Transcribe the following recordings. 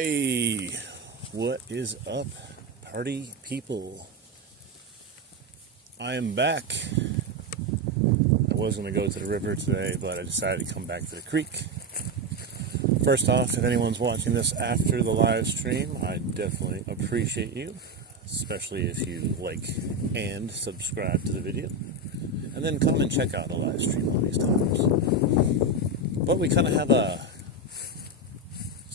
Hey, what is up, party people? I am back. I was going to go to the river today, but I decided to come back to the creek. First off, if anyone's watching this after the live stream, I definitely appreciate you, especially if you like and subscribe to the video. And then come and check out the live stream all these times. But we kind of have a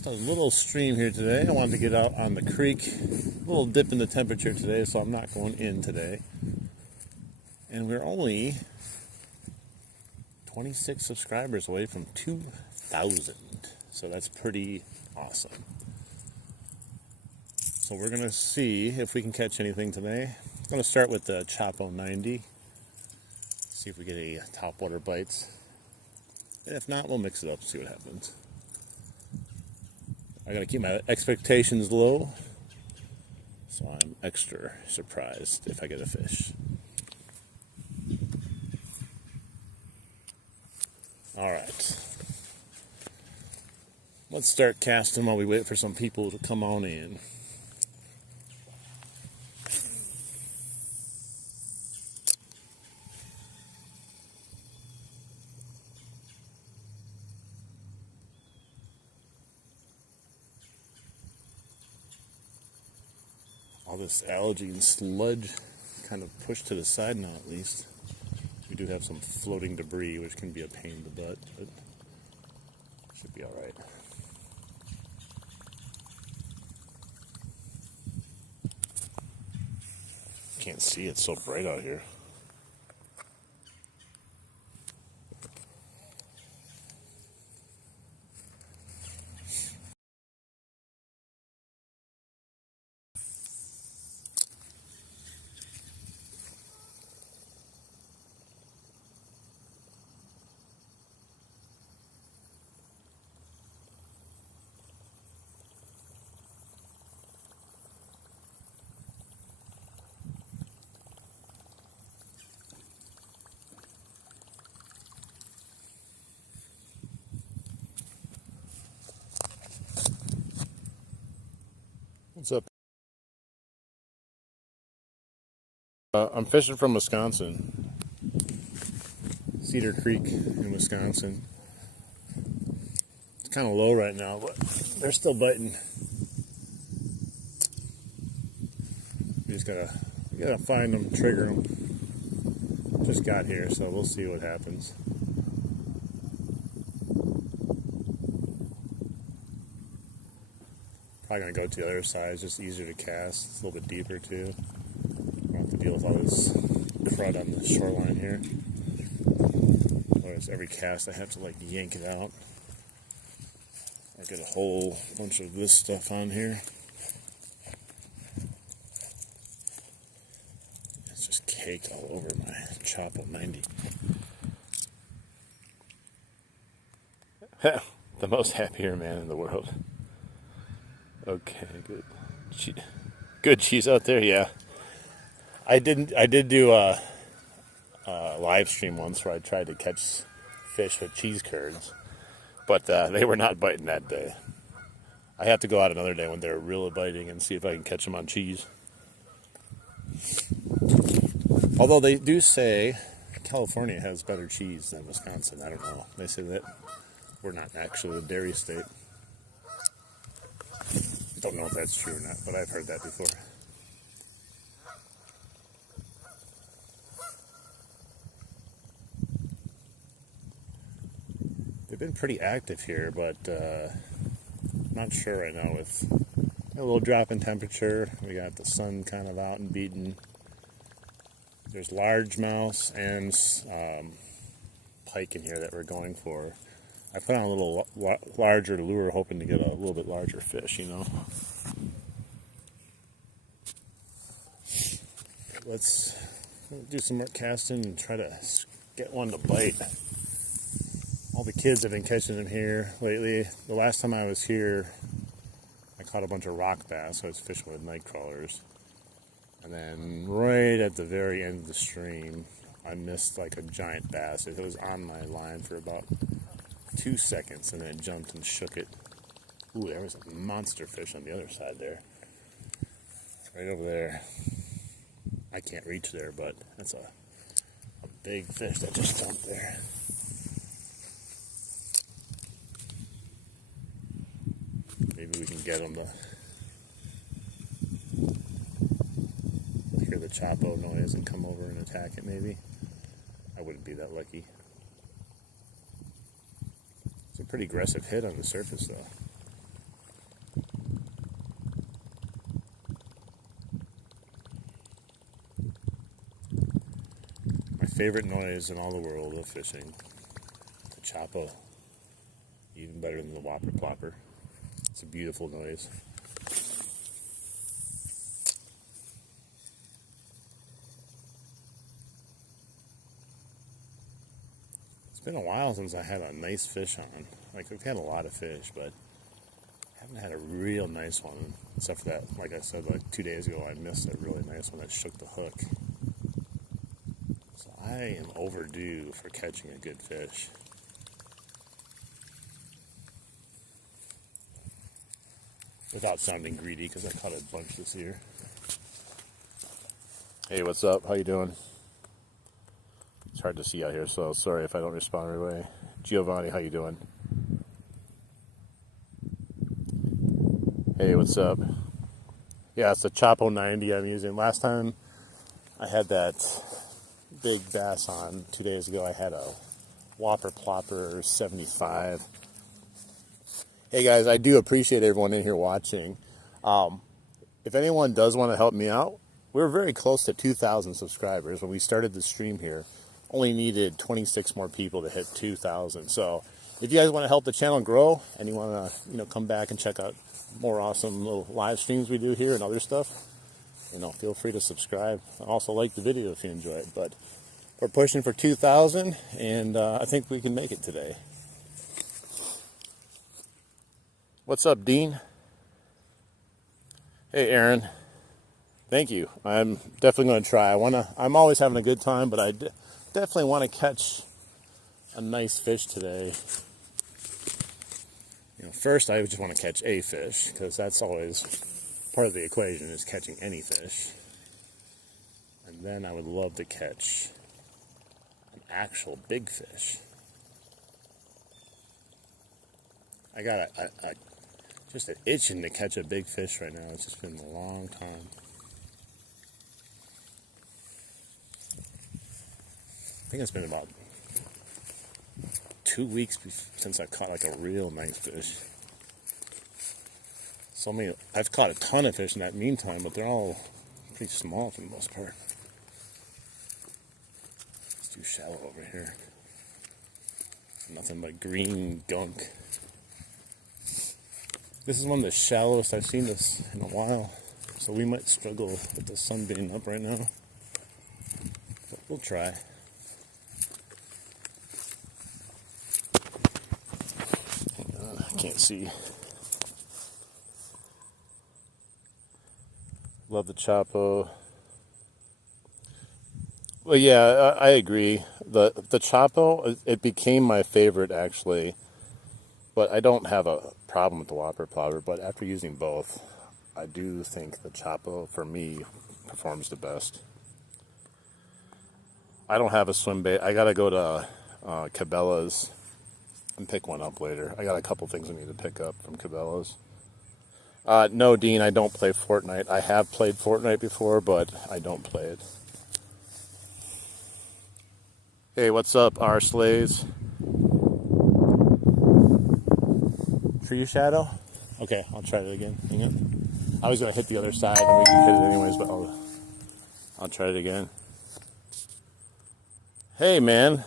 little stream here today. I wanted to get out on the creek. A little dip in the temperature today, so I'm not going in today. And we're only 26 subscribers away from 2,000. So that's pretty awesome. So we're going to see if we can catch anything today. I'm going to start with the Chapo 90. See if we get any topwater bites. And if not, we'll mix it up and see what happens. I gotta keep my expectations low, so I'm extra surprised if I get a fish. Alright. Let's start casting while we wait for some people to come on in. All this algae and sludge kind of pushed to the side now, at least. We do have some floating debris, which can be a pain in the butt, but should be alright. Can't see, it's so bright out here. What's up? I'm fishing from Wisconsin. Cedar Creek in Wisconsin. It's kind of low right now, but they're still biting. We gotta find them, trigger them. Just got here, so we'll see what happens. Probably gonna go to the other side. It's just easier to cast. It's a little bit deeper too. Don't have to deal with all this crud on the shoreline here. Whereas every cast I have to like yank it out. I get a whole bunch of this stuff on here. It's just caked all over my Chapo 90. The most happier man in the world. Okay, good. Good cheese out there, yeah. I did do a live stream once where I tried to catch fish with cheese curds, but they were not biting that day. I have to go out another day when they're really biting and see if I can catch them on cheese. Although they do say California has better cheese than Wisconsin. I don't know. They say that we're not actually a dairy state. Don't know if that's true or not, but I've heard that before. They've been pretty active here, but not sure right now with a little drop in temperature. We got the sun kind of out and beating. There's largemouth and pike in here that we're going for. I put on a little larger lure, hoping to get a little bit larger fish, you know. Let's do some more casting and try to get one to bite. All the kids have been catching them here lately. The last time I was here, I caught a bunch of rock bass, so I was fishing with night crawlers. And then right at the very end of the stream, I missed like a giant bass. It was on my line for about 2 seconds and then it jumped and shook it. Ooh, there was a monster fish on the other side there. Right over there. I can't reach there, but that's a big fish that just jumped there. Maybe we can get him to hear the Chapo noise and come over and attack it, maybe. I wouldn't be that lucky. It's a pretty aggressive hit on the surface, though. My favorite noise in all the world of fishing, the Chapo. Even better than the whopper plopper. It's a beautiful noise. It's been a while since I had a nice fish on. Like, we've had a lot of fish, but haven't had a real nice one. Except for that, like I said, like 2 days ago, I missed a really nice one that shook the hook. So I am overdue for catching a good fish. Without sounding greedy, because I caught a bunch this year. Hey, what's up? How you doing? It's hard to see out here, so sorry if I don't respond right away. Giovanni, how you doing? Hey, what's up? Yeah, it's the Chapo 90 I'm using. Last time I had that big bass on 2 days ago, I had a whopper plopper 75. Hey guys, I do appreciate everyone in here watching. If anyone does want to help me out, we're very close to 2,000 subscribers. When we started the stream here, only needed 26 more people to hit 2,000. So if you guys want to help the channel grow and you want to, come back and check out more awesome little live streams we do here and other stuff, feel free to subscribe. Also like the video if you enjoy it. But we're pushing for 2,000, and I think we can make it today. What's up, Dean? Hey, Aaron. Thank you. I'm definitely going to try. I'm always having a good time, but I definitely want to catch a nice fish today. First I just want to catch a fish, because that's always part of the equation, is catching any fish. And then I would love to catch an actual big fish. I got just an itching to catch a big fish right now. It's just been a long time. I think it's been about 2 weeks since I caught like a real nice fish. I've caught a ton of fish in that meantime, but they're all pretty small for the most part. It's too shallow over here. Nothing but green gunk. This is one of the shallowest I've seen this in a while, so we might struggle with the sun being up right now, but we'll try. Hang on, I can't see. Love the Chapo. Well, yeah, I agree. The Chapo, it became my favorite actually, but I don't have a problem with the whopper plopper. But after using both, I do think the Chapo for me performs the best. I don't have a swim bait. I gotta go to Cabela's and pick one up later. I got a couple things I need to pick up from Cabela's. No, Dean, I don't play Fortnite. I have played Fortnite before, but I don't play it. Hey, what's up, R Slays? Tree shadow? Okay, I'll try it again. Hang on. I was gonna hit the other side and we can hit it anyways, but I'll try it again. Hey, man.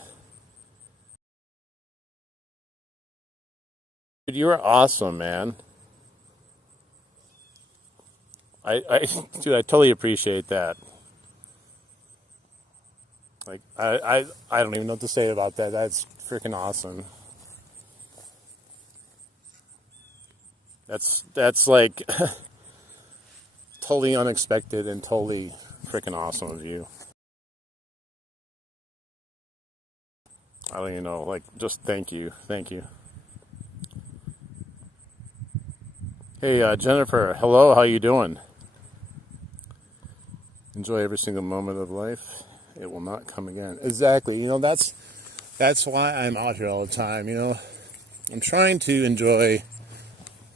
Dude, you are awesome, man. Dude, I totally appreciate that. Like, I don't even know what to say about that. That's freaking awesome. That's like totally unexpected and totally freaking awesome of you. I don't even know. Like, just thank you. Thank you. Hey, Jennifer, hello, how you doing? Enjoy every single moment of life. It will not come again. Exactly. That's why I'm out here all the time. I'm trying to enjoy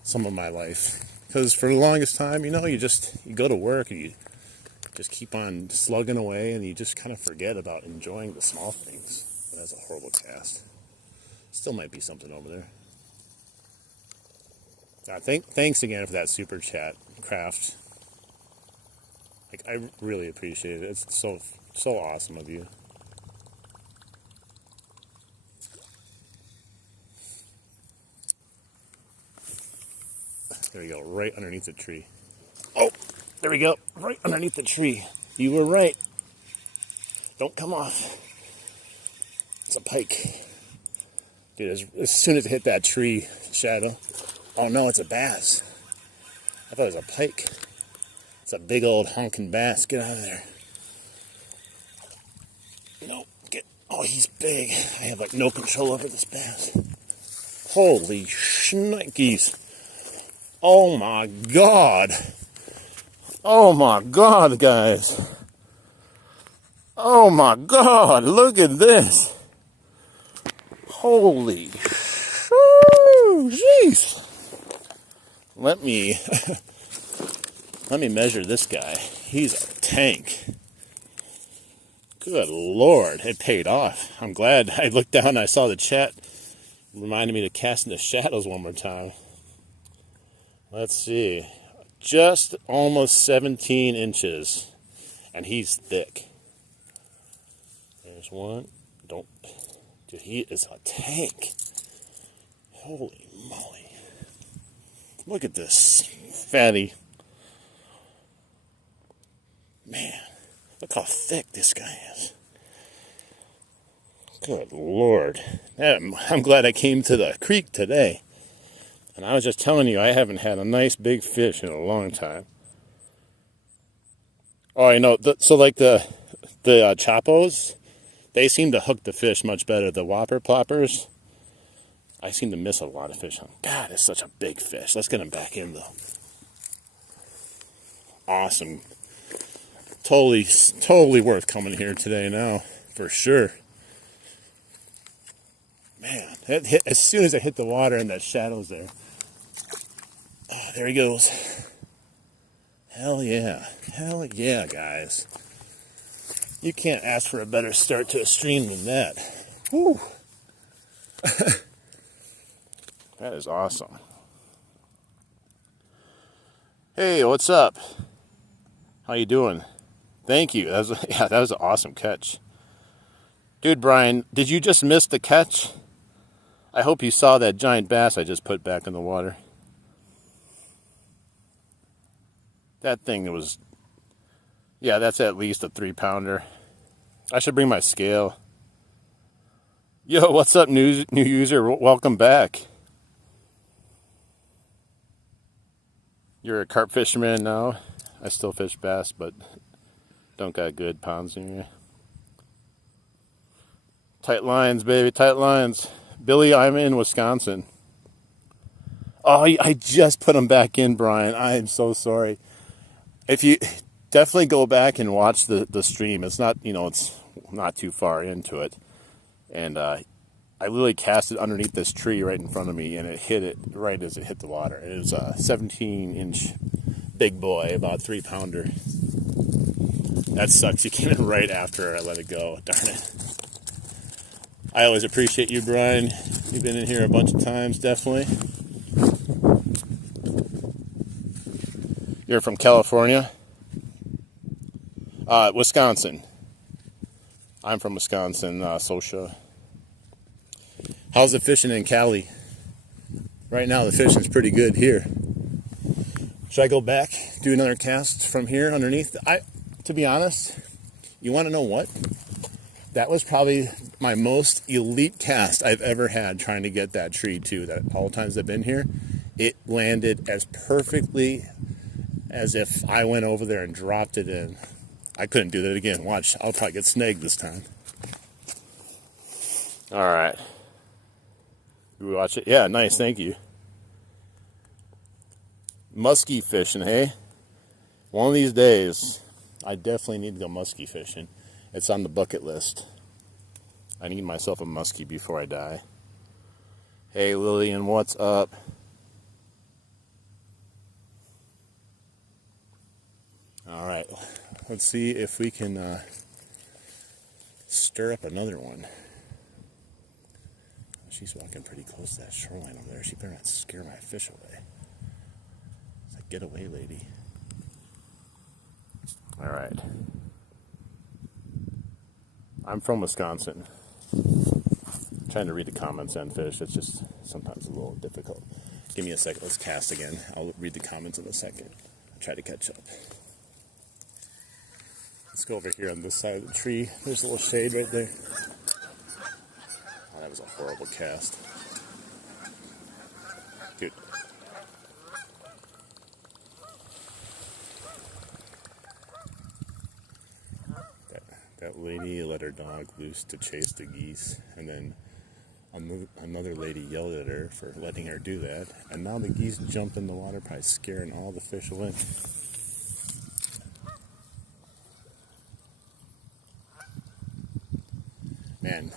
some of my life because for the longest time, you go to work and you just keep on slugging away, and you just kind of forget about enjoying the small things. But that's a horrible cast. Still might be something over there. Thanks again for that super chat, Craft. Like, I really appreciate it. It's so awesome of you. There we go, right underneath the tree. Oh, there we go, right underneath the tree. You were right. Don't come off. It's a pike. Dude, as soon as it hit that tree shadow. Oh no, it's a bass. I thought it was a pike. It's a big old honking bass. Get out of there. No, oh, he's big. I have like no control over this bass. Holy shnikes. Oh my God. Oh my God, guys. Oh my God, look at this. Holy jeez. Let me measure this guy. He's a tank. Good Lord, it paid off. I'm glad I looked down and I saw the chat. Reminded me to cast in the shadows one more time. Let's see. Just almost 17 inches. And he's thick. There's one. Dude, he is a tank. Holy moly. Look at this fatty. Man, look how thick this guy is. Good Lord. I'm glad I came to the creek today. And I was just telling you, I haven't had a nice big fish in a long time. Oh, I know. So like the Chapos, they seem to hook the fish much better. The Whopper Ploppers, I seem to miss a lot of fish. God, it's such a big fish. Let's get him back in, though. Awesome. Totally worth coming here today now, for sure. Man, as soon as I hit the water and that shadow's there. Oh, there he goes. Hell yeah. Hell yeah, guys. You can't ask for a better start to a stream than that. Whew. That is awesome. Hey, what's up? How you doing? Thank you. That was an awesome catch. Dude, Brian, did you just miss the catch? I hope you saw that giant bass I just put back in the water. That thing was... Yeah, that's at least a 3-pounder. I should bring my scale. Yo, what's up, new user? Welcome back. You're a carp fisherman now. I still fish bass, but don't got good ponds in here. Tight lines, baby, tight lines. Billy, I'm in Wisconsin. Oh, I just put them back in, Brian. I am so sorry. If you definitely go back and watch the stream, it's not, it's not too far into it. And I literally cast it underneath this tree right in front of me, and it hit it right as it hit the water. It was a 17-inch big boy, about 3-pounder. That sucks. You came in right after I let it go. Darn it. I always appreciate you, Brian. You've been in here a bunch of times, definitely. You're from California? Wisconsin. I'm from Wisconsin, Sosha. How's the fishing in Cali? Right now, the fishing's pretty good here. Should I go back, do another cast from here underneath? To be honest, you want to know what? That was probably my most elite cast I've ever had trying to get that tree, too. That all the times I've been here, it landed as perfectly as if I went over there and dropped it in. I couldn't do that again. Watch, I'll probably get snagged this time. All right. You watch it? Yeah, nice, thank you. Muskie fishing, hey? One of these days, I definitely need to go muskie fishing. It's on the bucket list. I need myself a muskie before I die. Hey Lillian, what's up? Alright, let's see if we can stir up another one. She's walking pretty close to that shoreline over there. She better not scare my fish away. It's like, get away, lady. Alright. I'm from Wisconsin. Trying to read the comments on fish, it's just sometimes a little difficult. Give me a second, let's cast again. I'll read the comments in a second. I'll try to catch up. Let's go over here on this side of the tree. There's a little shade right there. Oh, that was a horrible cast. Dude. That lady let her dog loose to chase the geese, and then another lady yelled at her for letting her do that, and now the geese jump in the water, probably scaring all the fish away. Man,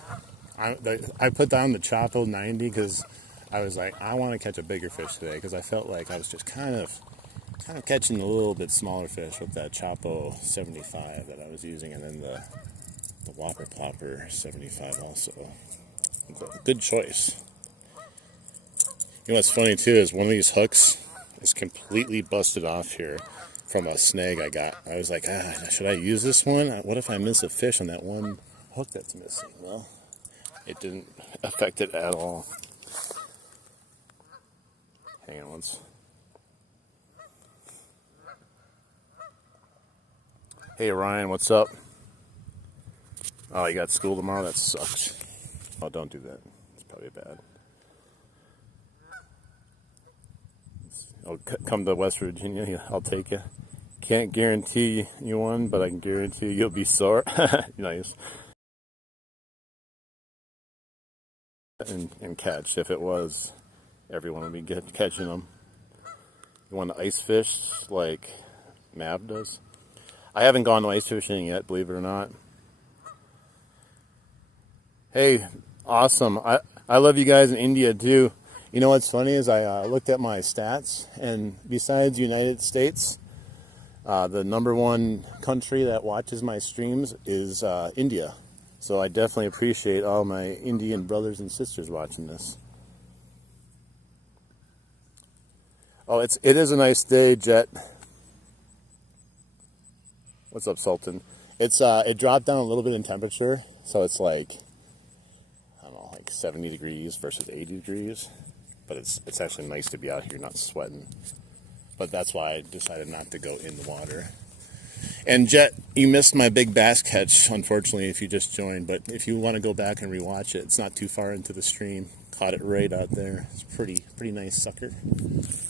I put down the Chapo 90 because I was like, I want to catch a bigger fish today, because I felt like I was just kind of catching a little bit smaller fish with that Chapo 75 that I was using, and then the Whopper Plopper 75 also. Good choice. You know what's funny too is one of these hooks is completely busted off here from a snag I got. I was like, should I use this one? What if I miss a fish on that one hook that's missing? Well, it didn't affect it at all. Hang on once. Hey Ryan, what's up? Oh, you got school tomorrow? That sucks. Oh, don't do that. It's probably bad. I'll come to West Virginia. I'll take you. Can't guarantee you one, but I can guarantee you'll be sore. Nice. And catch. If it was, everyone would be catching them. You want to ice fish like Mav does? I haven't gone ice fishing yet, believe it or not. Hey, awesome. I love you guys in India too. You know what's funny is I looked at my stats, and besides United States, the #1 country that watches my streams is India. So I definitely appreciate all my Indian brothers and sisters watching this. Oh, it is a nice day, Jet. What's up, Sultan? It dropped down a little bit in temperature, so it's like, I don't know, like 70 degrees versus 80 degrees. But it's actually nice to be out here not sweating. But that's why I decided not to go in the water. And Jet, you missed my big bass catch, unfortunately, if you just joined. But if you want to go back and rewatch it, it's not too far into the stream. Caught it right out there. It's pretty nice sucker.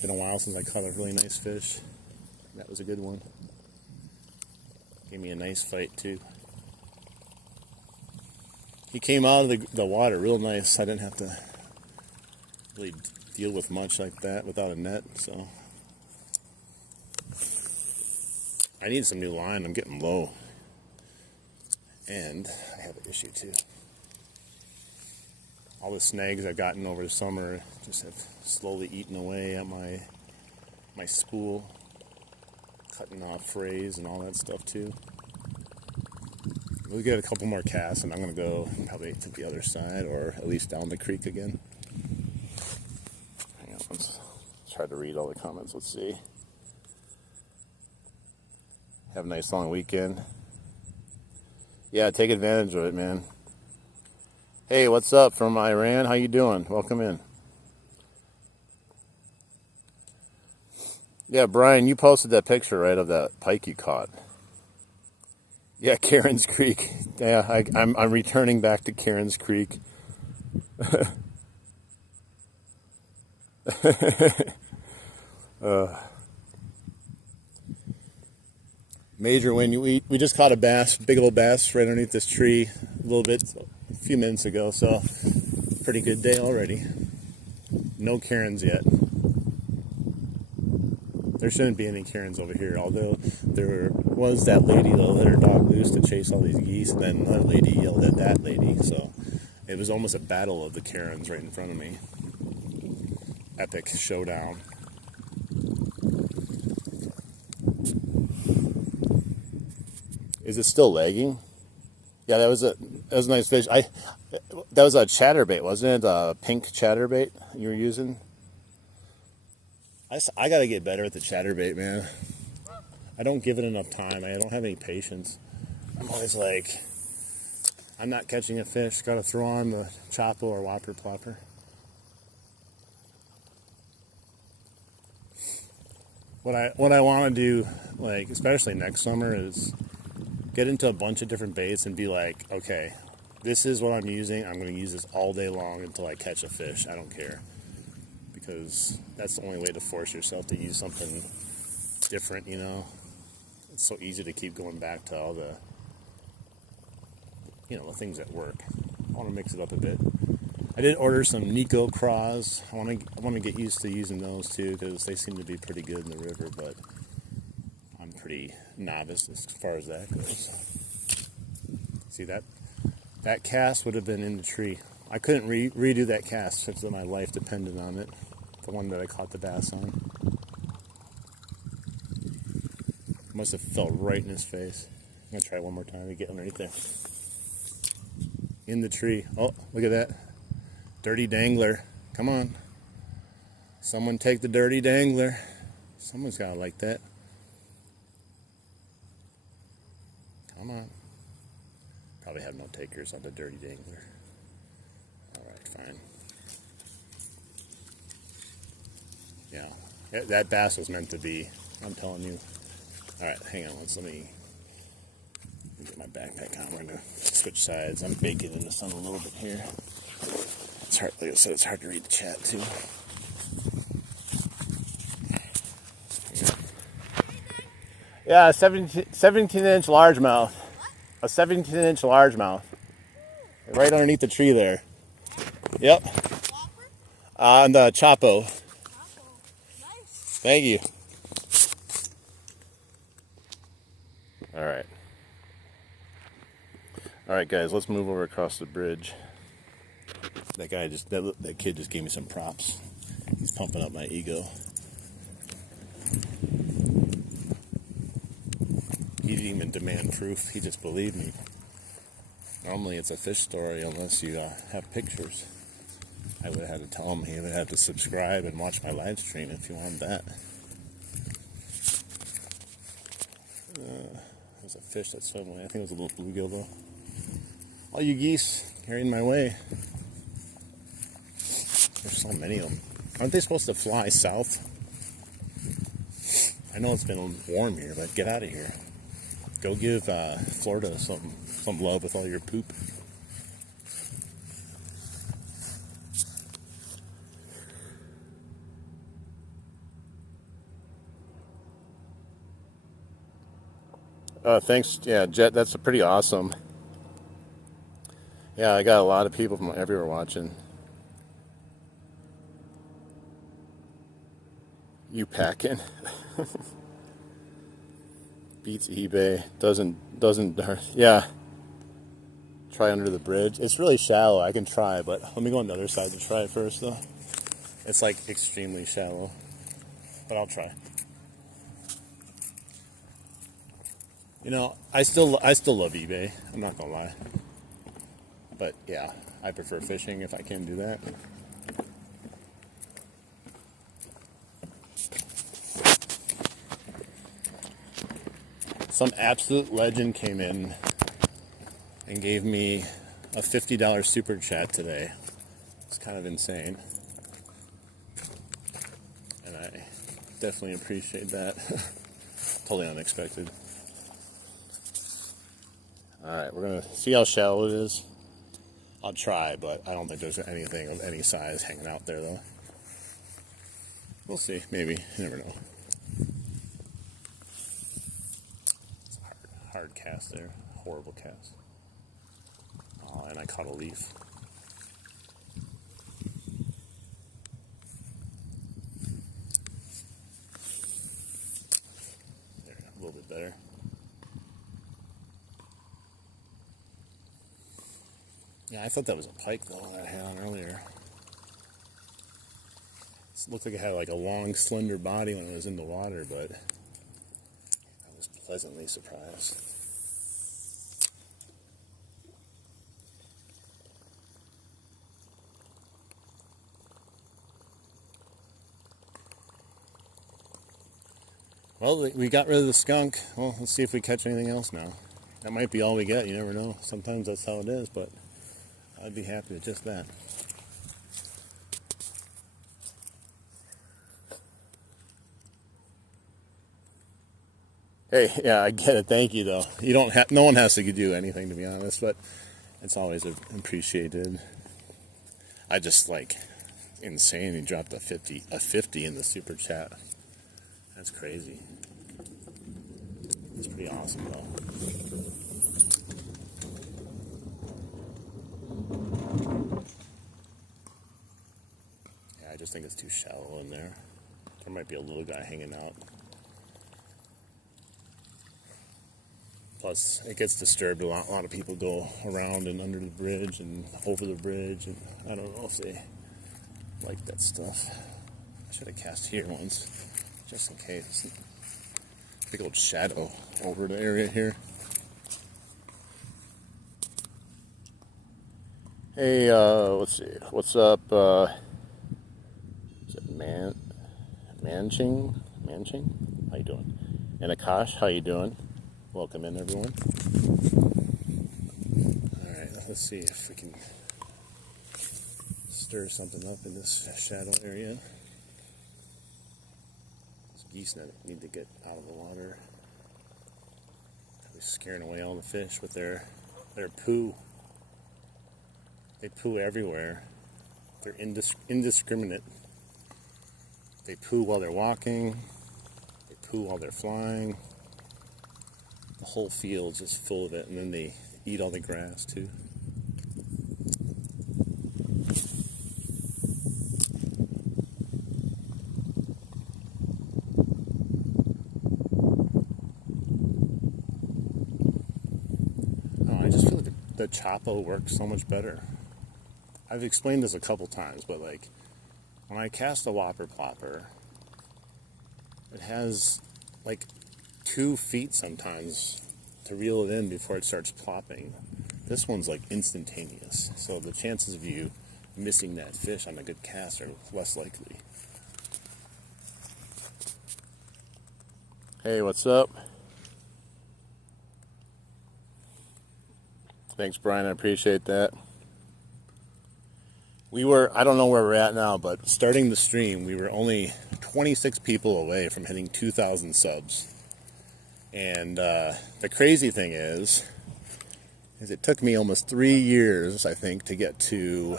Been a while since I caught a really nice fish. That was a good one. Gave me a nice fight too. He came out of the water real nice. I didn't have to really deal with much like that without a net, so. I need some new line. I'm getting low. And I have an issue too. All the snags I've gotten over the summer just have slowly eaten away at my spool, cutting off frays and all that stuff too. We'll get a couple more casts, and I'm going to go probably to the other side, or at least down the creek again. Hang on, let's try to read all the comments. Let's see. Have a nice long weekend. Yeah, take advantage of it, man. Hey, what's up from Iran? How you doing? Welcome in. Yeah, Brian, you posted that picture, right, of that pike you caught. Yeah, Karen's Creek. Yeah, I'm returning back to Karen's Creek. Major win. We just caught a bass, big old bass, right underneath this tree a few minutes ago. So pretty good day already. No Karens yet. There shouldn't be any Karens over here, although there was that lady that let her dog loose to chase all these geese, and then another lady yelled at that lady, so it was almost a battle of the Karens right in front of me. Epic showdown. Is it still lagging? Yeah, that was a nice fish. That was a chatterbait, wasn't it? A pink chatterbait you were using? I gotta get better at the chatterbait, man. I don't give it enough time. I don't have any patience. I'm always like, I'm not catching a fish. Gotta throw on the Chapo or Whopper Plopper. What I want to do, like especially next summer, is get into a bunch of different baits and be like, okay, this is what I'm using. I'm going to use this all day long until I catch a fish. I don't care, because that's the only way to force yourself to use something different. You know, it's so easy to keep going back to all the, the things that work. I want to mix it up a bit. I did order some Nico craws. I want to get used to using those too, because they seem to be pretty good in the river, but I'm pretty novice as far as that goes. See, that cast would have been in the tree. I couldn't redo that cast since my life depended on it. The one that I caught the bass on. Must have fell right in his face. I'm going to try one more time to get underneath there. In the tree. Oh, look at that. Dirty dangler. Come on. Someone take the dirty dangler. Someone's got to like that. Come on. Probably have no takers on the dirty dangler. Alright, fine. Yeah. That bass was meant to be. I'm telling you. Alright, hang on. Let me get my backpack on. We're going to switch sides. I'm baking in the sun a little bit here. It's hard, like I said, it's hard to read the chat too. Yeah, a 17-inch largemouth. A 17-inch largemouth. Right underneath the tree there. Yep. On the Chapo. Nice. Thank you. Alright. Alright guys, let's move over across the bridge. That kid just gave me some props. He's pumping up my ego. He didn't even demand proof. He just believed me. Normally it's a fish story unless you have pictures. I would have had to tell him he would have to subscribe and watch my live stream if you wanted that. There's a fish that swam away. I think it was a little bluegill though. All you geese carrying my way. There's so many of them. Aren't they supposed to fly south? I know it's been warm here, but get out of here. Go give Florida some love with all your poop. Thanks. Yeah, Jet, that's pretty awesome. Yeah, I got a lot of people from everywhere watching. You packing? Beats eBay. Doesn't. Yeah. Try under the bridge. It's really shallow. I can try, but let me go on the other side to try it first, though. It's like extremely shallow, but I'll try. I still love eBay. I'm not gonna lie. But yeah, I prefer fishing if I can do that. Some absolute legend came in and gave me a $50 super chat today. It's kind of insane. And I definitely appreciate that. Totally unexpected. Alright, we're going to see how shallow it is. I'll try, but I don't think there's anything of any size hanging out there, though. We'll see. Maybe. You never know. It's a hard cast there. Horrible cast. Oh, and I caught a leaf. better. Yeah, I thought that was a pike though that I had on earlier. It looked like it had like a long, slender body when it was in the water, but I was pleasantly surprised. Well, we got rid of the skunk. Well, let's see if we catch anything else now. That might be all we get. You never know. Sometimes that's how it is, but I'd be happy with just that. Hey, yeah, I get it. Thank you, though. You don't have. No one has to do anything, to be honest, but it's always appreciated. I just like insane. He dropped a 50 in the super chat. That's crazy. It's pretty awesome, though. Yeah, I just think it's too shallow in there. There might be a little guy hanging out. Plus, it gets disturbed a lot. A lot of people go around and under the bridge and over the bridge, and I don't know if they like that stuff. I should have cast here once, just in case. Big old shadow over the area here. Hey, let's see. What's up? Is it Manching? How you doing? And Akash, how you doing? Welcome in, everyone. Alright, let's see if we can stir something up in this shadow area. These geese need to get out of the water. They're scaring away all the fish with their poo. They poo everywhere. They're indiscriminate. They poo while they're walking. They poo while they're flying. The whole field's just full of it, and then they eat all the grass too. Oh, I just feel like the Chapo works so much better. I've explained this a couple times, but like when I cast a whopper plopper, it has like 2 feet sometimes to reel it in before it starts plopping. This one's like instantaneous, so the chances of you missing that fish on a good cast are less likely. Hey, what's up? Thanks, Brian, I appreciate that. I don't know where we're at now, but starting the stream, we were only 26 people away from hitting 2,000 subs. And the crazy thing is it took me almost 3 years, I think, to get to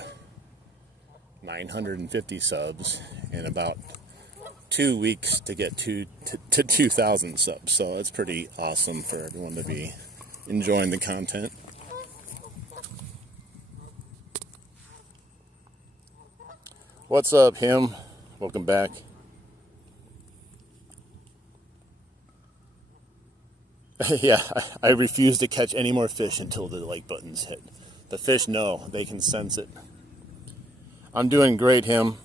950 subs, and about 2 weeks to get to 2,000 subs. So it's pretty awesome for everyone to be enjoying the content. What's up, him? Welcome back. Yeah, I refuse to catch any more fish until the like button's hit. The fish know, they can sense it. I'm doing great, him.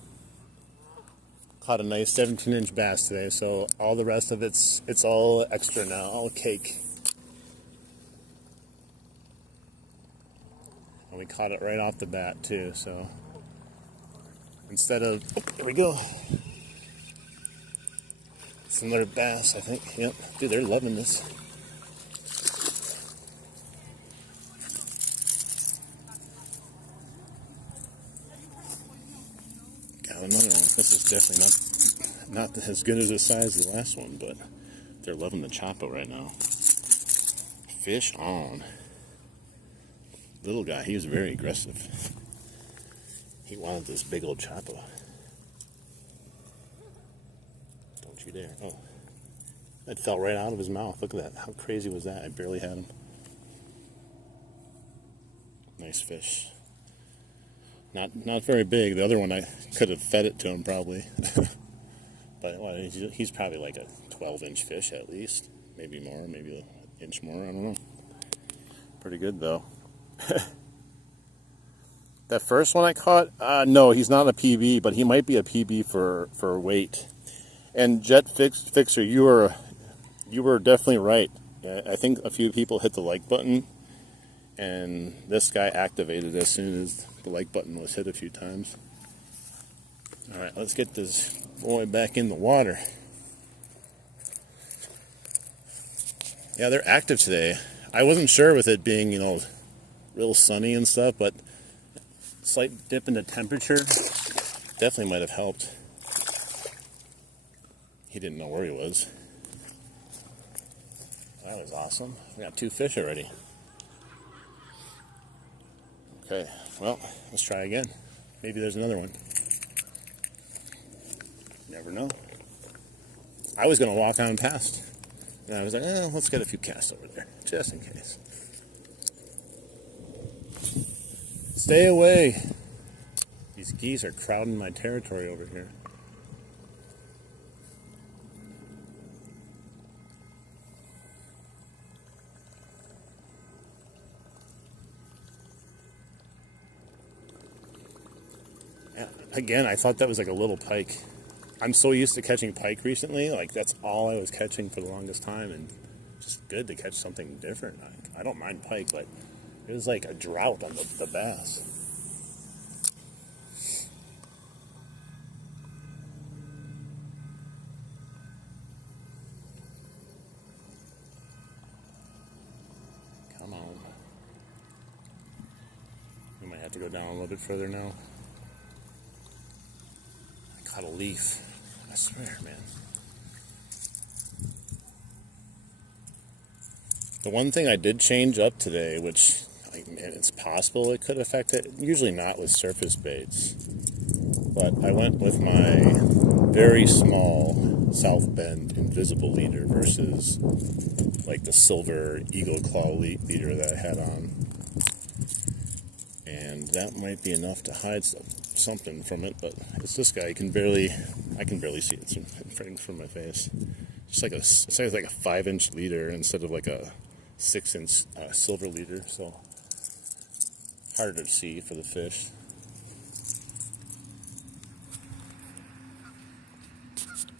Caught a nice 17-inch bass today, so all the rest of it's all extra now, all cake. And we caught it right off the bat too, so instead of, oh, there we go. Similar bass, I think. Yep. Dude, they're loving this. Got another one. This is definitely not as good as the size of the last one, but they're loving the Chapo right now. Fish on. Little guy, he was very aggressive. He wanted this big old Chapo. Don't you dare. Oh. It fell right out of his mouth. Look at that. How crazy was that? I barely had him. Nice fish. Not very big. The other one, I could have fed it to him probably. But well, he's probably like a 12-inch fish at least. maybe more, maybe an inch more, I don't know. Pretty good though. That first one I caught, no, he's not a PB, but he might be a PB for weight. And Fixer, you were definitely right. I think a few people hit the like button, and this guy activated as soon as the like button was hit a few times. All right, let's get this boy back in the water. Yeah, they're active today. I wasn't sure with it being, real sunny and stuff, but slight dip in the temperature definitely might have helped. He didn't know where he was. That was awesome. We got 2 fish already. Okay, well, let's try again. Maybe there's another one. Never know. I was going to walk on past. And I was like, let's get a few casts over there, just in case. Stay away. These geese are crowding my territory over here. Again, I thought that was like a little pike. I'm so used to catching pike recently, like that's all I was catching for the longest time, and just good to catch something different. I don't mind pike, but it was like a drought on the bass. Come on. We might have to go down a little bit further now. I caught a leaf. I swear, man. The one thing I did change up today, which it's possible it could affect it, usually not with surface baits, but I went with my very small South Bend invisible leader versus like the silver Eagle Claw leader that I had on. And that might be enough to hide something from it, but it's this guy. I can barely see it. It's right in front of my face. It's like a 5-inch leader instead of like a 6-inch silver leader, so harder to see for the fish.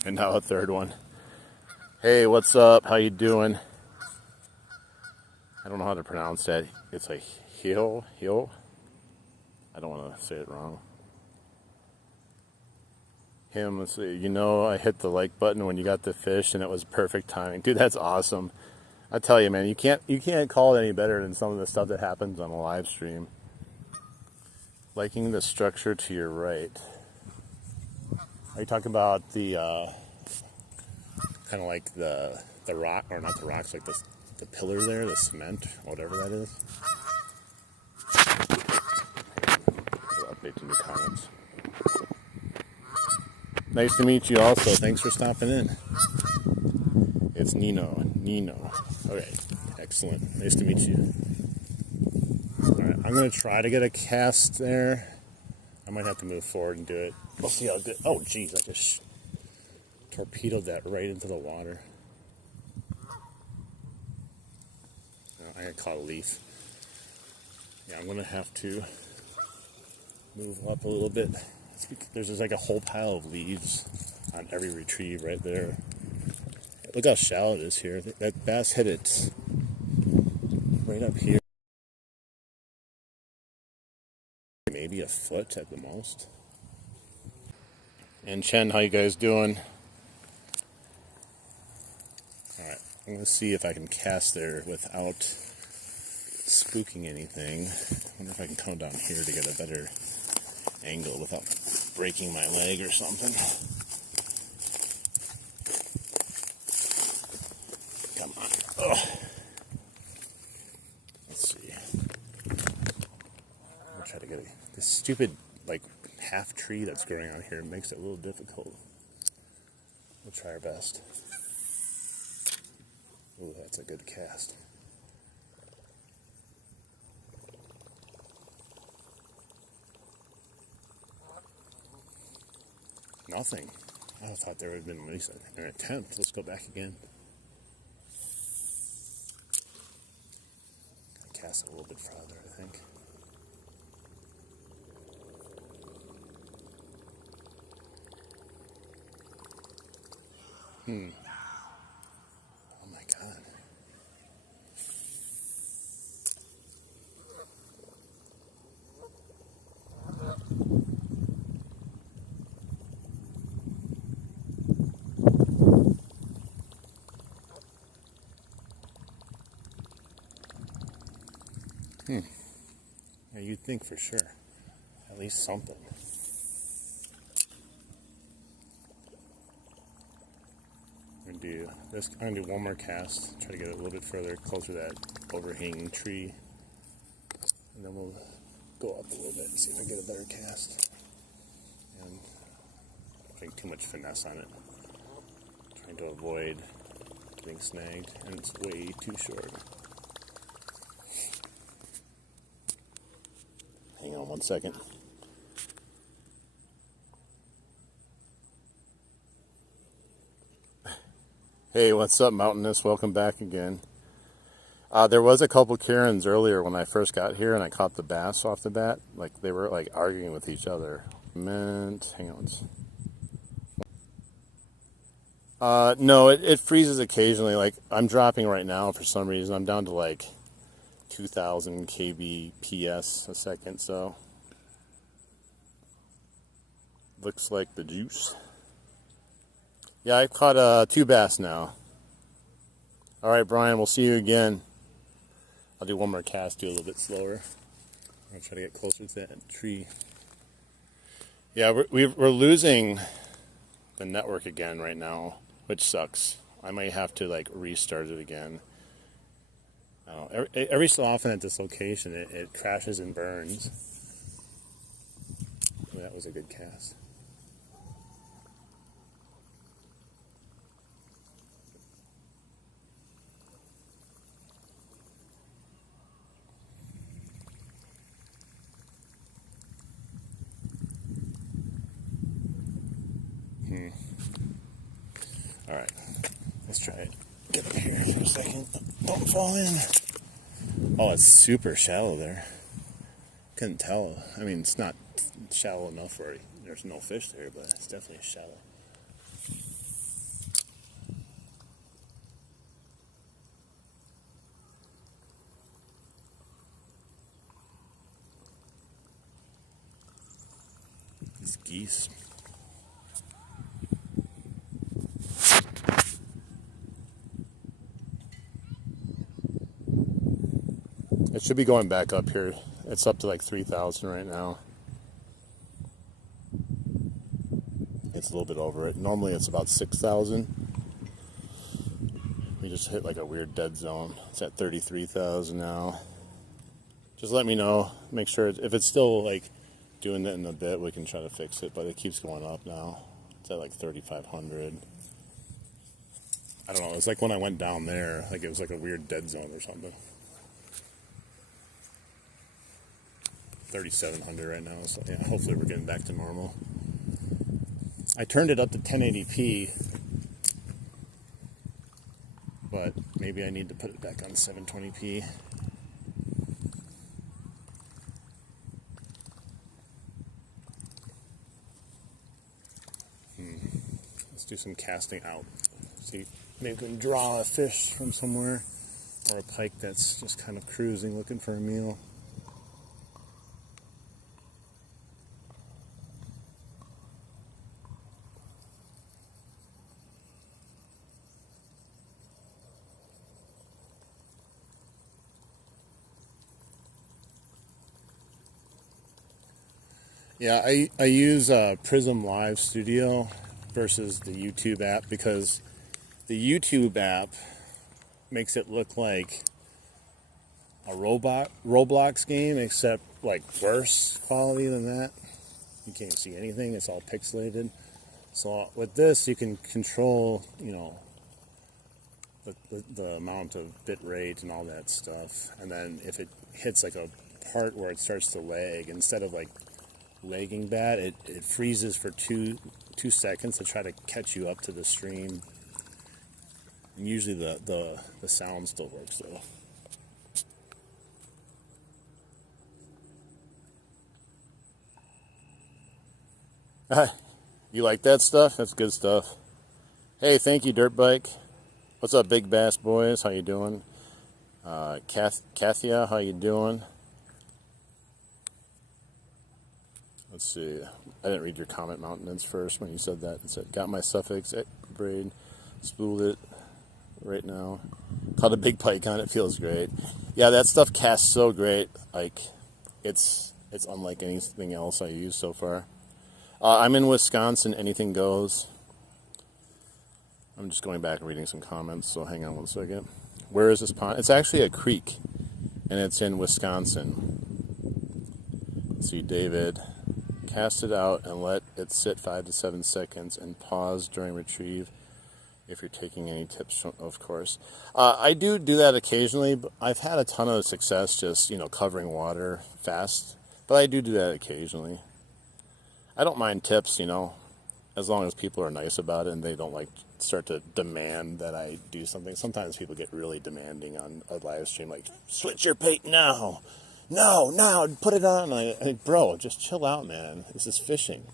And now a third one. Hey, what's up? How you doing? I don't know how to pronounce that. It's like Hio. I don't want to say it wrong. Let's see. I hit the like button when you got the fish, and it was perfect timing. Dude, that's awesome. I tell you, man, you can't call it any better than some of the stuff that happens on a live stream. Liking the structure to your right. Are you talking about the kind of like the rock, or not the rocks, like the pillar there, the cement, whatever that is? I'll update the new comments. Nice to meet you also. Thanks for stopping in. It's Nino. Okay, excellent. Nice to meet you. Alright, I'm going to try to get a cast there. I might have to move forward and do it. We'll see how good. Oh, geez, I just torpedoed that right into the water. I got caught a leaf. Yeah, I'm going to have to move up a little bit. There's just like a whole pile of leaves on every retrieve right there. Look how shallow it is here. That bass hit it right up here. Maybe a foot at the most. And Chen, how you guys doing? Alright, I'm going to see if I can cast there without spooking anything. I wonder if I can come down here to get a better angle without breaking my leg or something. Come on. Ugh. Let's see. I'll try to get this stupid half tree that's growing out here. It makes it a little difficult. We'll try our best. Ooh, that's a good cast. Nothing. I thought there would have been at least an attempt. Let's go back again. cast it a little bit farther, I think. Oh my God. Yeah, you'd think for sure. At least something. I'm gonna do one more cast, try to get it a little bit further, closer to that overhanging tree. And then we'll go up a little bit and see if I get a better cast. And putting too much finesse on it. Trying to avoid getting snagged, and it's way too short. Hang on 1 second. Hey, what's up, Mountainous? Welcome back again. There was a couple Karens earlier when I first got here, and I caught the bass off the bat. Like, they were, like, arguing with each other. Hang on. No, it freezes occasionally. Like, I'm dropping right now for some reason. I'm down to, like, 2,000 kbps a second, so... Looks like the juice. Yeah, I've caught 2 bass now. Alright, Brian, we'll see you again. I'll do one more cast, do a little bit slower. I'll try to get closer to that tree. Yeah, we're losing the network again right now, which sucks. I might have to, like, restart it again. Every so often at this location, it crashes and burns. That was a good cast. Alright, let's try it. Get up here for a second. Don't fall in. Oh, it's super shallow there. Couldn't tell. I mean, it's not shallow enough where there's no fish there, but it's definitely shallow. These geese. It should be going back up here. It's up to like 3,000 right now. It's a little bit over it. Normally it's about 6,000. We just hit like a weird dead zone. It's at 33,000 now. Just let me know. Make sure if it's still like doing that in a bit, we can try to fix it. But it keeps going up now. It's at like 3,500. I don't know. It's like when I went down there, like it was like a weird dead zone or something. 3,700 right now, so yeah, hopefully we're getting back to normal. I turned it up to 1080p, but maybe I need to put it back on 720p. Let's do some casting out. See, maybe we can draw a fish from somewhere, or a pike that's just kind of cruising, looking for a meal. Yeah, I use Prism Live Studio versus the YouTube app because the YouTube app makes it look like a Roblox game, except like worse quality than that. You can't see anything; it's all pixelated. So with this, you can control, you know, the amount of bit rate and all that stuff. And then if it hits like a part where it starts to lag, instead of like lagging bad, it freezes for two seconds to try to catch you up to the stream. And usually the sound still works though. You like that stuff? That's good stuff. Hey, thank you, Dirt Bike. What's up, Big Bass Boys? How you doing? Kathia, how you doing? Let's see. I didn't read your comment, Mountainance, first when you said that. It said, got my suffix braid, spooled it right now. Caught a big pike on it. Feels great. Yeah, that stuff casts so great. Like, it's unlike anything else I used so far. I'm in Wisconsin. Anything goes. I'm just going back and reading some comments, so hang on one second. Where is this pond? It's actually a creek, and it's in Wisconsin. Let's see, David. Cast it out and let it sit 5 to 7 seconds and pause during retrieve if you're taking any tips, of course. I do that occasionally, but I've had a ton of success just, covering water fast. But I do that occasionally. I don't mind tips, as long as people are nice about it and they don't start to demand that I do something. Sometimes people get really demanding on a live stream, like, switch your bait now. No, put it on. Bro, just chill out, man. This is fishing.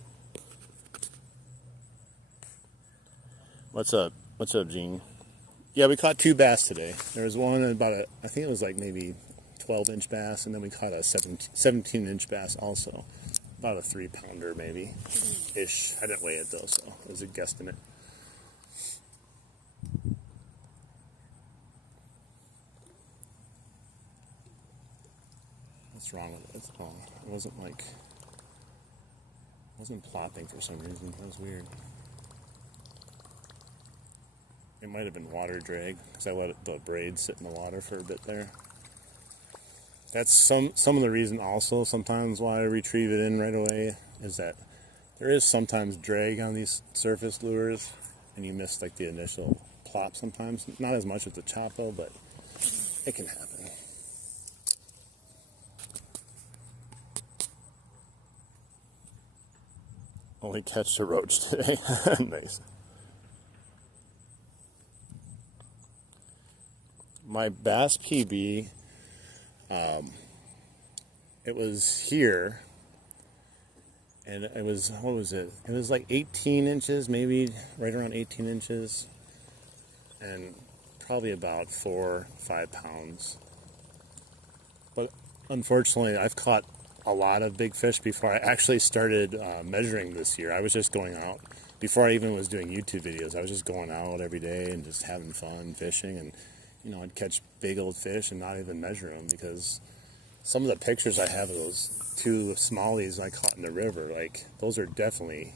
What's up, Gene? Yeah, we caught 2 bass today. There was one about I think it was maybe 12-inch bass, and then we caught a 17-inch bass also. About a 3-pounder maybe, ish. I didn't weigh it though, so it was a guesstimate. What's wrong with it? It's wrong. It wasn't plopping for some reason. That was weird. It might have been water drag because I let the braid sit in the water for a bit there. That's some of the reason also sometimes why I retrieve it in right away is that there is sometimes drag on these surface lures and you miss the initial plop sometimes. Not as much as the Chapo, but it can happen. Only catch a roach today. Nice. My bass PB, it was here, and it was, what was it? It was 18 inches, maybe right around 18 inches, and probably about 4 or 5 pounds. But unfortunately, I've caught a lot of big fish before I actually started measuring this year. I was just going out, before I even was doing YouTube videos, I was just going out every day and just having fun fishing, and I'd catch big old fish and not even measure them, because some of the pictures I have of those 2 smallies I caught in the river, those are definitely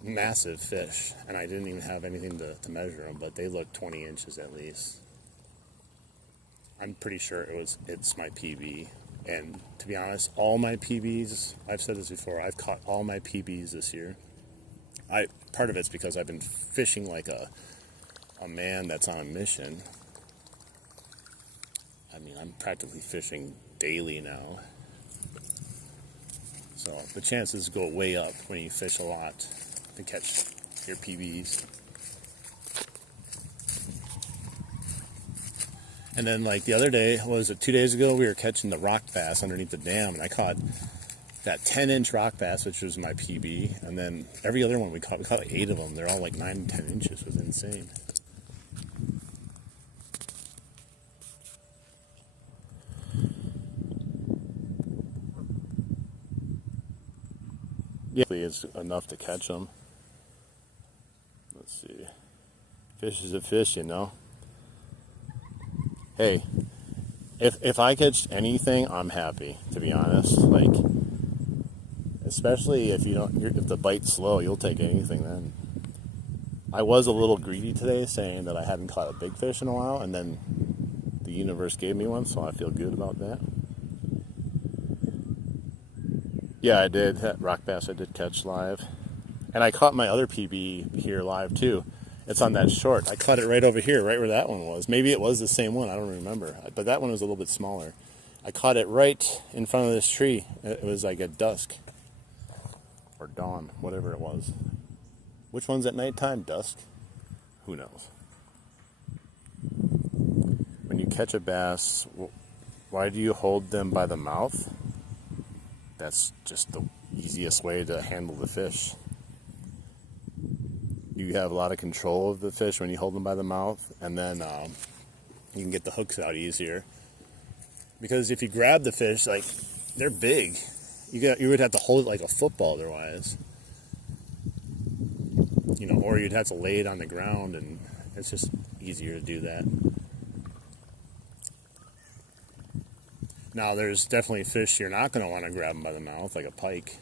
massive fish, and I didn't even have anything to measure them, but they look 20 inches at least. I'm pretty sure it's my PB, and to be honest, all my PBs, I've said this before, I've caught all my PBs this year. Part of it's because I've been fishing like a man that's on a mission. I mean, I'm practically fishing daily now. So the chances go way up when you fish a lot to catch your PBs. And then the other day, what was it, 2 days ago, we were catching the rock bass underneath the dam, and I caught that 10-inch rock bass, which was my PB, and then every other one we caught 8 of them. They're all 9 and 10 inches. It was insane. Yeah, it's enough to catch them. Let's see. Fish is a fish, Hey, if I catch anything, I'm happy, to be honest. Especially if if the bite's slow, you'll take anything then. I was a little greedy today, saying that I hadn't caught a big fish in a while, and then the universe gave me one, so I feel good about that. Yeah, I did. That rock bass I did catch live. And I caught my other PB here live too. It's on that short. I caught it right over here, right where that one was. Maybe it was the same one. I don't remember. But that one was a little bit smaller. I caught it right in front of this tree. It was at dusk. Or dawn, whatever it was. Which one's at nighttime? Dusk? Who knows? When you catch a bass, why do you hold them by the mouth? That's just the easiest way to handle the fish. You have a lot of control of the fish when you hold them by the mouth, and then you can get the hooks out easier. Because if you grab the fish, like, they're big. You would have to hold it like a football otherwise. You know, or you'd have to lay it on the ground, and it's just easier to do that. Now, there's definitely fish you're not going to want to grab them by the mouth, like a pike.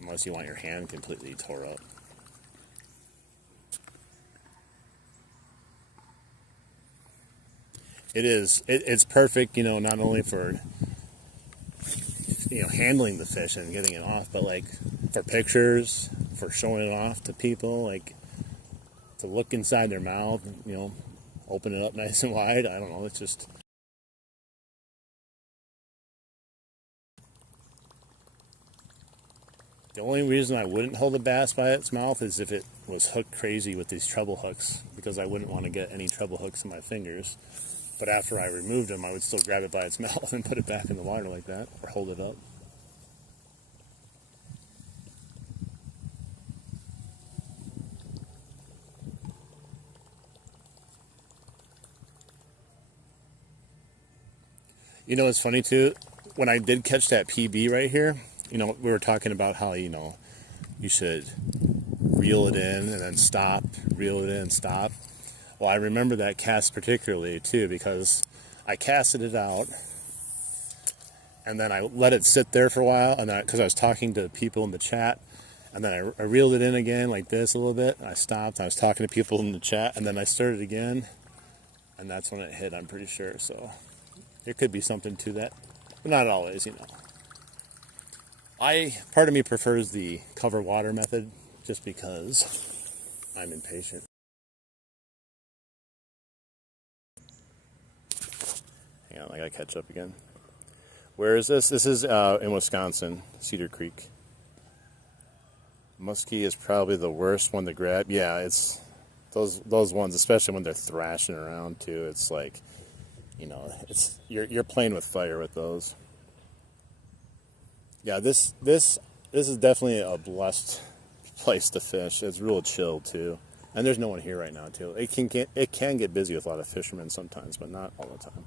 Unless you want your hand completely tore up. It is. It's perfect, you know, not only for, you know, handling the fish and getting it off, but like for pictures, for showing it off to people, like to look inside their mouth, you know, open it up nice and wide. I don't know. It's just. The only reason I wouldn't hold a bass by its mouth is if it was hooked crazy with these treble hooks, because I wouldn't want to get any treble hooks in my fingers. But after I removed them, I would still grab it by its mouth and put it back in the water like that, or hold it up. You know, it's funny too, when I did catch that PB right here, you know, we were talking about how, you know, you should reel it in and then stop, reel it in, stop. Well, I remember that cast particularly too, because I casted it out and then I let it sit there for a while, and then because I was talking to people in the chat, and then I reeled it in again like this a little bit, and I stopped, I was talking to people in the chat, and then I started again, and that's when it hit, I'm pretty sure. So there could be something to that, but not always, you know. Part of me prefers the cover water method just because I'm impatient. Hang on, I gotta catch up again. Where is this? This is in Wisconsin, Cedar Creek. Muskie is probably the worst one to grab. Yeah, it's those ones, especially when they're thrashing around too. It's like, you know, it's you're playing with fire with those. Yeah, this is definitely a blessed place to fish. It's real chill too, and there's no one here right now too. It can get busy with a lot of fishermen sometimes, but not all the time.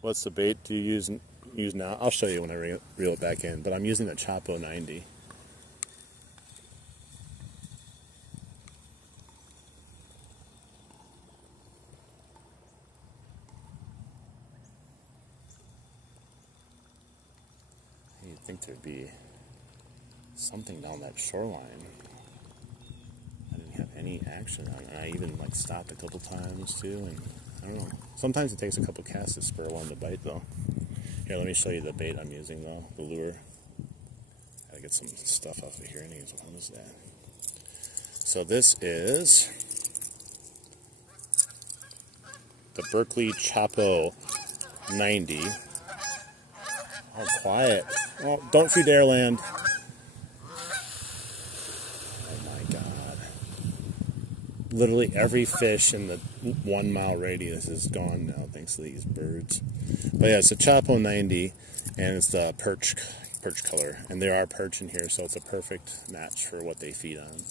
What's the bait do you use now? I'll show you when I reel it back in, but I'm using the Chapo 90. You'd think there'd be something down that shoreline. I didn't have any action on it. I even like stopped a couple times too, and I don't know. Sometimes it takes a couple casts to spur one to bite though. Here, let me show you the bait I'm using though, the lure. Gotta get some stuff off of here anyways. What is that? So this is the Berkley Chapo 90. Oh, quiet. Oh, don't you dare land. Oh my God. Literally every fish in the 1 mile radius is gone now thanks to these birds. But yeah, it's a Chapo 90, and it's the perch color. And there are perch in here, so it's a perfect match for what they feed on.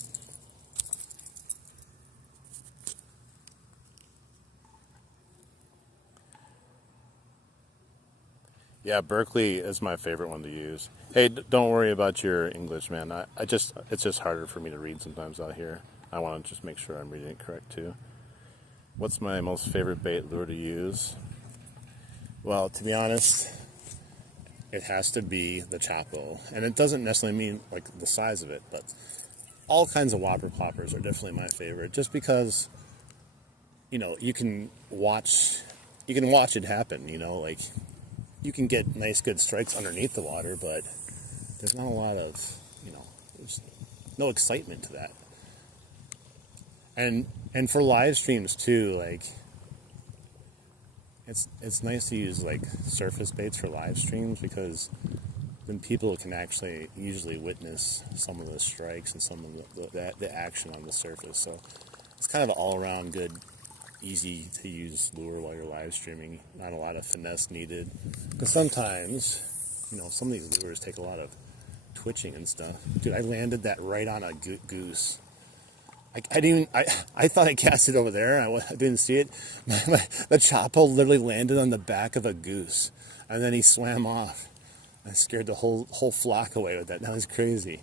Yeah, Berkeley is my favorite one to use. Hey, don't worry about your English, man. It's just harder for me to read sometimes out here. I want to just make sure I'm reading it correct too. What's my most favorite bait lure to use? Well, to be honest, it has to be the Chapo. And it doesn't necessarily mean like the size of it, but all kinds of whopper ploppers are definitely my favorite, just because, you know, you can watch it happen, you know, like you can get nice good strikes underneath the water, but there's not a lot of, you know, there's no excitement to that. And for live streams too, like it's nice to use like surface baits for live streams, because then people can actually usually witness some of the strikes and some of the action on the surface. So it's kind of an all-around good easy to use lure while you're live streaming. Not a lot of finesse needed. Because sometimes, some of these lures take a lot of twitching and stuff. Dude, I landed that right on a goose. I thought I cast it over there. I didn't see it. The Chapo literally landed on the back of a goose, and then he swam off. I scared the whole flock away with that. That was crazy.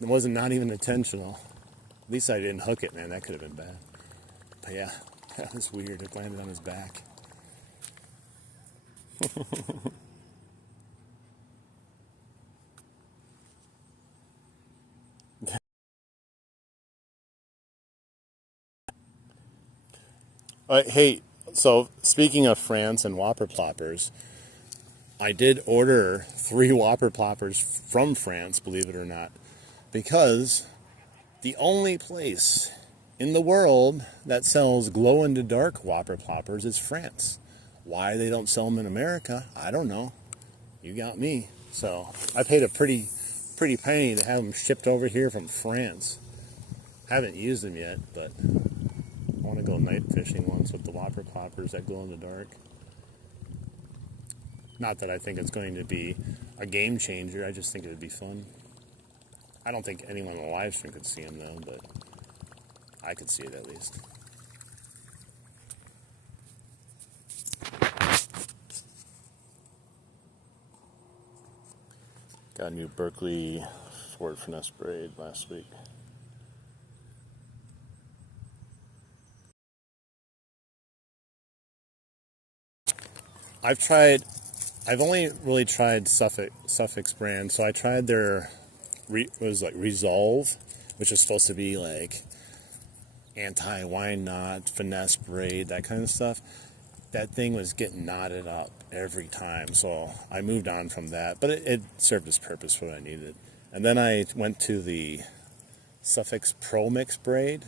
It wasn't not even intentional. At least I didn't hook it, man. That could have been bad. But yeah, that was weird. It landed on his back. Hey, so speaking of France and Whopper Ploppers, I did order 3 Whopper Ploppers from France, believe it or not, because the only place in the world that sells glow-in-the-dark Whopper Ploppers is France. Why they don't sell them in America, I don't know. You got me. So I paid a pretty penny to have them shipped over here from France. Haven't used them yet, but I want to go night fishing once with the Whopper Ploppers that glow in the dark. Not that I think it's going to be a game changer, I just think it would be fun. I don't think anyone on the live stream could see them though, but I could see it at least. Got a new Berkeley Ford Finesse braid last week. I've only really tried Suffolk's brand, so I tried their, Resolve, which is supposed to be like anti-wine knot, finesse braid, that kind of stuff. That thing was getting knotted up every time, so I moved on from that, but it served its purpose for what I needed. And then I went to the Suffolk's Pro Mix braid,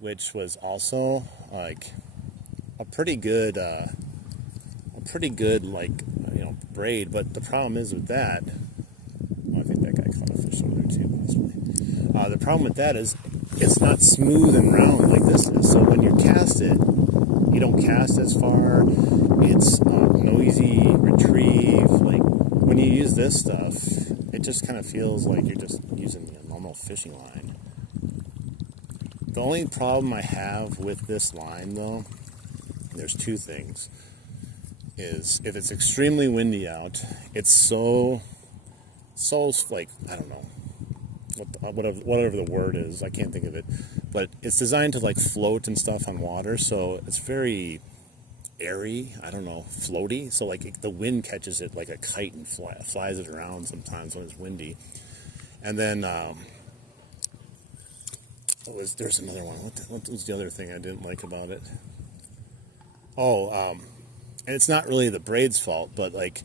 which was also like a pretty good braid, but the problem is with that, I think that guy caught a fish over there too. The problem with that is it's not smooth and round like this is, so when you cast it, you don't cast as far. It's noisy retrieve. Like when you use this stuff, it just kind of feels like you're just using a normal fishing line. The only problem I have with this line though, there's 2 things. Is if it's extremely windy out, it's so like, I don't know, whatever the word is, I can't think of it, but it's designed to like float and stuff on water, so it's very airy, I don't know, floaty, so like the wind catches it like a kite and flies it around sometimes when it's windy. And then there's another one. What was the other thing I didn't like about it? And it's not really the braid's fault, but like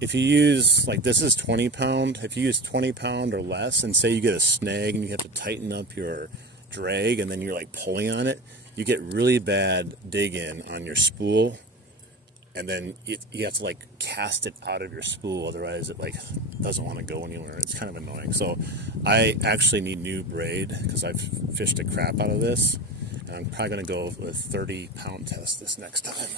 if you use, like this is 20 pound, if you use 20 pound or less, and say you get a snag and you have to tighten up your drag and then you're like pulling on it, you get really bad dig in on your spool, and then you have to like cast it out of your spool, otherwise it like doesn't want to go anywhere. It's kind of annoying. So I actually need new braid because I've fished the crap out of this, and I'm probably going to go with a 30 pound test this next time.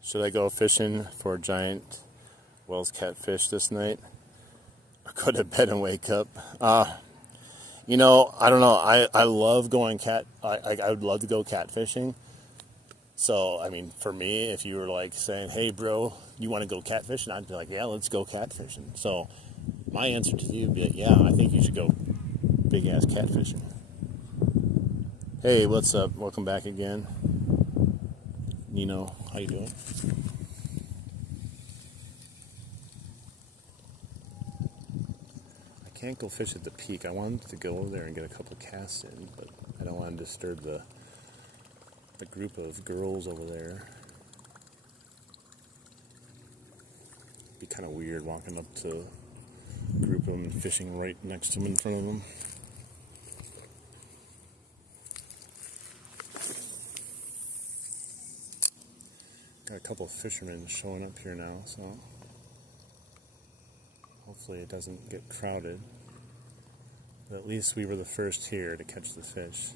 Should I go fishing for giant Wells catfish this night, or go to bed and wake up? I don't know. I love going I would love to go catfishing. So, I mean, for me, if you were like saying, hey bro, you want to go catfishing? I'd be like, yeah, let's go catfishing. So my answer to you would be, yeah, I think you should go big ass catfishing. Hey, what's up? Welcome back again. Nino, how you doing? I can't go fish at the peak. I wanted to go over there and get a couple casts in, but I don't want to disturb the group of girls over there. It'd be kind of weird walking up to a group of them and fishing right next to them in front of them. a couple of fishermen showing up here now, so hopefully it doesn't get crowded. But at least we were the first here to catch the fish.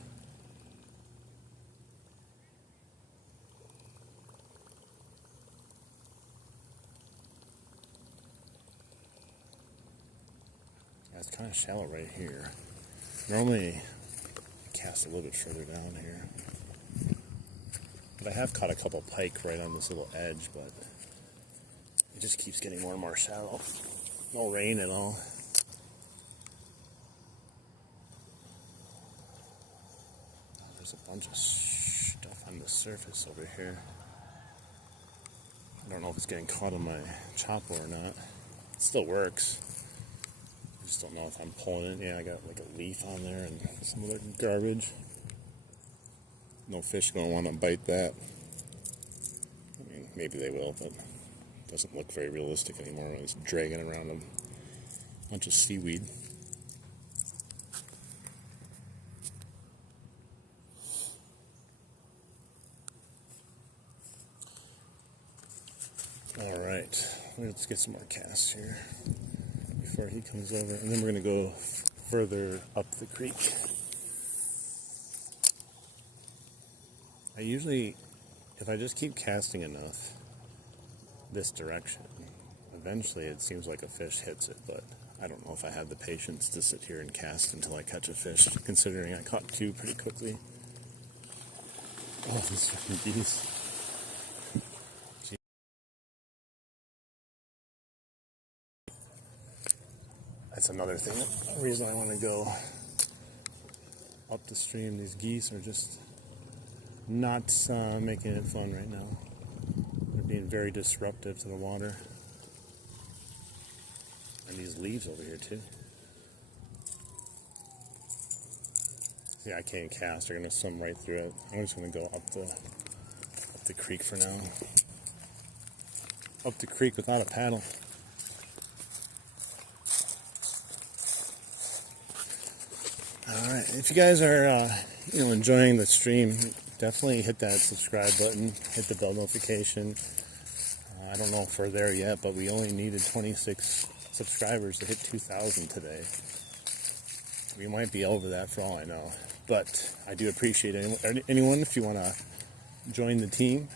Yeah, it's kind of shallow right here. Normally I cast a little bit further down here. But I have caught a couple pike right on this little edge, but it just keeps getting more and more shallow. No rain at all. Oh, there's a bunch of stuff on the surface over here. I don't know if it's getting caught on my Chapo or not. It still works. I just don't know if I'm pulling it. Yeah, I got like a leaf on there and some other garbage. No fish are going to want to bite that. I mean, maybe they will, but it doesn't look very realistic anymore when it's dragging around a bunch of seaweed. Alright, let's get some more casts here before he comes over, and then we're going to go further up the creek. I usually, if I just keep casting enough this direction, eventually it seems like a fish hits it, but I don't know if I have the patience to sit here and cast until I catch a fish, considering I caught two pretty quickly. Oh, these fucking geese. That's another thing, the reason I want to go up the stream. These geese are just not making it fun right now. They're being very disruptive to the water. And these leaves over here too. See, I can't cast. They're going to swim right through it. I'm just going to go up the creek for now. Up the creek without a paddle. Alright, if you guys are enjoying the stream, definitely hit that subscribe button, hit the bell notification. I don't know if we're there yet, but we only needed 26 subscribers to hit 2,000 today. We might be over that for all I know. But I do appreciate anyone if you want to join the team.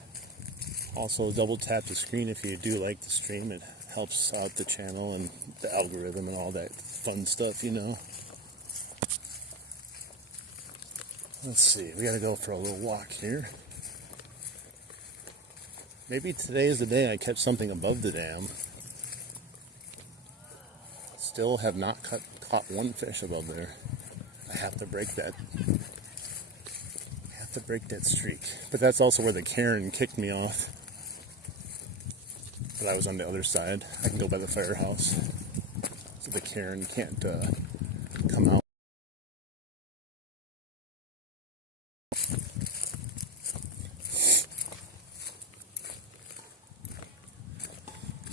Also, double tap the screen if you do like the stream. It helps out the channel and the algorithm and all that fun stuff, you know. Let's see, we gotta go for a little walk here. Maybe today is the day I catch something above the dam. Still have not caught one fish above there. I have to break that. Streak. But that's also where the cairn kicked me off. But I was on the other side. I can go by the firehouse. So the cairn can't come out.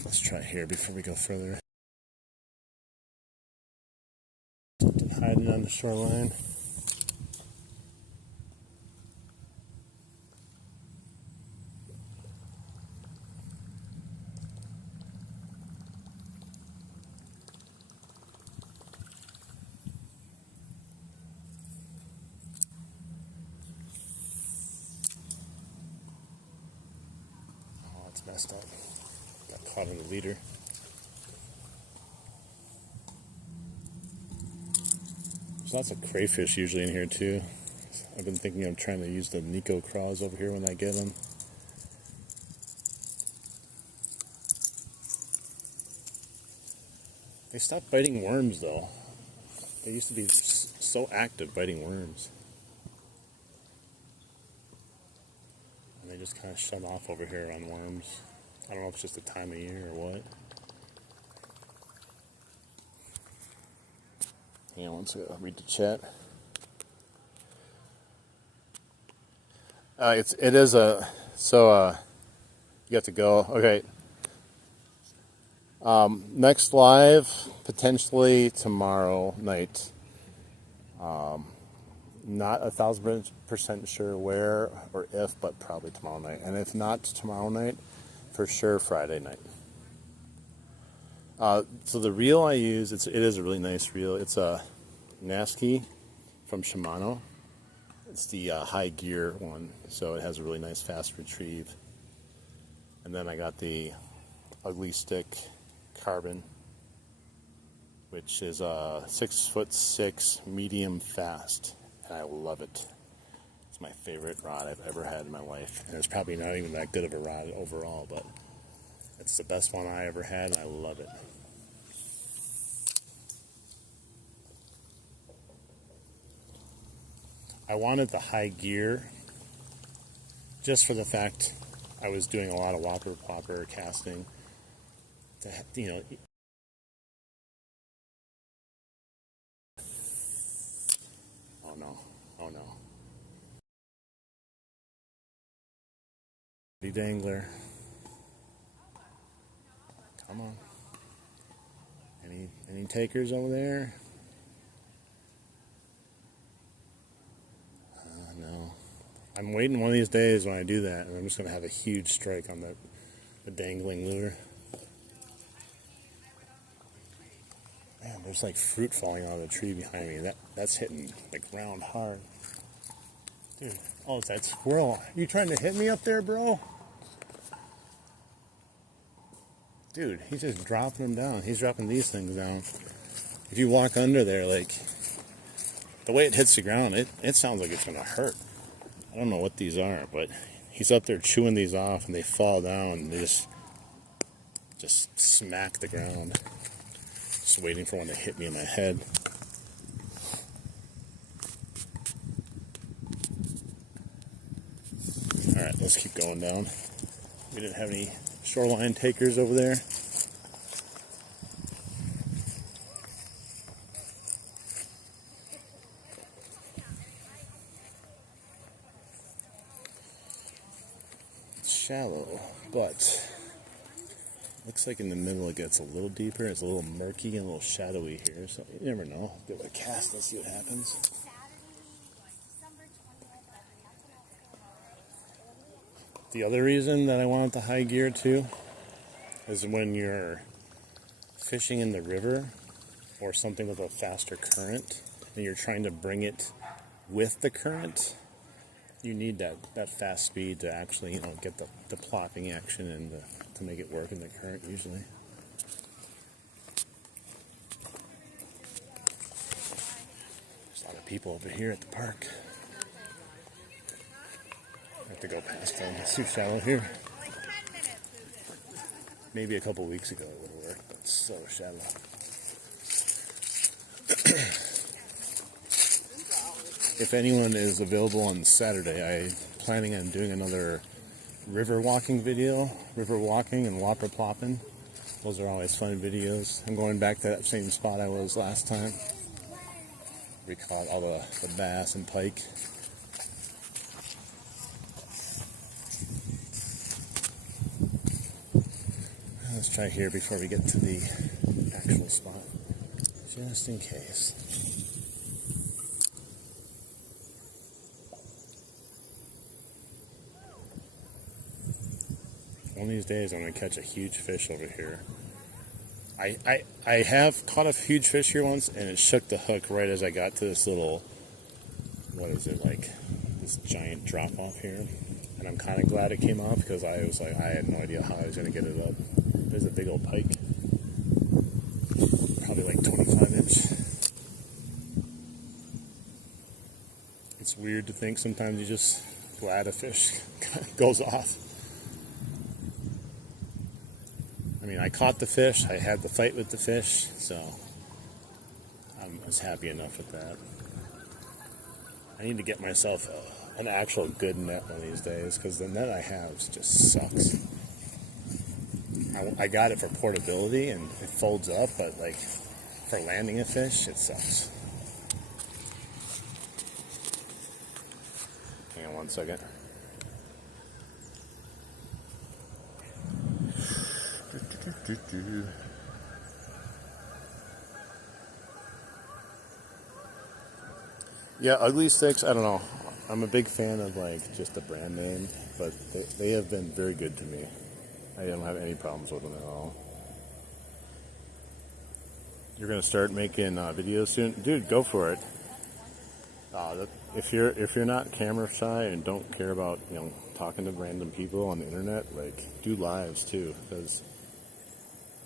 Let's try here before we go further. Something hiding on the shoreline. Oh, it's messed up. Got caught in the leader. There's lots of crayfish usually in here too. I've been thinking of trying to use the Nico craws over here when I get them. They stopped biting worms though. They used to be so active biting worms. And they just kind of shut off over here on worms. I don't know if it's just the time of year or what. Hang on, let's read the chat. It is a, so you have to go. Okay. Next live, potentially tomorrow night. Not 1,000% sure where or if, but probably tomorrow night. And if not tomorrow night, for sure Friday night. So the reel I use, it is a really nice reel. It's a Nasky from Shimano. It's the high gear one, so it has a really nice fast retrieve. And then I got the Ugly Stick Carbon, which is a 6'6" medium fast, and I love it. It's my favorite rod I've ever had in my life, and it's probably not even that good of a rod overall, but it's the best one I ever had, and I love it. I wanted the high gear just for the fact I was doing a lot of whopper plopper casting. Oh no, oh no. The dangler. Come on. Any takers over there? No. I'm waiting one of these days when I do that, and I'm just going to have a huge strike on the dangling lure. Man, there's like fruit falling out of the tree behind me. That's hitting the ground hard. Dude, oh, it's that squirrel. You trying to hit me up there, bro? Dude, he's just dropping them down. He's dropping these things down. If you walk under there, like, the way it hits the ground, it sounds like it's going to hurt. I don't know what these are, but he's up there chewing these off, and they fall down, and they just smack the ground. Just waiting for one to hit me in the head. Alright, let's keep going down. We didn't have any shoreline takers over there. It's shallow, but looks like in the middle it gets a little deeper. It's a little murky and a little shadowy here, so you never know. Give it a cast, let's see what happens. The other reason that I want the high gear too is when you're fishing in the river or something with a faster current and you're trying to bring it with the current, you need that fast speed to actually, get the plopping action and to make it work in the current usually. There's a lot of people over here at the park. I have to go past them. It's too shallow here. Maybe a couple weeks ago it would have worked, but it's so shallow. If anyone is available on Saturday, I'm planning on doing another river walking video. River walking and whopper plopping. Those are always fun videos. I'm going back to that same spot I was last time. We caught all the bass and pike. Let's try here before we get to the actual spot, just in case. One of these days I'm going to catch a huge fish over here. I have caught a huge fish here once, and it shook the hook right as I got to this little, what is it, like this giant drop off here. And I'm kind of glad it came off because I was like, I had no idea how I was going to get it up. There's a big old pike, probably like 25-inch. It's weird to think sometimes you just glad a fish goes off. I mean, I caught the fish, I had the fight with the fish, so I was happy enough with that. I need to get myself an actual good net one of these days because the net I have just sucks. I got it for portability and it folds up, but like for landing a fish, it sucks. Hang on one second. Yeah, Ugly Sticks, I don't know. I'm a big fan of like just the brand name, but they have been very good to me. I don't have any problems with them at all. You're gonna start making videos soon, dude. Go for it. If you're not camera shy and don't care about talking to random people on the internet, like do lives too, because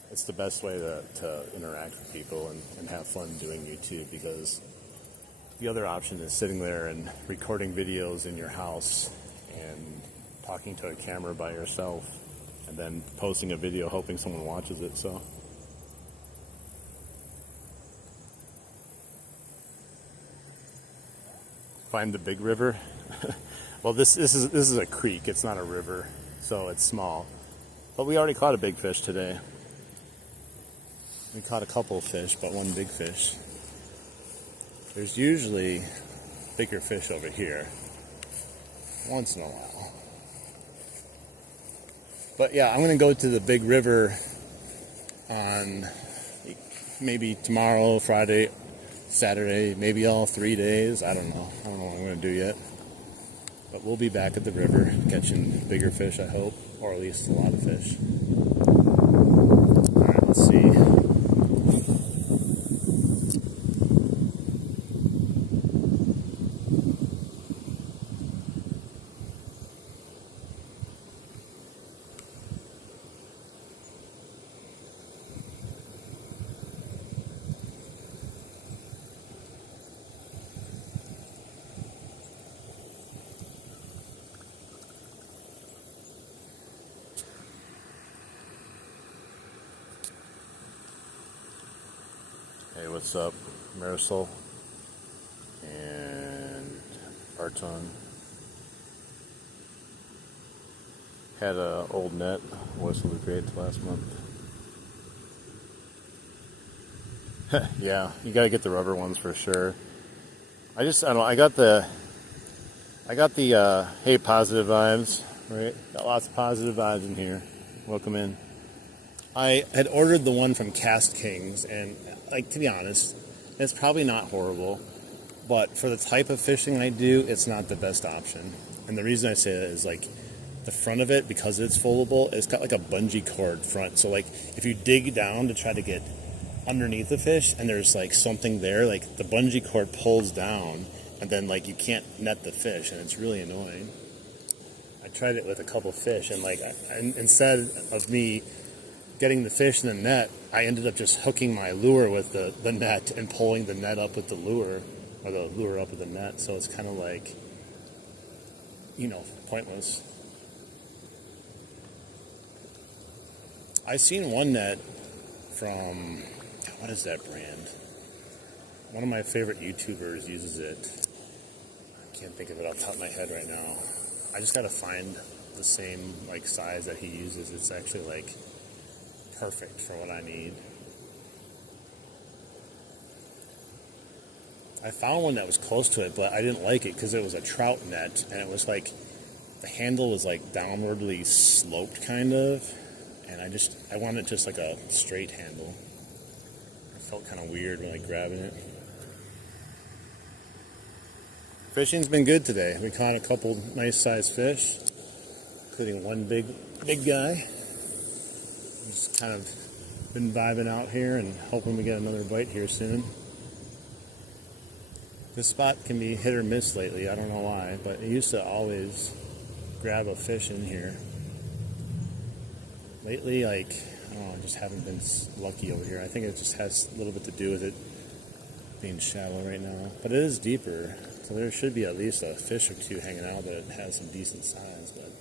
it's the best way to interact with people and have fun doing YouTube. Because the other option is sitting there and recording videos in your house and talking to a camera by yourself and then posting a video hoping someone watches it. So find the big river. Well, this is a creek. It's not a river, so it's small. But we already caught a big fish today. We caught a couple of fish, but one big fish. There's usually bigger fish over here, once in a while. But yeah, I'm gonna go to the big river on maybe tomorrow, Friday, Saturday, maybe all 3 days. I don't know what I'm gonna do yet. But we'll be back at the river catching bigger fish, I hope, or at least a lot of fish. All right, let's see. Hey, what's up? Marisol and Arton. Had a old net, Whistle the Great last month. Yeah, you gotta get the rubber ones for sure. I don't know, I got the hey, positive vibes, right? Got lots of positive vibes in here. Welcome in. I had ordered the one from Cast Kings, and like, to be honest, it's probably not horrible, but for the type of fishing I do, it's not the best option. And the reason I say that is like the front of it, because it's foldable, it's got like a bungee cord front. So like if you dig down to try to get underneath the fish and there's like something there, like the bungee cord pulls down and then like you can't net the fish, and it's really annoying. I tried it with a couple fish, and like instead of me getting the fish in the net, I ended up just hooking my lure with the net and pulling the net up with the lure, or the lure up with the net. So it's kind of like, pointless. I seen one net from, what is that brand? One of my favorite YouTubers uses it. I can't think of it off the top of my head right now. I just gotta find the same like size that he uses. It's actually like perfect for what I need. I found one that was close to it, but I didn't like it because it was a trout net, and it was like the handle was like downwardly sloped kind of, and I wanted just like a straight handle. It felt kind of weird when like grabbing it. Fishing's been good today. We caught a couple nice sized fish, including one big guy. Just kind of been vibing out here and hoping we get another bite here soon. This spot can be hit or miss lately. I don't know why, but it used to always grab a fish in here. Lately, like, I don't know, I just haven't been lucky over here. I think it just has a little bit to do with it being shallow right now. But it is deeper, so there should be at least a fish or two hanging out that has some decent size. But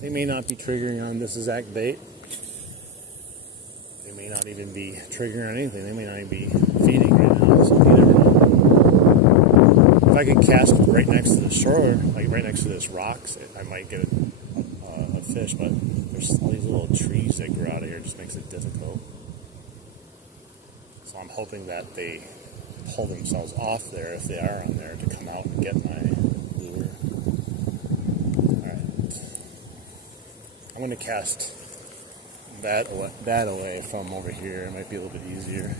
they may not be triggering on this exact bait. They may not even be triggering on anything. They may not even be feeding right now, so you never know. If I could cast right next to the shore, like right next to this rocks, I might get a fish, but there's all these little trees that grow out of here. It just makes it difficult. So I'm hoping that they pull themselves off there, if they are on there, to come out and get my lure. Alright. I'm going to cast that away from over here. It might be a little bit easier.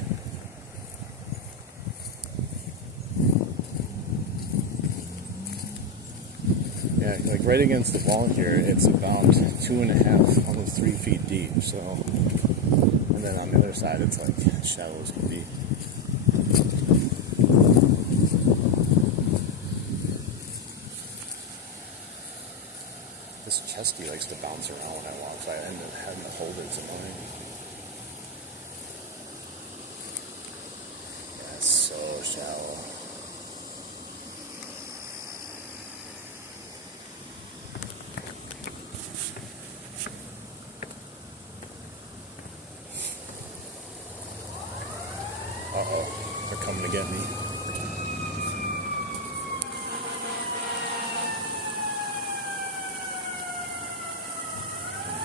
like right against the wall here, it's about 2.5, almost 3 feet deep. So, and then on the other side, it's like shallow as can be. This chesty likes to bounce around when I walk, so I end up having to hold it. It's annoying. Yeah, it's so shallow. Uh-oh, they're coming to get me.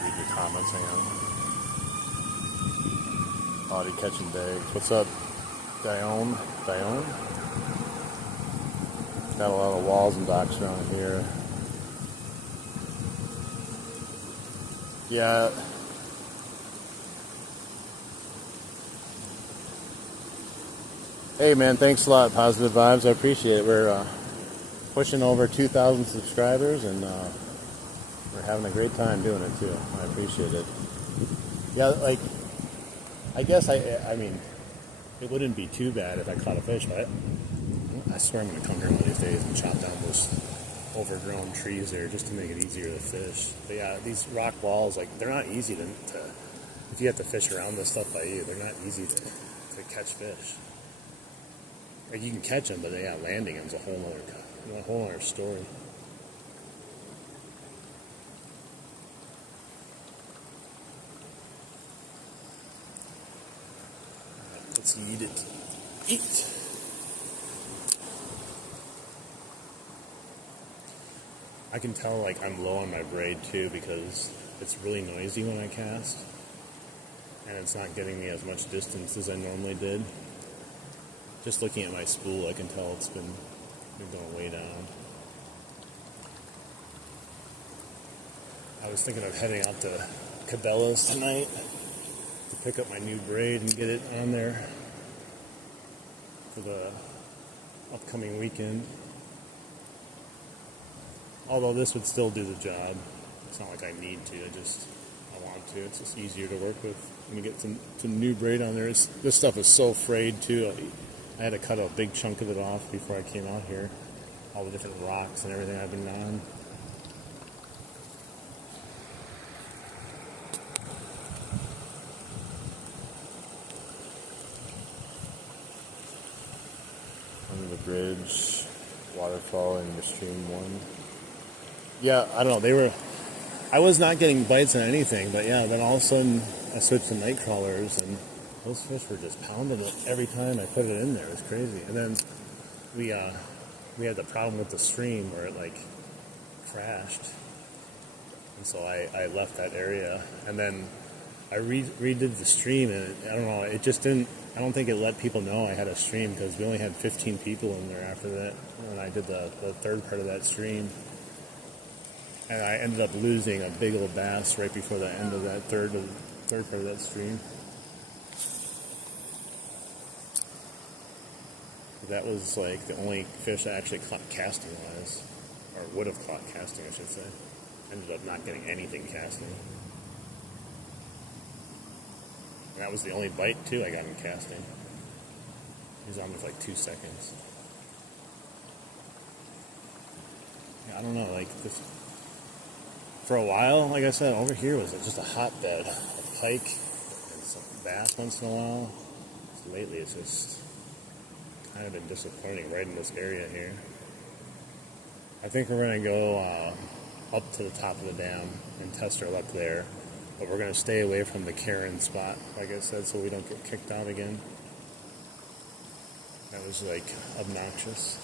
Read your comments, hang on. Body catching day. What's up, Dione? Dione? Got a lot of walls and docks around here. Yeah. Hey man, thanks a lot. Positive vibes, I appreciate it. We're pushing over 2,000 subscribers, and we're having a great time doing it too. I appreciate it. Yeah, like I guess I mean, it wouldn't be too bad if I caught a fish, but I swear I'm gonna come here one of these days and chop down those overgrown trees there just to make it easier to fish. But yeah, these rock walls, like they're not easy to if you have to fish around this stuff by you, they're not easy to catch fish. Like you can catch them, but yeah, landing them's a whole other story. Let's eat it. Eat. I can tell like I'm low on my braid too because it's really noisy when I cast, and it's not getting me as much distance as I normally did. Just looking at my spool, I can tell it's been going way down. I was thinking of heading out to Cabela's tonight to pick up my new braid and get it on there for the upcoming weekend. Although this would still do the job. It's not like I need to, I want to. It's just easier to work with when you get some new braid on there. This stuff is so frayed too. I had to cut a big chunk of it off before I came out here. All the different rocks and everything I've been on. Under the bridge, waterfall in the stream one. Yeah, I don't know. I was not getting bites on anything, but yeah, then all of a sudden I switched to night crawlers and those fish were just pounding it every time I put it in there. It was crazy. And then we had the problem with the stream where it like crashed. And so I left that area. And then I redid the stream, and I don't know, it just didn't, I don't think it let people know I had a stream because we only had 15 people in there after that when I did the third part of that stream. And I ended up losing a big old bass right before the end of that third part of that stream. That was like the only fish I actually caught casting wise, or would have caught casting, I should say. Ended up not getting anything casting. And that was the only bite too I got in casting. He was on me for like 2 seconds. Yeah, I don't know, like this, for a while, like I said, over here was just a hotbed of pike and some bass once in a while. So lately it's just kind of been disappointing right in this area here. I think we're going to go up to the top of the dam and test our luck there. But we're going to stay away from the Karen spot, like I said, so we don't get kicked out again. That was like obnoxious.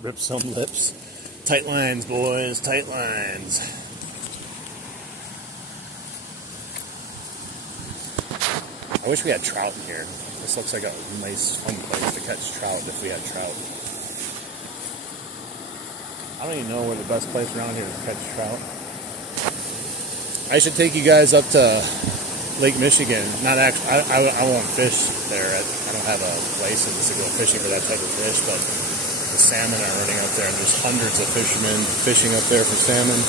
Rip some lips. Tight lines, boys, tight lines. I wish we had trout in here. This looks like a nice, fun place to catch trout if we had trout. I don't even know where the best place around here to catch trout. I should take you guys up to Lake Michigan. Not actually, I won't fish there. I don't have a license to go fishing for that type of fish, but the salmon are running up there, and there's hundreds of fishermen fishing up there for salmon.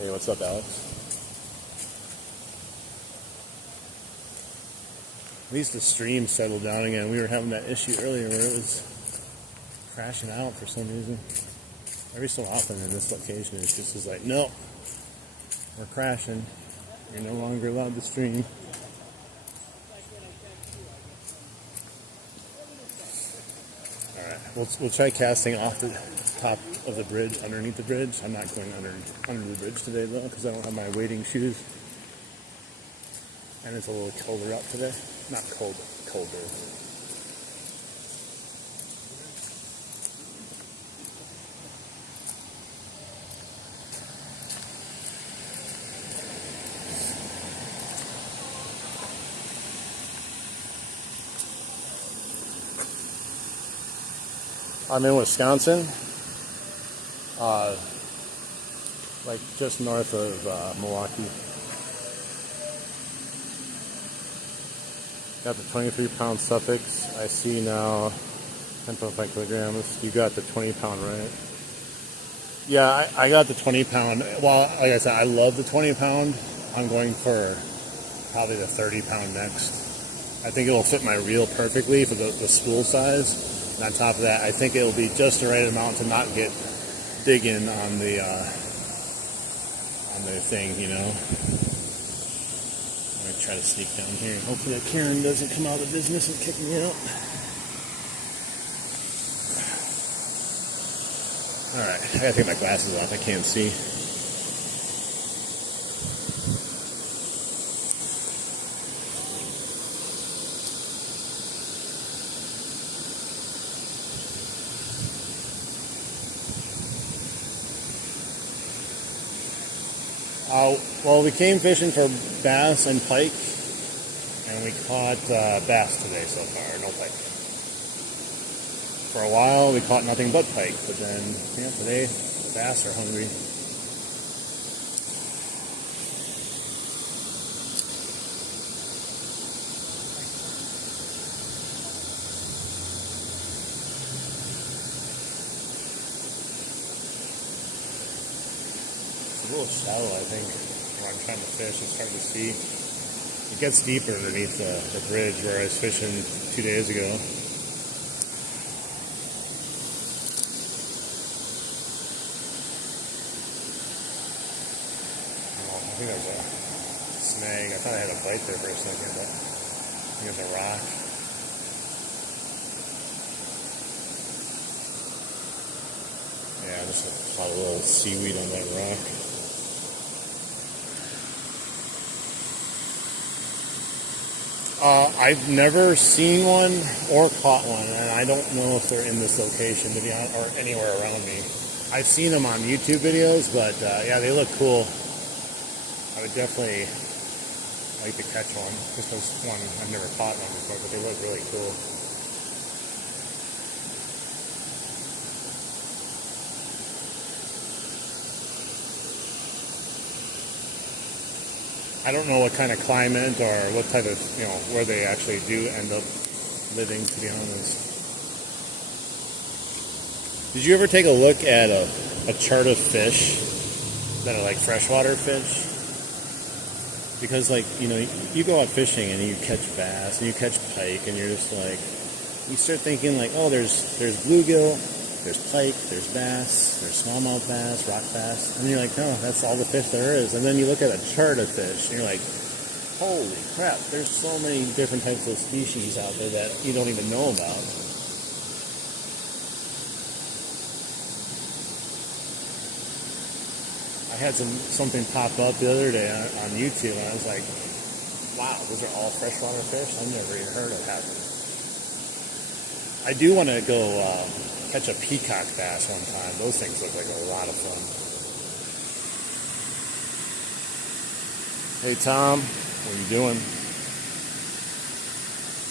Hey, what's up, Alex? At least the stream settled down again. We were having that issue earlier where it was crashing out for some reason. Every so often in this location, it's just like, no, we're crashing. You're no longer allowed to stream. All right, we'll try casting off the top of the bridge, underneath the bridge. I'm not going under the bridge today though, because I don't have my wading shoes. And it's a little colder out today. Not cold, colder. I'm in Wisconsin, like just north of Milwaukee. Got the 23-pound suffix. I see now 10.5 kilograms. You got the 20-pound, right? Yeah, I got the 20-pound. Well, like I said, I love the 20-pound. I'm going for probably the 30-pound next. I think it'll fit my reel perfectly for the spool size. And on top of that, I think it'll be just the right amount to not get digging on the thing, you know. Try to sneak down here. Hopefully that Karen doesn't come out of business and kick me out. Alright, I gotta take my glasses off. I can't see. Well, we came fishing for bass and pike, and we caught bass today so far, no pike. For a while, we caught nothing but pike, but then, yeah, today, the bass are hungry. It's a little shallow, I think, where I'm trying to fish. It's hard to see. It gets deeper underneath the bridge where I was fishing 2 days ago. Oh, I think there's a snag. I thought I had a bite there for a second, but I think it's a rock. Yeah, just a little seaweed on that rock. I've never seen one or caught one, and I don't know if they're in this location, to be honest, or anywhere around me. I've seen them on YouTube videos, but yeah, they look cool. I would definitely like to catch one. This was one, I've never caught one before, but they look really cool. I don't know what kind of climate or what type of, you know, where they actually do end up living, to be honest. Did you ever take a look at a chart of fish that are like freshwater fish? Because, like, you know, you go out fishing and you catch bass and you catch pike, and you're just like, you start thinking like, oh, there's bluegill, there's pike, there's bass, there's smallmouth bass, rock bass, and you're like, no, that's all the fish there is. And then you look at a chart of fish, and you're like, holy crap, there's so many different types of species out there that you don't even know about. I had something pop up the other day on YouTube, and I was like, wow, those are all freshwater fish? I've never even heard of that. I do want to go catch a peacock bass one time. Those things look like a lot of fun. Hey Tom, what are you doing?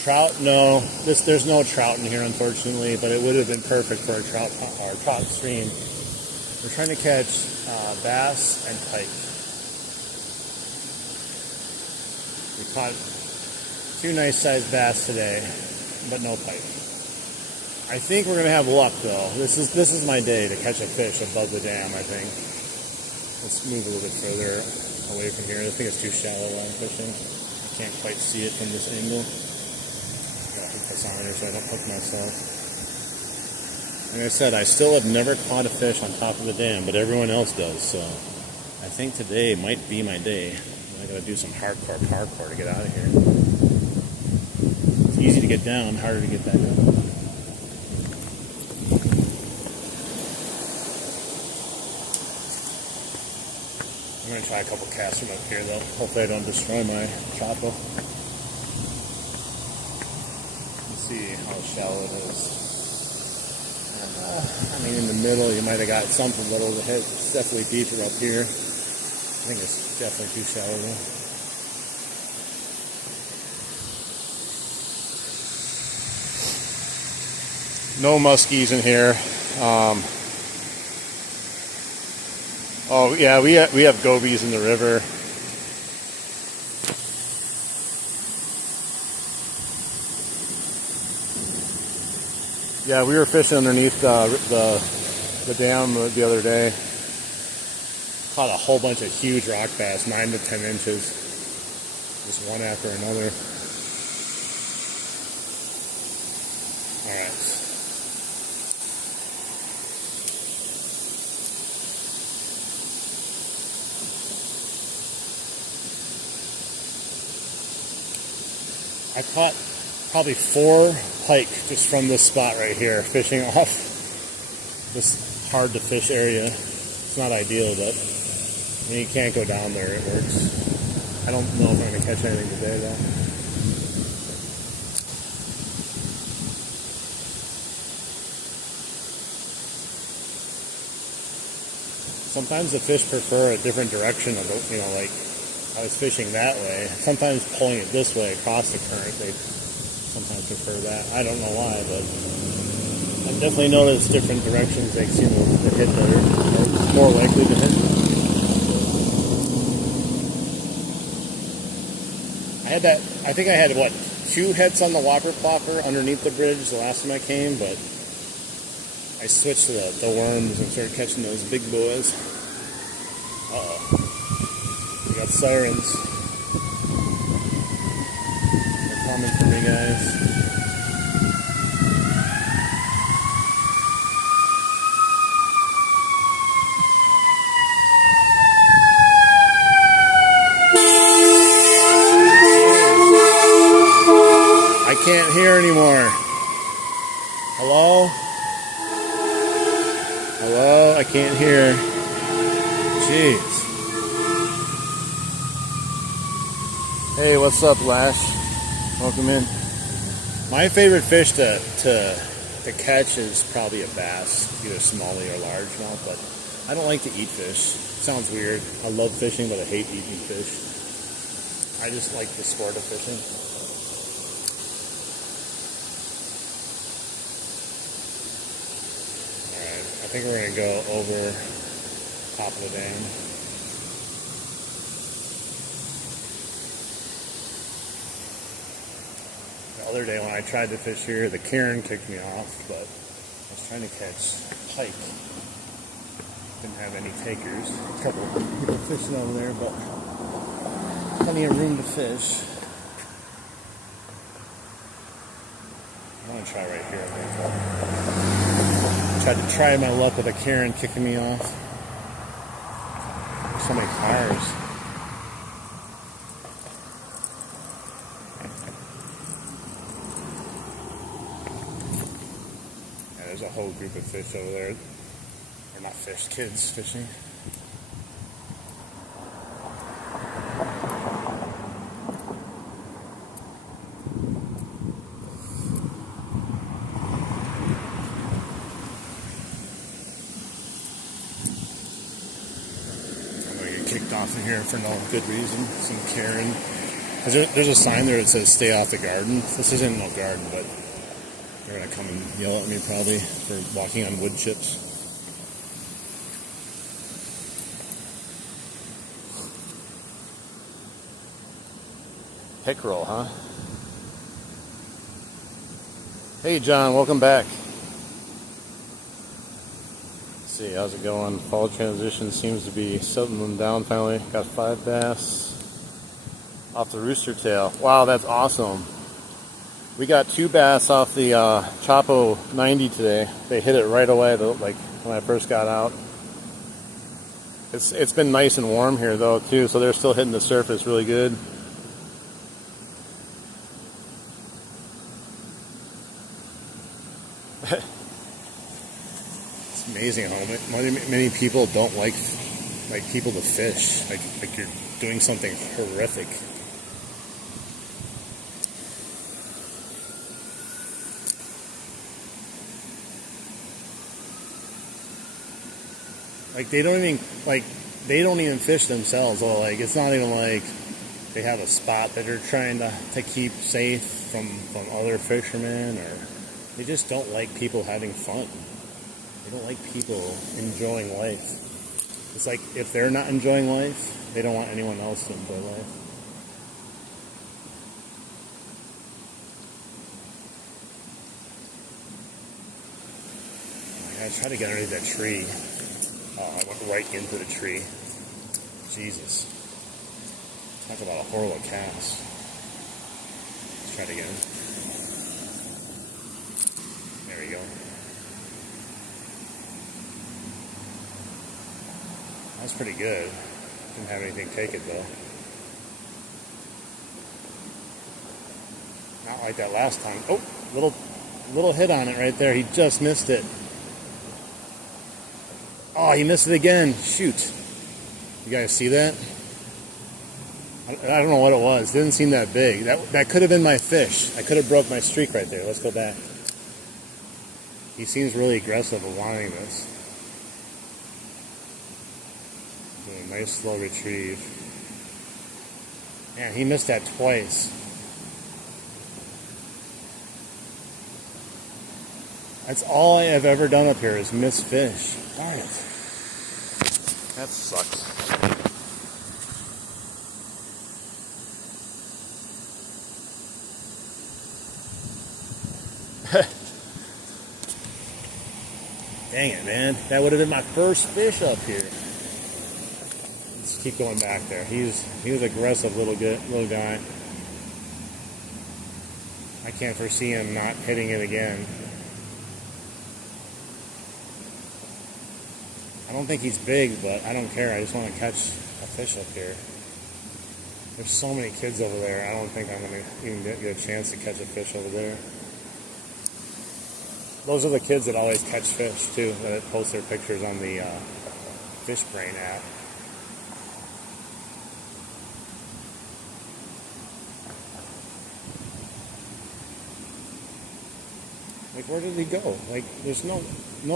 Trout? No. There's no trout in here, unfortunately, but it would have been perfect for a trout stream. We're trying to catch bass and pike. We caught 2 nice sized bass today, but no pike. I think we're gonna have luck though. This is my day to catch a fish above the dam, I think. Let's move a little bit further away from here. I think it's too shallow while I'm fishing. I can't quite see it from this angle. I'll put this on there so I don't hook myself. Like I said, I still have never caught a fish on top of the dam, but everyone else does, so I think today might be my day. I gotta do some hardcore parkour to get out of here. It's easy to get down, harder to get back up. I'm going to try a couple casts from up here though. Hopefully I don't destroy my Chapo. Let's see how shallow it is. I mean, in the middle you might have got something little to hit. It's definitely deeper up here. I think it's definitely too shallow though. No muskies in here. Oh yeah, we have gobies in the river. Yeah, we were fishing underneath the dam the other day. Caught a whole bunch of huge rock bass, 9 to 10 inches, just one after another. All right. I caught probably 4 pike just from this spot right here, fishing off this hard to fish area. It's not ideal, but I mean, you can't go down there, it works. I don't know if I'm going to catch anything today though. Sometimes the fish prefer a different direction of it, you know, like I was fishing that way. Sometimes pulling it this way across the current, they sometimes prefer that. I don't know why, but I've definitely noticed different directions they seem to hit better, or more likely to hit. I think I had, what, 2 hits on the whopper plopper underneath the bridge the last time I came, but I switched to the worms and started catching those big boys. Uh-oh. We got sirens. They're coming for me, guys. I can't hear anymore. Hello? Hello? I can't hear. Jeez. Hey, what's up, Lash? Welcome in. My favorite fish to catch is probably a bass, either smallie or largemouth, but I don't like to eat fish. Sounds weird. I love fishing, but I hate eating fish. I just like the sport of fishing. Alright, I think we're going to go over top of the dam. The other day when I tried to fish here, the cairn kicked me off, but I was trying to catch pike. Didn't have any takers. A couple of people fishing over there, but plenty of room to fish. I'm going to try right here. Tried to try my luck with a cairn kicking me off. There's so many cars. There's a whole group of fish over there. Or not fish, kids fishing. I'm gonna get kicked off in here for no good reason. Some cairn There's a sign there that says "Stay off the garden." This isn't no garden, but they're gonna come and yell at me probably for walking on wood chips. Pickerel, huh? Hey, John, welcome back. Let's see, how's it going? Fall transition seems to be settling them down finally. Got 5 bass off the rooster tail. Wow, that's awesome. We got 2 bass off the Chapo 90 today. They hit it right away, like when I first got out. It's been nice and warm here though too, so they're still hitting the surface really good. It's amazing how many people don't like people to fish. Like you're doing something horrific. Like they don't even fish themselves. Or like it's not even like they have a spot that they're trying to keep safe from other fishermen, or they just don't like people having fun. They don't like people enjoying life. It's like if they're not enjoying life, they don't want anyone else to enjoy life. I tried to get underneath that tree. I went right into the tree. Jesus. Talk about a horrible cast. Let's try it again. There we go. That's pretty good. Didn't have anything take it though. Not like that last time. Oh, little hit on it right there. He just missed it. Oh, he missed it again. Shoot. You guys see that? I don't know what it was. It didn't seem that big. That could have been my fish. I could have broke my streak right there. Let's go back. He seems really aggressive of wanting this. Doing a nice slow retrieve. Man, he missed that twice. That's all I have ever done up here is miss fish. Darn it. That sucks. Dang it, man. That would have been my first fish up here. Let's keep going back there. He was aggressive little guy. I can't foresee him not hitting it again. I don't think he's big, but I don't care. I just want to catch a fish up here. There's so many kids over there. I don't think I'm going to even get a chance to catch a fish over there. Those are the kids that always catch fish, too, that post their pictures on the Fish Brain app. Like, where did he go? Like, there's no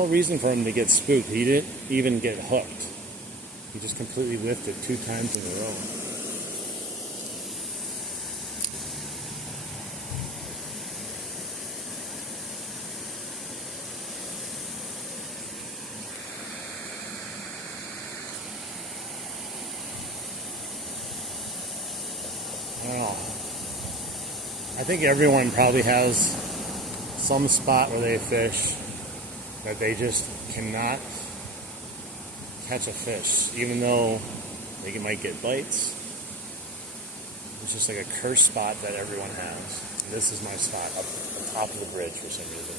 reason for him to get spooked. He didn't even get hooked. He just completely lifted 2 times in a row. I don't know. I think everyone probably has some spot where they fish that they just cannot catch a fish, even though they might get bites. It's just like a cursed spot that everyone has. And this is my spot up the top of the bridge for some reason.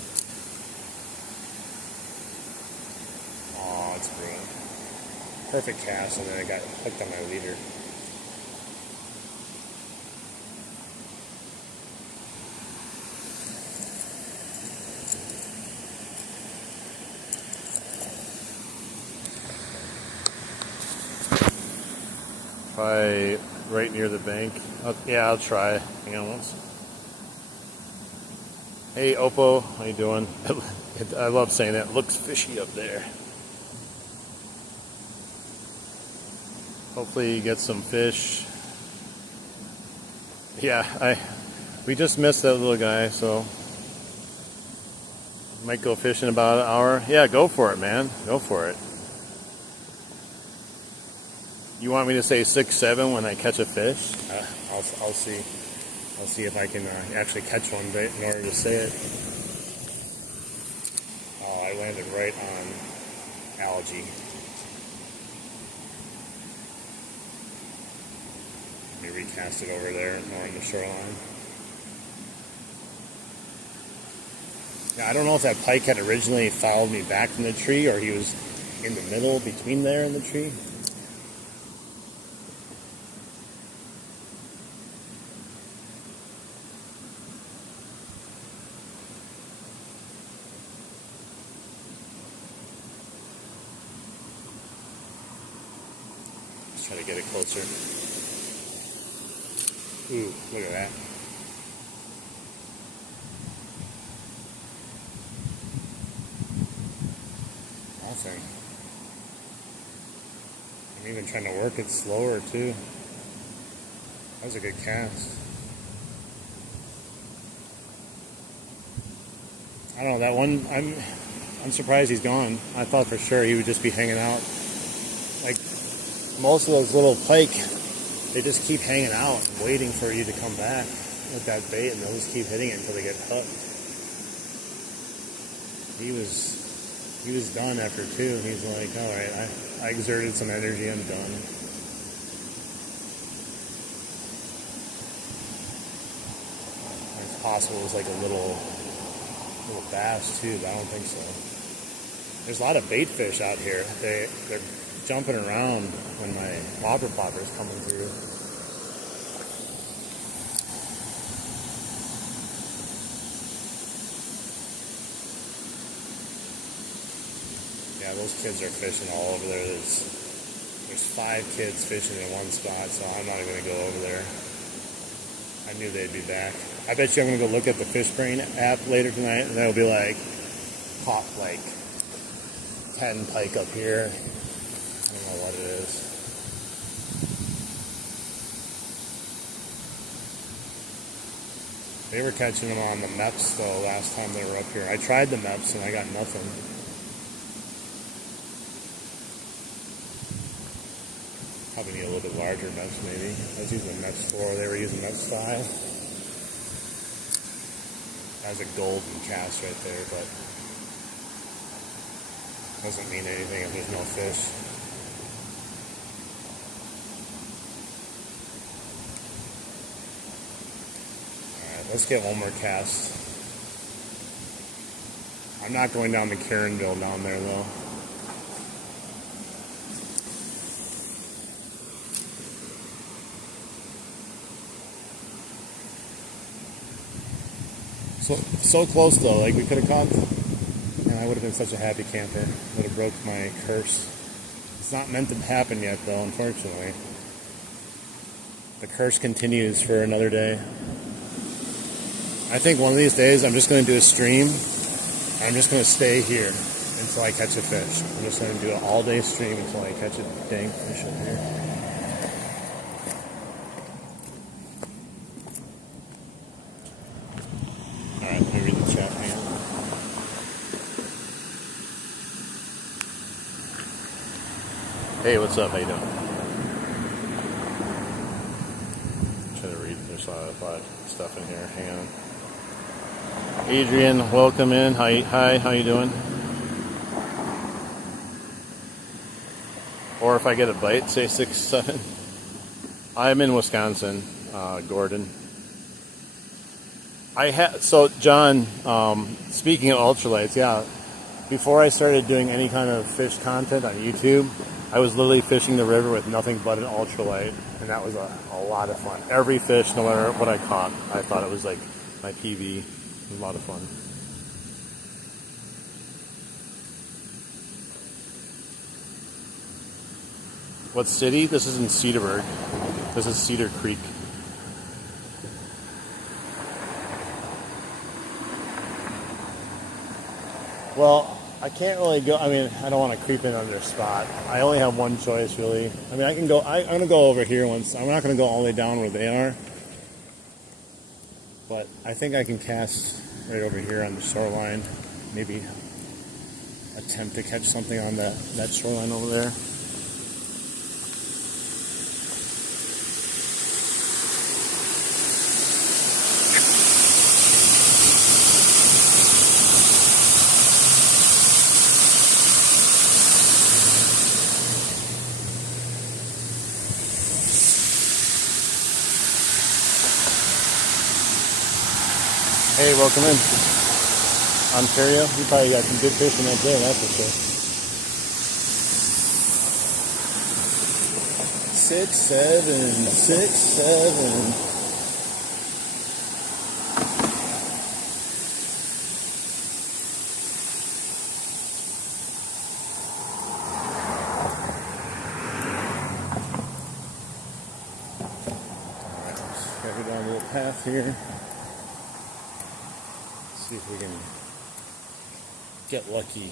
Oh, it's green. Perfect cast, and then I got hooked on my leader. Probably right near the bank. I'll try. Hang on once. Hey, Oppo, how you doing? I love saying that. It looks fishy up there. Hopefully you get some fish. Yeah, we just missed that little guy, so might go fishing in about an hour. Yeah, go for it, man. Go for it. You want me to say 6-7 when I catch a fish? I'll see. I'll see if I can actually catch one in order to say it. Oh, I landed right on algae. Let me recast it over there, more on the shoreline. Now, I don't know if that pike had originally followed me back from the tree or he was in the middle between there and the tree. Let's try to get it closer. Ooh, look at that. Nothing. I'm even trying to work it slower too. That was a good cast. I don't know, that one, I'm surprised he's gone. I thought for sure he would just be hanging out. Like most of those little pike, they just keep hanging out, waiting for you to come back with that bait, and they'll just keep hitting it until they get hooked. He was done after two. He's like, all right, I exerted some energy, I'm done. It's possible it was like a little bass too, but I don't think so. There's a lot of bait fish out here. They're jumping around when my whopper popper is coming through. Yeah, those kids are fishing all over there. There's 5 kids fishing in one spot, so I'm not even going to go over there. I knew they'd be back. I bet you I'm going to go look at the Fish Brain app later tonight, and they'll be like, caught like 10 pike up here. I don't know what it is. They were catching them on the MEPS though last time they were up here. I tried the MEPS and I got nothing. Probably need a little bit larger MEPS maybe. I was using MEPS 4, they were using MEPS 5. That's a golden cast right there, but doesn't mean anything if there's no fish. Let's get one more cast. I'm not going down the Caronville down there though. So close though, like we could have caught, and I would have been such a happy camper. Would have broke my curse. It's not meant to happen yet though, unfortunately. The curse continues for another day. I think one of these days I'm just going to do a stream. I'm just going to stay here until I catch a fish. I'm just going to do an all-day stream until I catch a dang fish up here. Alright, let me read the chat here. Hey, what's up? How you doing? I'm trying to read. There's a lot of stuff in here. Hang on. Adrian, welcome in. Hi, how you doing? Or if I get a bite, say 6-7. I'm in Wisconsin, Gordon. So John, speaking of ultralights, yeah, before I started doing any kind of fish content on YouTube, I was literally fishing the river with nothing but an ultralight, and that was a lot of fun. Every fish, no matter what I caught, I thought it was like my PV. It was a lot of fun. What city? This is in Cedarburg. This is Cedar Creek. Well, I can't really go. I mean, I don't want to creep in on their spot. I only have one choice, really. I mean, I can go. I'm going to go over here once. I'm not going to go all the way down where they are. But I think I can cast right over here on the shoreline. Maybe attempt to catch something on that shoreline over there. Hey, welcome in. Ontario, you probably got some good fishing that day, that's for sure. 6, 7, 6, 7. Alright, let's go down a little path here. See if we can get lucky.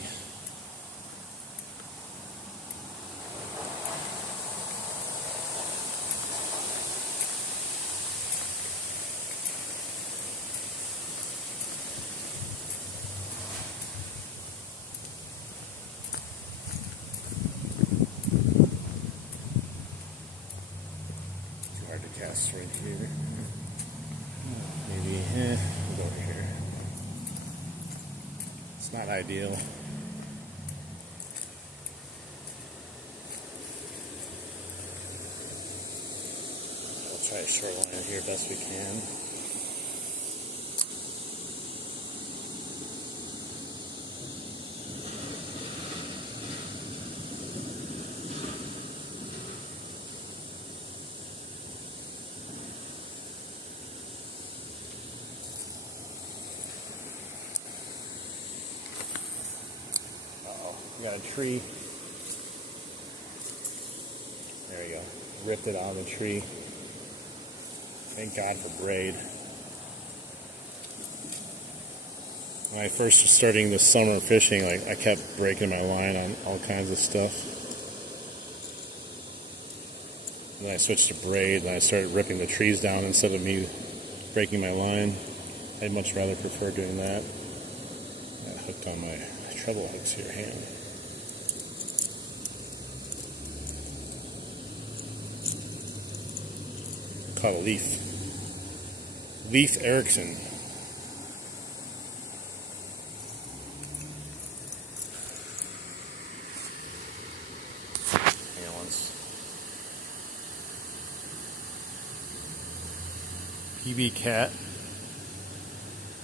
Too hard to cast right here. Maybe, we'll go over here. It's not ideal. We'll try a shoreline here best we can. We got a tree. There we go. Ripped it out of the tree. Thank God for braid. When I first was starting this summer fishing, I kept breaking my line on all kinds of stuff. And then I switched to braid, and I started ripping the trees down instead of me breaking my line. I'd much rather prefer doing that. I hooked on my treble hooks here, hand. Caught a leaf. Leif Erikson. Hang on once. PB cat.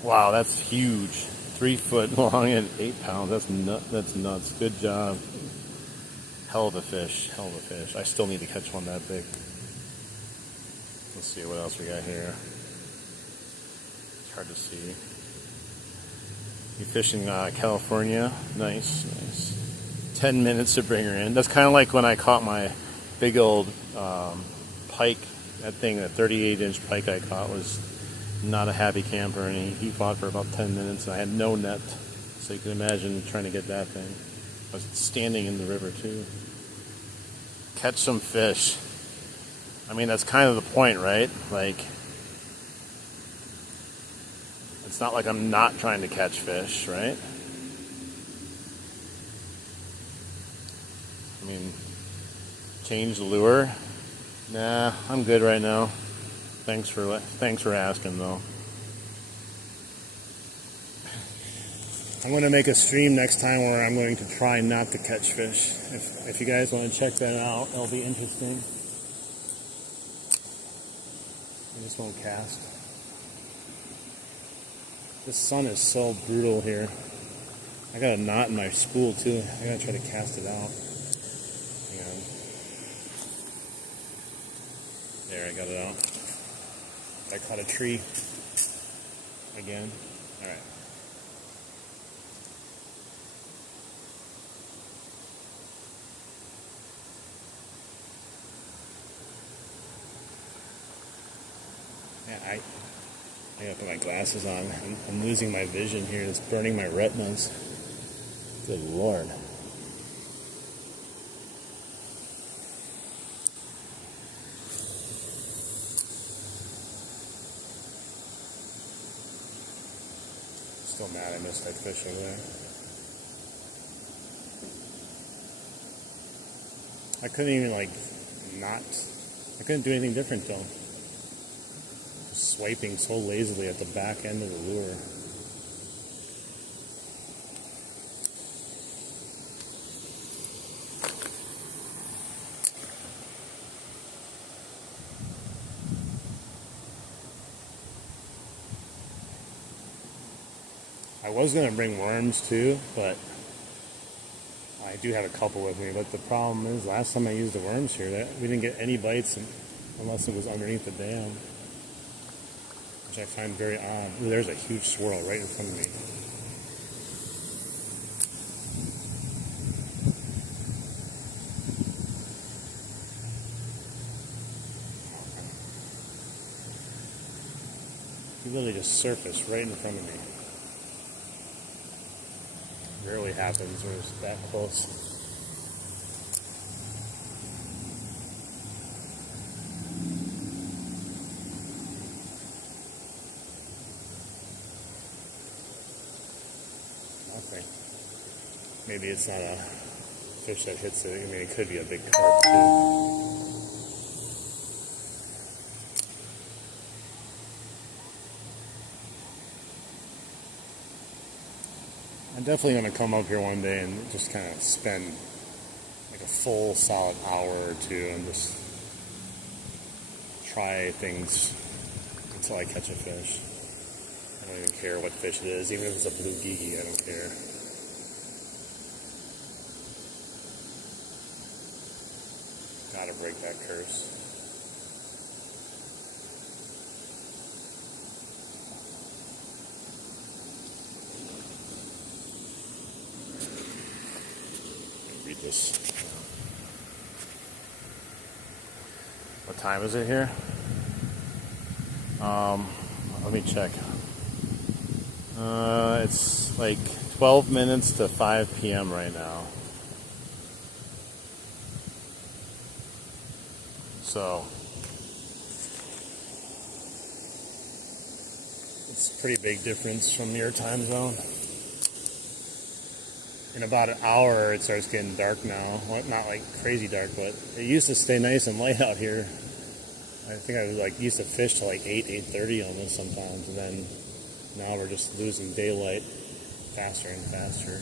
Wow, that's huge. 3 foot long and 8 pounds. That's nuts. Good job. Hell of a fish. Hell of a fish. I still need to catch one that big. Let's see what else we got here. It's hard to see. You fishing California? Nice, nice. 10 minutes to bring her in. That's kind of like when I caught my big old pike. That thing, that 38-inch pike I caught was not a happy camper, and he fought for about 10 minutes, and I had no net. So you can imagine trying to get that thing. I was standing in the river too. Catch some fish. I mean, that's kind of the point, right? Like, it's not like I'm not trying to catch fish, right? I mean, change the lure? Nah, I'm good right now. Thanks for asking, though. I'm going to make a stream next time where I'm going to try not to catch fish. If you guys want to check that out, it'll be interesting. I just won't cast. This sun is so brutal here. I got a knot in my spool too. I gotta try to cast it out. Hang on. There, I got it out. I caught a tree again. All right. Yeah, I gotta put my glasses on. I'm losing my vision here. It's burning my retinas. Good Lord. Still mad I missed that fish over there. I couldn't even I couldn't do anything different though. Just swiping so lazily at the back end of the lure. I was going to bring worms too, but I do have a couple with me. But the problem is, last time I used the worms here, we didn't get any bites unless it was underneath the dam, which I find very odd. Ooh, there's a huge swirl right in front of me. He literally just surfaced right in front of me. Rarely happens when it's that close. Nothing. Maybe it's not a fish that hits it. I mean, it could be a big carp too. I'm definitely going to come up here one day and just kind of spend like a full solid hour or two and just try things until I catch a fish. I don't even care what fish it is, even if it's a blue geeky, I don't care. Gotta break that curse. Read this. What time is it here? Let me check. It's like 12 minutes to 5 p.m. right now. So it's a pretty big difference from your time zone. In about an hour, it starts getting dark now. Well, not like crazy dark, but it used to stay nice and light out here. I think I was used to fish till like 8:30 almost sometimes, and then now we're just losing daylight faster and faster.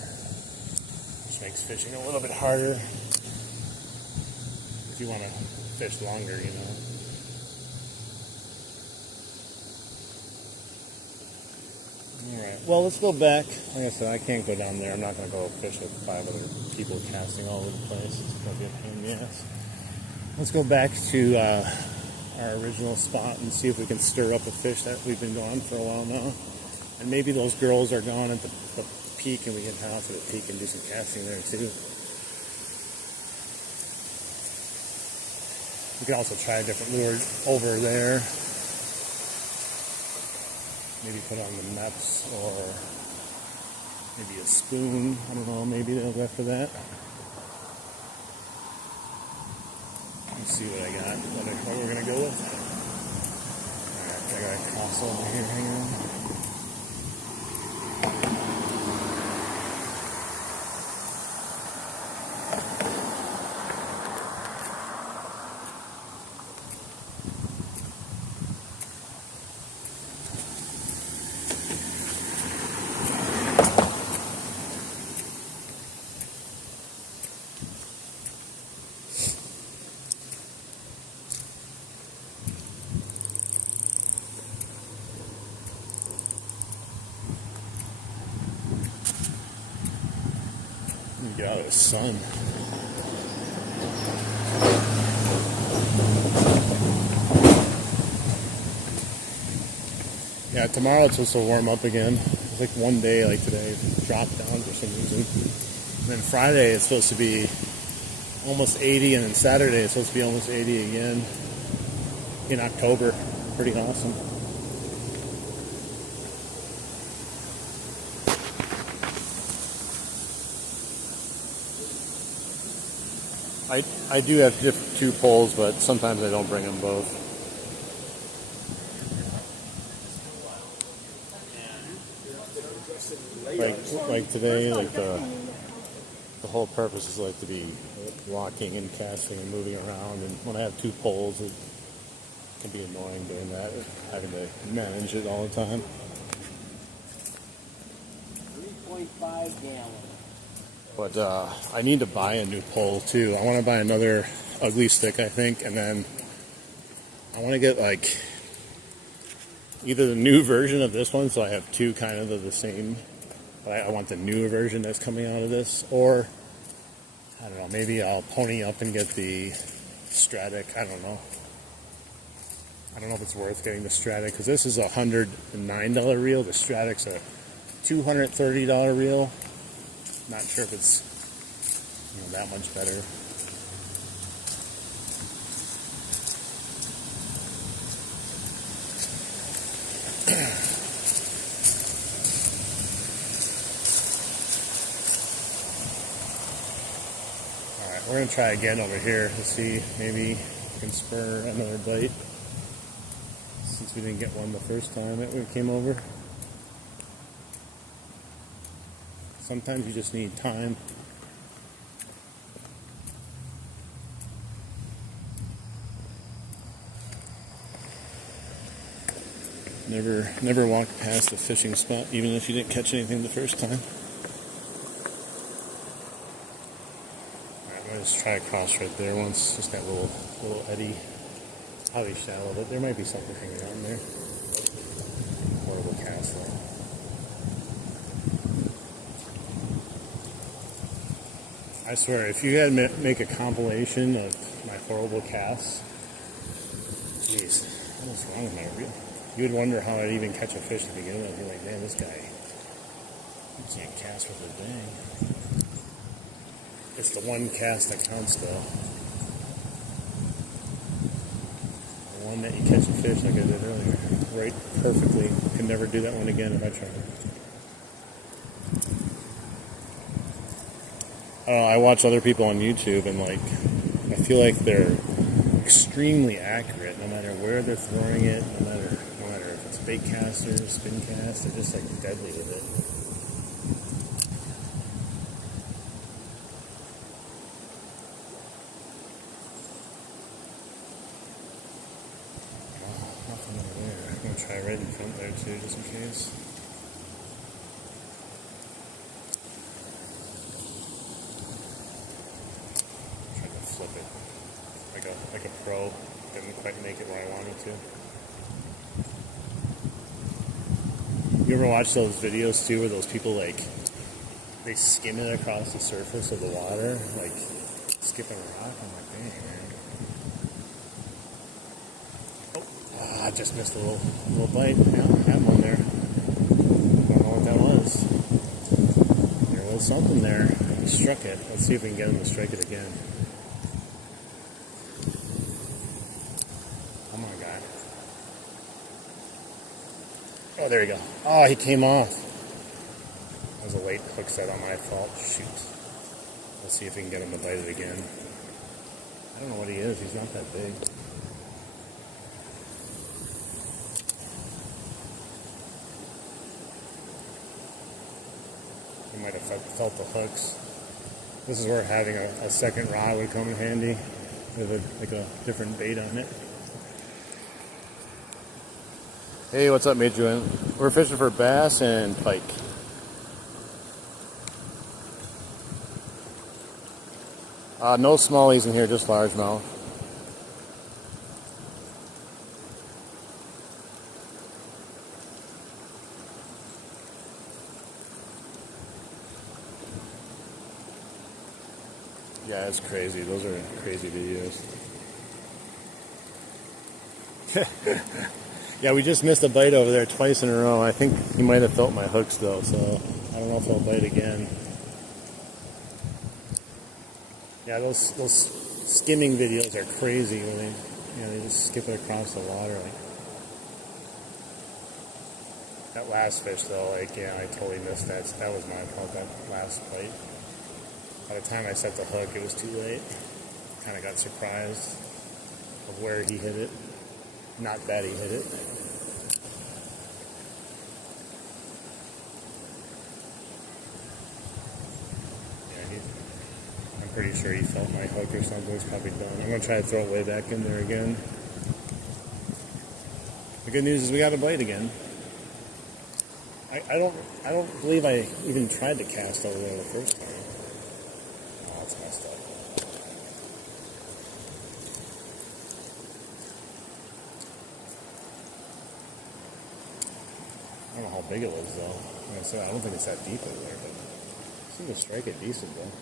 Which makes fishing a little bit harder if you want to fish longer, you know. Alright, well, let's go back. Like I said, I can't go down there. I'm not going to go fish with 5 other people casting all over the place. It's going to be a pain in the ass. Let's go back to our original spot and see if we can stir up a fish that we've been gone for a while now. And maybe those girls are gone at the peak and we can head out to the peak and do some casting there too. We could also try a different lure over there. Maybe put on the nets or maybe a spoon. I don't know, maybe they'll go for that. Let's see what I got, what we're going to go with. Alright, I got to cross over here, hang on. Get out of the sun. Yeah, tomorrow it's supposed to warm up again. It's like one day, like today, dropped down for some reason. And then Friday it's supposed to be almost 80, and then Saturday it's supposed to be almost 80 again in October. Pretty awesome. I do have two poles, but sometimes I don't bring them both. like today, like the whole purpose is like to be walking and casting and moving around. And when I have 2 poles, it can be annoying doing that, having to manage it all the time. 3.5 gallons. But I need to buy a new pole too. I want to buy another ugly stick, I think, and then I want to get like either the new version of this one, so I have 2 kind of the same, but I want the newer version that's coming out of this, or I don't know, maybe I'll pony up and get the Stratic. I don't know. I don't know if it's worth getting the Stratic, because this is a $109 reel. The Stratic's a $230 reel. Not sure if it's that much better. Alright, we're going to try again over here to see maybe we can spur another bite, since we didn't get one the first time that we came over. Sometimes you just need time. Never walk past a fishing spot, even if you didn't catch anything the first time. Alright, I'm gonna just try across right there once, just that little eddy. Probably shallow, but there might be something hanging out in there. Horrible cast though. I swear, if you had to make a compilation of my horrible casts, jeez, what is wrong with my reel? You would wonder how I'd even catch a fish to begin with. You're like, man, this guy, he can't cast with a dang. It's the one cast that counts, though. The one that you catch a fish, like I did earlier, right perfectly. Could never do that one again if I tried. I watch other people on YouTube, and like, I feel like they're extremely accurate, no matter where they're throwing it, no matter if it's bait cast or spin cast, they're just like deadly with it. Oh, nothing over there. I'm gonna try right in front there too, just in case. Flip it like a pro. Didn't quite make it where I wanted to. You ever watch those videos too, where those people like they skim it across the surface of the water, like skipping a rock? I'm like, dang, man. Oh, I just missed a little bite. Yeah, I had one there. Don't know what that was. There was something there. He struck it. Let's see if we can get him to strike it again. Oh, there you go. Oh, he came off. That was a late hook set on my fault. Shoot. Let's see if we can get him to bite it again. I don't know what he is. He's not that big. He might have felt the hooks. This is where having a second rod would come in handy with a different bait on it. Hey, what's up, Adrian? We're fishing for bass and pike. No smallies in here, just largemouth. Yeah, it's crazy. Those are crazy videos. Yeah, we just missed a bite over there twice in a row. I think he might have felt my hooks though, so I don't know if he'll bite again. Yeah, those skimming videos are crazy when they just skip it across the water. Like that last fish though, I totally missed that. That was my fault. That last bite. By the time I set the hook, it was too late. Kind of got surprised of where he hit it. Not that he hit it. pretty sure he felt my hook or something. It's probably done. I'm going to try to throw it way back in there again. The good news is we got a bite again. I don't believe I even tried to cast over there the first time. Oh, that's messed up. I don't know how big it was though. Like I said, I don't think it's that deep over there, but it seemed to strike it decent though.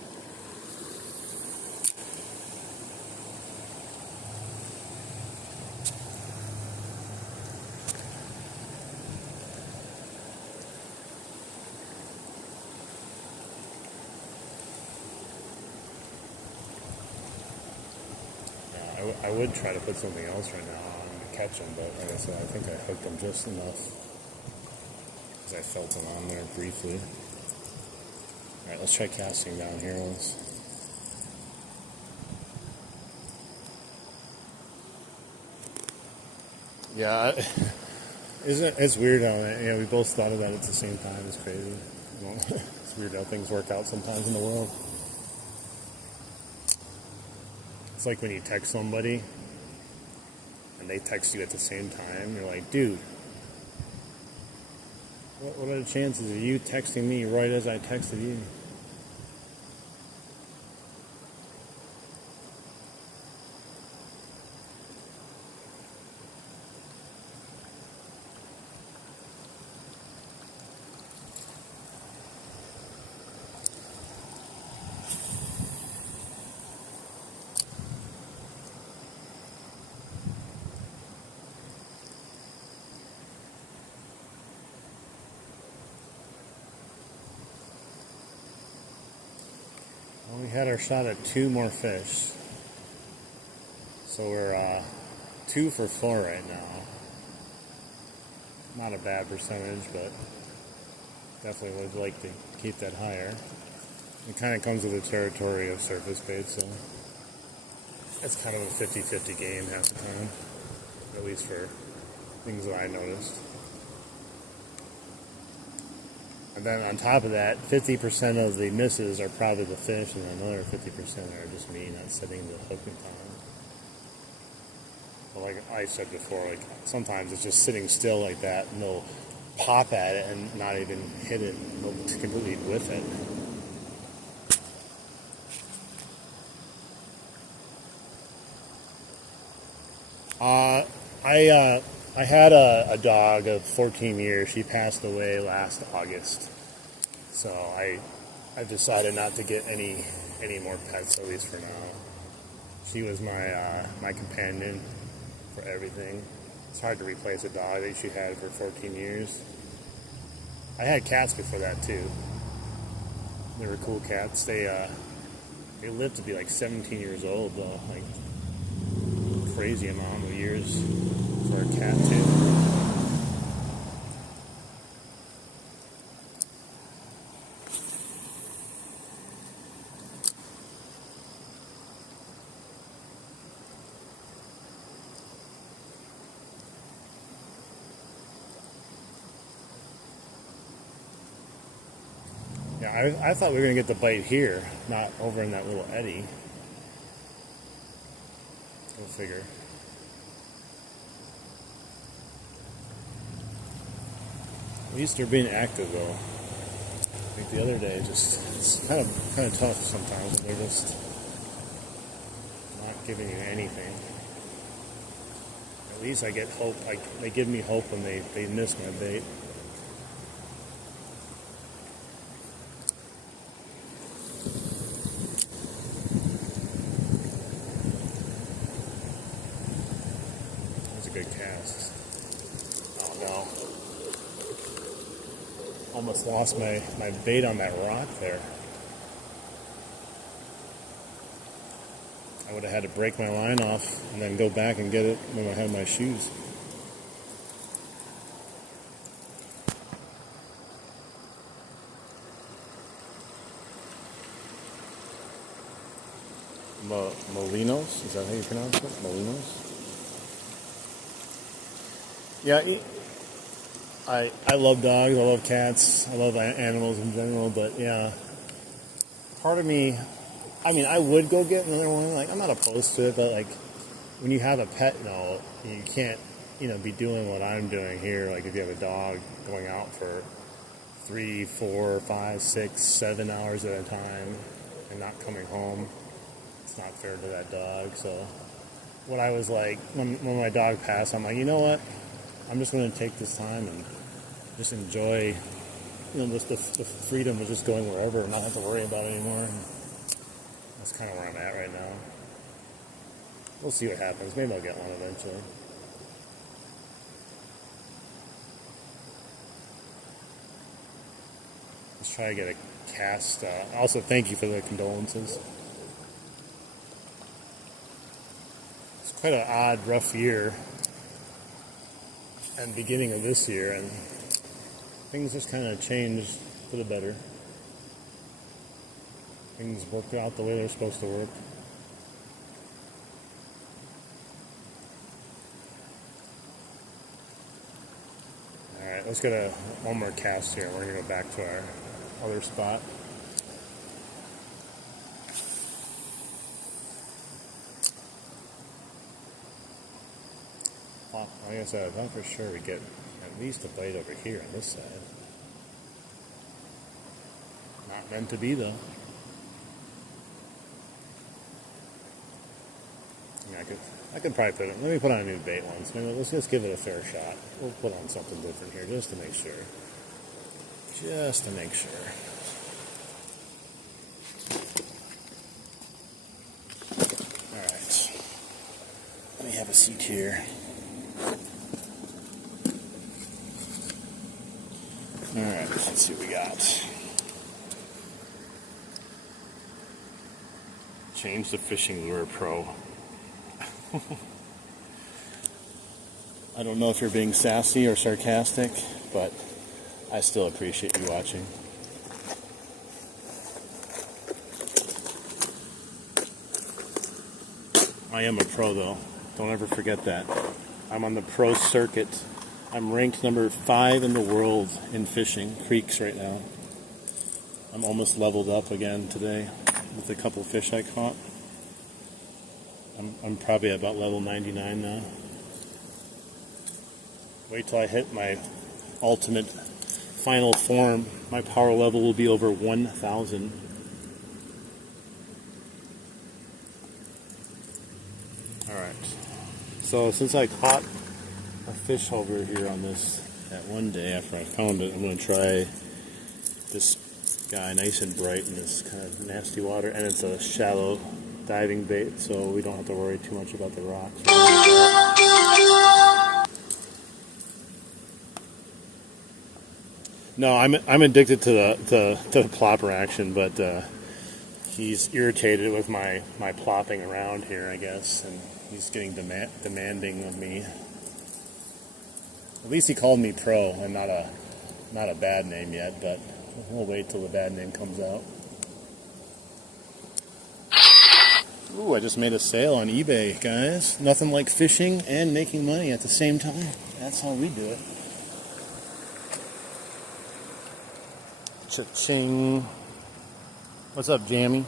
I would try to put something else right now on to catch them, but like I said, I think I hooked them just enough because I felt them on there briefly. Alright, let's try casting down here once. Yeah, it's weird how we both thought about it at the same time. It's crazy. It's weird how things work out sometimes in the world. It's like when you text somebody and they text you at the same time. You're like, dude, what are the chances of you texting me right as I texted you? Well, we had our shot at 2 more fish. So we're 2 for 4 right now. Not a bad percentage, but definitely would like to keep that higher. It kind of comes with the territory of surface bait, so it's kind of a 50-50 game half the time, at least for things that I noticed. And then on top of that, 50% of the misses are probably the fish, and another 50% are just me not setting the hook in time. But like I said before, like sometimes it's just sitting still like that, and they'll pop at it and not even hit it. They'll completely whiff it. I had a dog of 14 years. She passed away last August. So I've decided not to get any more pets, at least for now. She was my companion for everything. It's hard to replace a dog that she had for 14 years. I had cats before that too. They were cool cats. They lived to be like 17 years old though. Like crazy amount of years for a cat too. Yeah, I thought we were going to get the bite here, not over in that little eddy. Go figure. At least they're being active though. I think the other day it's kind of tough sometimes when they're just not giving you anything. At least I get hope. They give me hope when they miss my bait. Good cast. Oh no. Almost lost my bait on that rock there. I would have had to break my line off and then go back and get it when I had my shoes. Molinos? Is that how you pronounce it? Molinos? Yeah, I love dogs, I love cats, I love animals in general, but yeah, part of me I mean, I would go get another one. Like, I'm not opposed to it, but like, when you have a pet, you can't, be doing what I'm doing here. Like, if you have a dog going out for 3, 4, 5, 6, 7 hours at a time and not coming home, it's not fair to that dog. So, what I was like, when my dog passed, I'm like, you know what? I'm just going to take this time and just enjoy, just the freedom of just going wherever and not have to worry about it anymore. And that's kind of where I'm at right now. We'll see what happens. Maybe I'll get one eventually. Let's try to get a cast. Also, thank you for the condolences. It's quite an odd, rough year and beginning of this year, and things just kind of changed for the better. Things worked out the way they're supposed to work. Alright, let's get one more cast here. We're going to go back to our other spot. Well, like I said, I thought for sure we'd get at least a bite over here on this side. Not meant to be, though. I could probably let me put on a new bait once. Maybe let's just give it a fair shot. We'll put on something different here just to make sure. Just to make sure. Alright. Let me have a seat here. Alright, let's see what we got. Change the fishing lure pro. I don't know if you're being sassy or sarcastic, but I still appreciate you watching. I am a pro, though. Don't ever forget that. I'm on the pro circuit. I'm ranked number 5 in the world in fishing creeks right now. I'm almost leveled up again today with a couple fish I caught. I'm probably about level 99 now. Wait till I hit my ultimate final form. My power level will be over 1,000. Alright. So since I caught a fish over here on this that one day after I found it, I'm going to try this guy nice and bright in this kind of nasty water. And it's a shallow diving bait, so we don't have to worry too much about the rocks. No, I'm addicted to the plopper action, but he's irritated with my plopping around here, I guess, and he's getting demanding of me. At least he called me pro, and not a bad name yet, but we'll wait till the bad name comes out. Ooh, I just made a sale on eBay, guys. Nothing like fishing and making money at the same time. That's how we do it. Cha-ching. What's up, Jammy?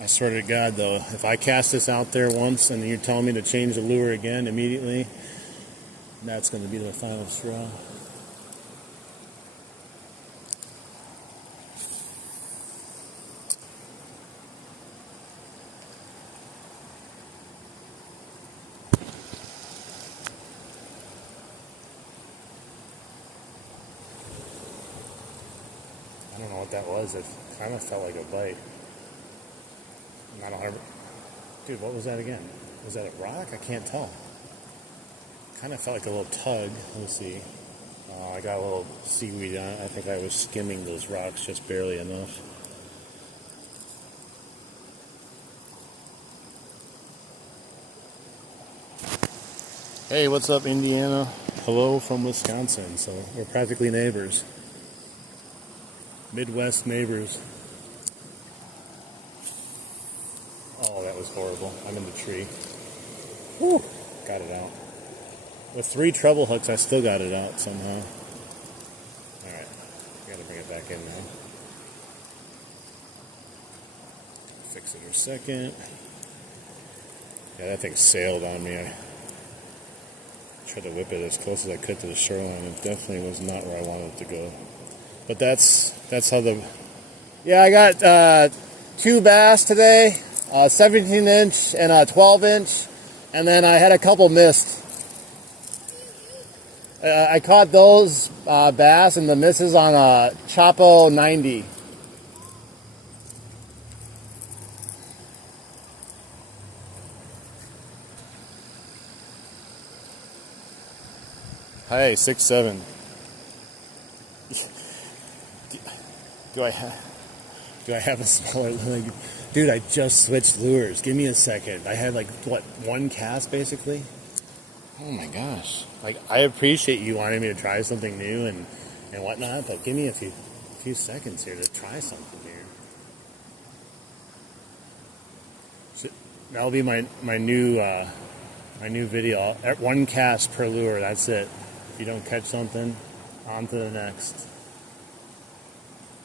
I swear to God, though, if I cast this out there once and you're telling me to change the lure again immediately, that's going to be the final straw. I don't know what that was. It kind of felt like a bite. Not 100. Dude, what was that again? Was that a rock? I can't tell. Kind of felt like a little tug. Let me see. I got a little seaweed on it. I think I was skimming those rocks just barely enough. Hey, what's up, Indiana? Hello from Wisconsin. So we're practically neighbors. Midwest neighbors. Oh, that was horrible. I'm in the tree. Whew, got it out. With 3 treble hooks, I still got it out somehow. Alright, I gotta bring it back in now. Fix it in a second. Yeah, that thing sailed on me. I tried to whip it as close as I could to the shoreline. It definitely was not where I wanted it to go. But that's how the... Yeah, I got 2 bass today, 17 inch and a 12 inch, and then I had a couple missed. I caught those bass and the misses on a Chapo 90. Hey, 6'7". Do I have a smaller lure? Dude, I just switched lures. Give me a second. I had like what, 1 cast basically? Oh my gosh. Like, I appreciate you wanting me to try something new and whatnot, but give me a few seconds here to try something here. That'll be my new video. 1 cast per lure, that's it. If you don't catch something, on to the next.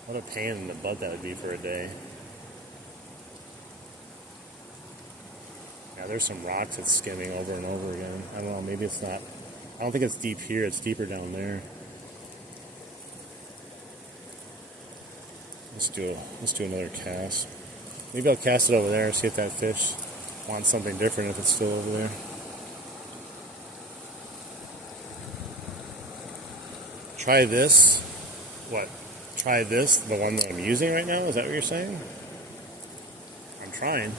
What a pain in the butt that would be for a day. Yeah, there's some rocks that's skimming over and over again. I don't know, maybe it's not. I don't think it's deep here, it's deeper down there. Let's do another cast. Maybe I'll cast it over there and see if that fish wants something different if it's still over there. Try this. What? Try this, the one that I'm using right now? Is that what you're saying? I'm trying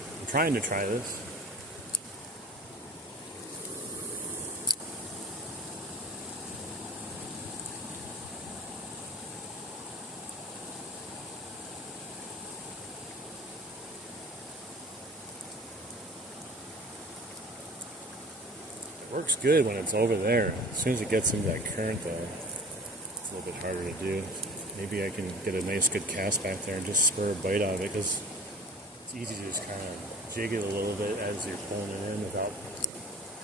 to try this. It works good when it's over there. As soon as it gets into that current though, it's a little bit harder to do. Maybe I can get a nice good cast back there and just spur a bite out of it, because it's easy to just kind of jig it a little bit as you're pulling it in without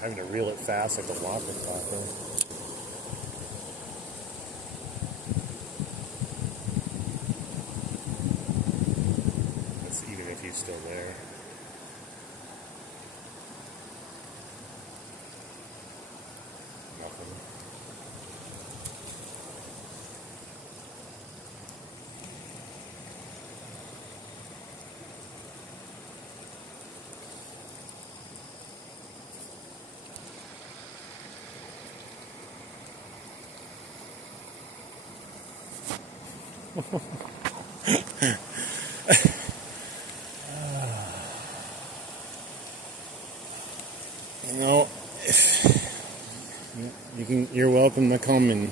having to reel it fast like a whopper tackle. That's even if he's still there. Nothing. You know, you're welcome to come and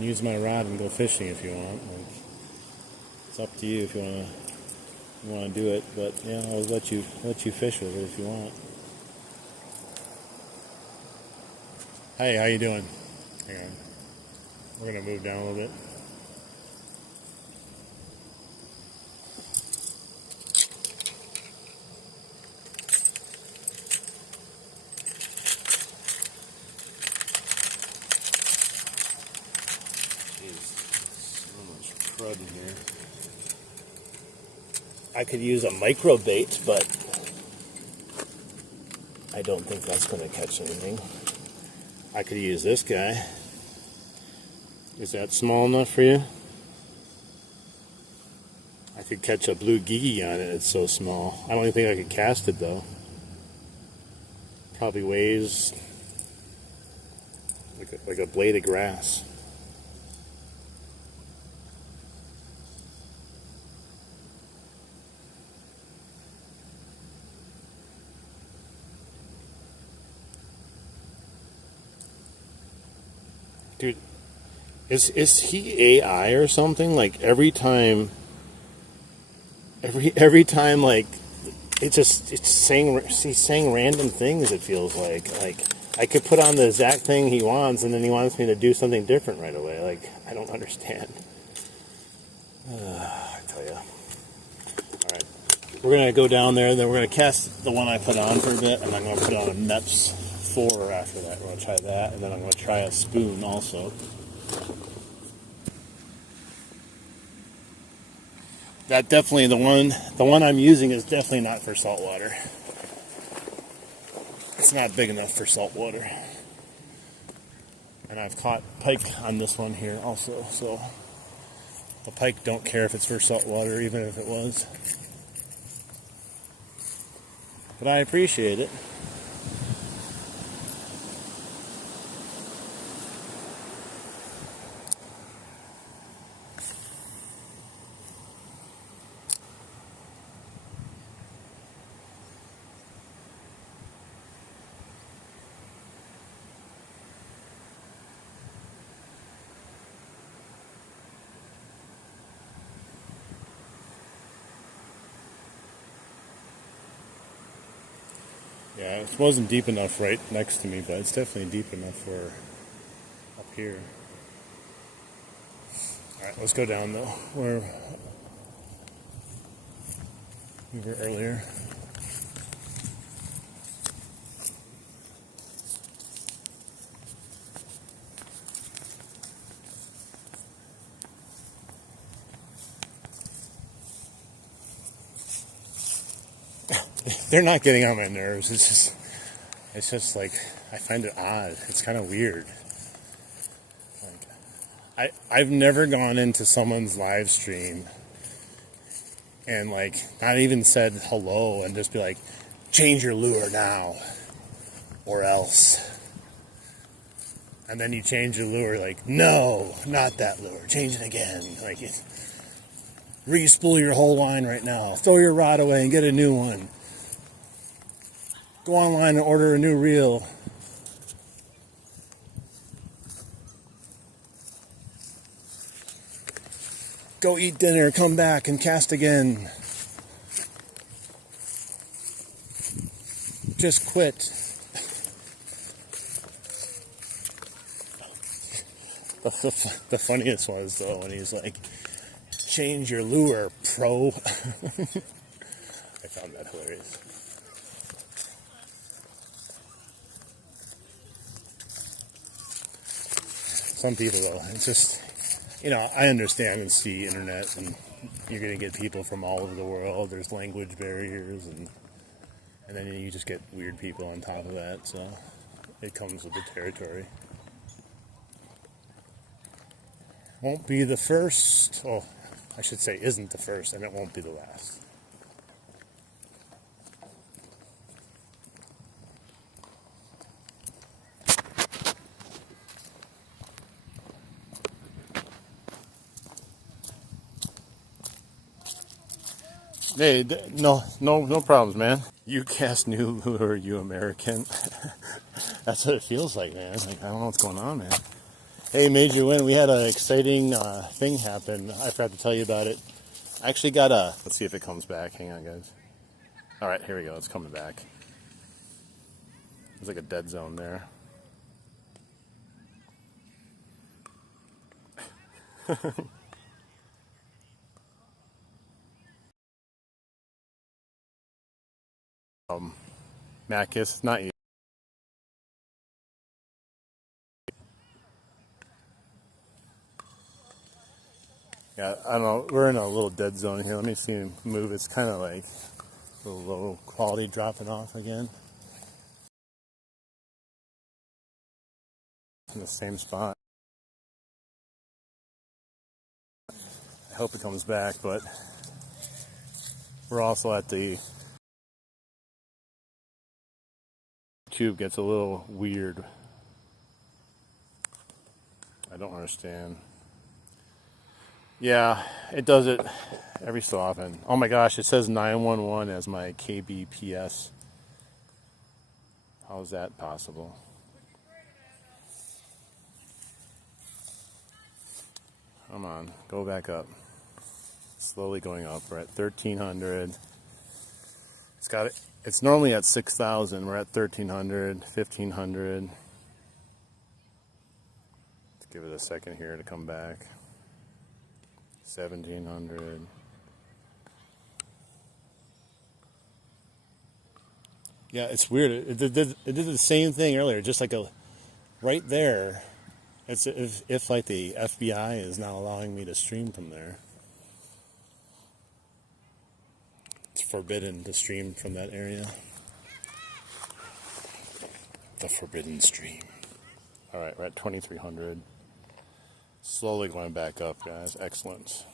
use my rod and go fishing if you want. Like, it's up to you if you want to do it, but yeah, I'll let you fish with it if you want. Hey, how you doing? Hang on. We're gonna move down a little bit. In here. I could use a micro bait, but I don't think that's going to catch anything. I could use this guy. Is that small enough for you? I could catch a blue gigi on it. It's so small. I don't even think I could cast it though. Probably weighs like a blade of grass. Dude, is he AI or something? Like every time like he's saying random things. It feels like I could put on the exact thing he wants, and then he wants me to do something different right away. Like, I don't understand. I tell you. All right, we're gonna go down there, and then we're gonna cast the one I put on for a bit, and I'm gonna put on a Meps 4 after that. We're gonna try that, and then I'm gonna try a spoon also. That definitely the one I'm using is definitely not for saltwater. It's not big enough for saltwater. And I've caught pike on this one here also, so the pike don't care if it's for saltwater, even if it was. But I appreciate it. Yeah, it wasn't deep enough right next to me, but it's definitely deep enough for up here. Alright, let's go down though, where we were earlier. They're not getting on my nerves. It's just like, I find it odd. It's kind of weird. I've never gone into someone's live stream and like not even said hello and just be like, change your lure now or else. And then you change your lure, like, no, not that lure. Change it again. Like, re-spool your whole line right now. Throw your rod away and get a new one. Go online and order a new reel. Go eat dinner, come back and cast again. Just quit. The funniest was though when he's like, change your lure, pro. I found that hilarious. Some people though, it's just, you know, I understand and see internet and you're going to get people from all over the world. There's language barriers and then you just get weird people on top of that. So it comes with the territory. Won't be the first. Oh, I should say isn't the first, and it won't be the last. Hey, no problems, man. You cast new lure, you American. That's what it feels like, man. Like, I don't know what's going on, man. Hey, major win. We had an exciting thing happen. I forgot to tell you about it. I actually got a. Let's see if it comes back. Hang on, guys. All right, here we go. It's coming back. There's like a dead zone there. Macus, not you. Yeah, I don't know. We're in a little dead zone here. Let me see him move. It's kind of like a little low quality dropping off again. In the same spot. I hope it comes back, but we're also at the tube gets a little weird. I don't understand. Yeah, it does it every so often. Oh my gosh, it says 911 as my KBPS. How is that possible? Come on, go back up. Slowly going up. We're at 1300. It's normally at 6,000. We're at 1300, 1500. Let's give it a second here to come back. 1700. Yeah, it's weird. It did the same thing earlier, just like a right there. It's if like the FBI is not allowing me to stream from there. forbidden to stream from that area. The forbidden stream. Alright, we're at 2300. Slowly going back up, guys. Excellent.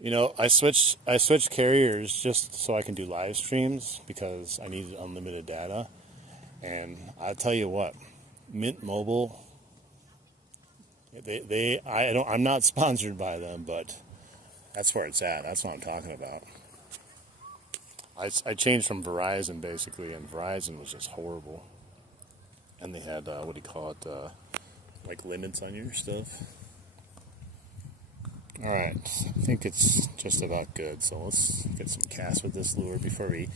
You know, I switched carriers just so I can do live streams because I needed unlimited data. And I'll tell you what, Mint Mobile, I'm not sponsored by them, but that's where it's at. That's what I'm talking about. I changed from Verizon basically, and Verizon was just horrible. And they had what do you call it? Like limits on your stuff. All right, I think it's just about good. So let's get some cast with this lure before we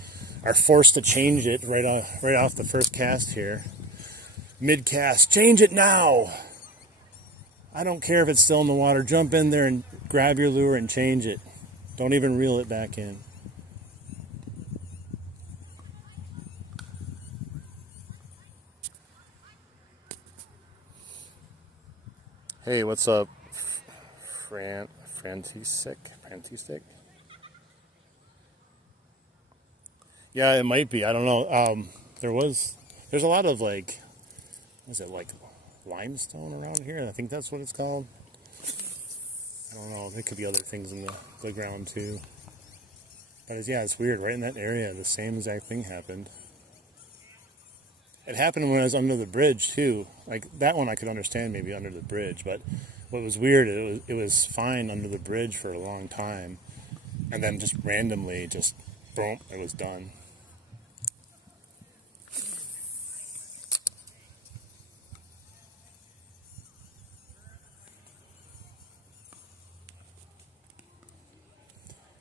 are forced to change it right off the first cast here. Mid cast, change it now. I don't care if it's still in the water. Jump in there and grab your lure and change it. Don't even reel it back in. Hey, what's up, Frantisek? Yeah, it might be. I don't know. There's a lot of like, what is it, like limestone around here? I think that's what it's called. I don't know. There could be other things in the ground too. But it's weird. Right in that area, the same exact thing happened. It happened when I was under the bridge too. Like that one I could understand maybe under the bridge, but what was weird, it was fine under the bridge for a long time, and then just randomly, just boom, it was done.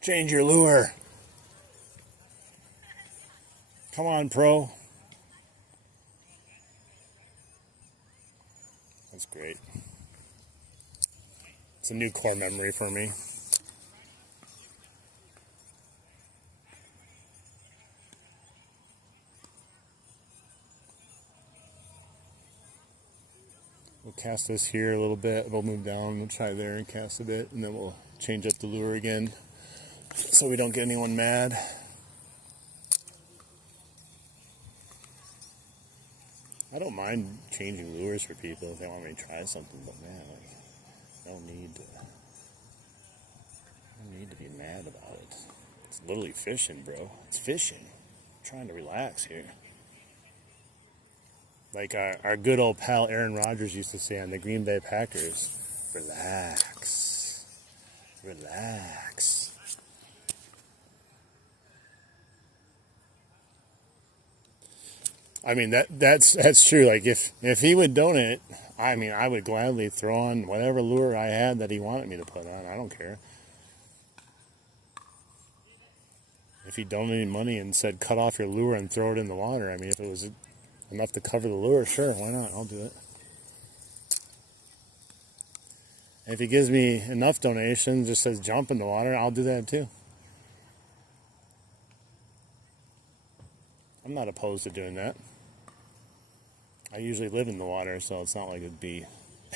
Change your lure. Come on, pro. That's great. It's a new core memory for me. We'll cast this here a little bit. We'll move down. We'll try there and cast a bit, and then we'll change up the lure again so we don't get anyone mad. I don't mind changing lures for people if they want me to try something, but man, I don't need to be mad about it. It's literally fishing, bro. It's fishing. I'm trying to relax here. Like our good old pal Aaron Rodgers used to say on the Green Bay Packers, relax. Relax. I mean that's true. Like if he would donate, I mean I would gladly throw on whatever lure I had that he wanted me to put on. I don't care. If he donated money and said cut off your lure and throw it in the water, I mean if it was enough to cover the lure, sure, why not? I'll do it. And if he gives me enough donations, just says jump in the water, I'll do that too. I'm not opposed to doing that. I usually live in the water, so it's not like it'd be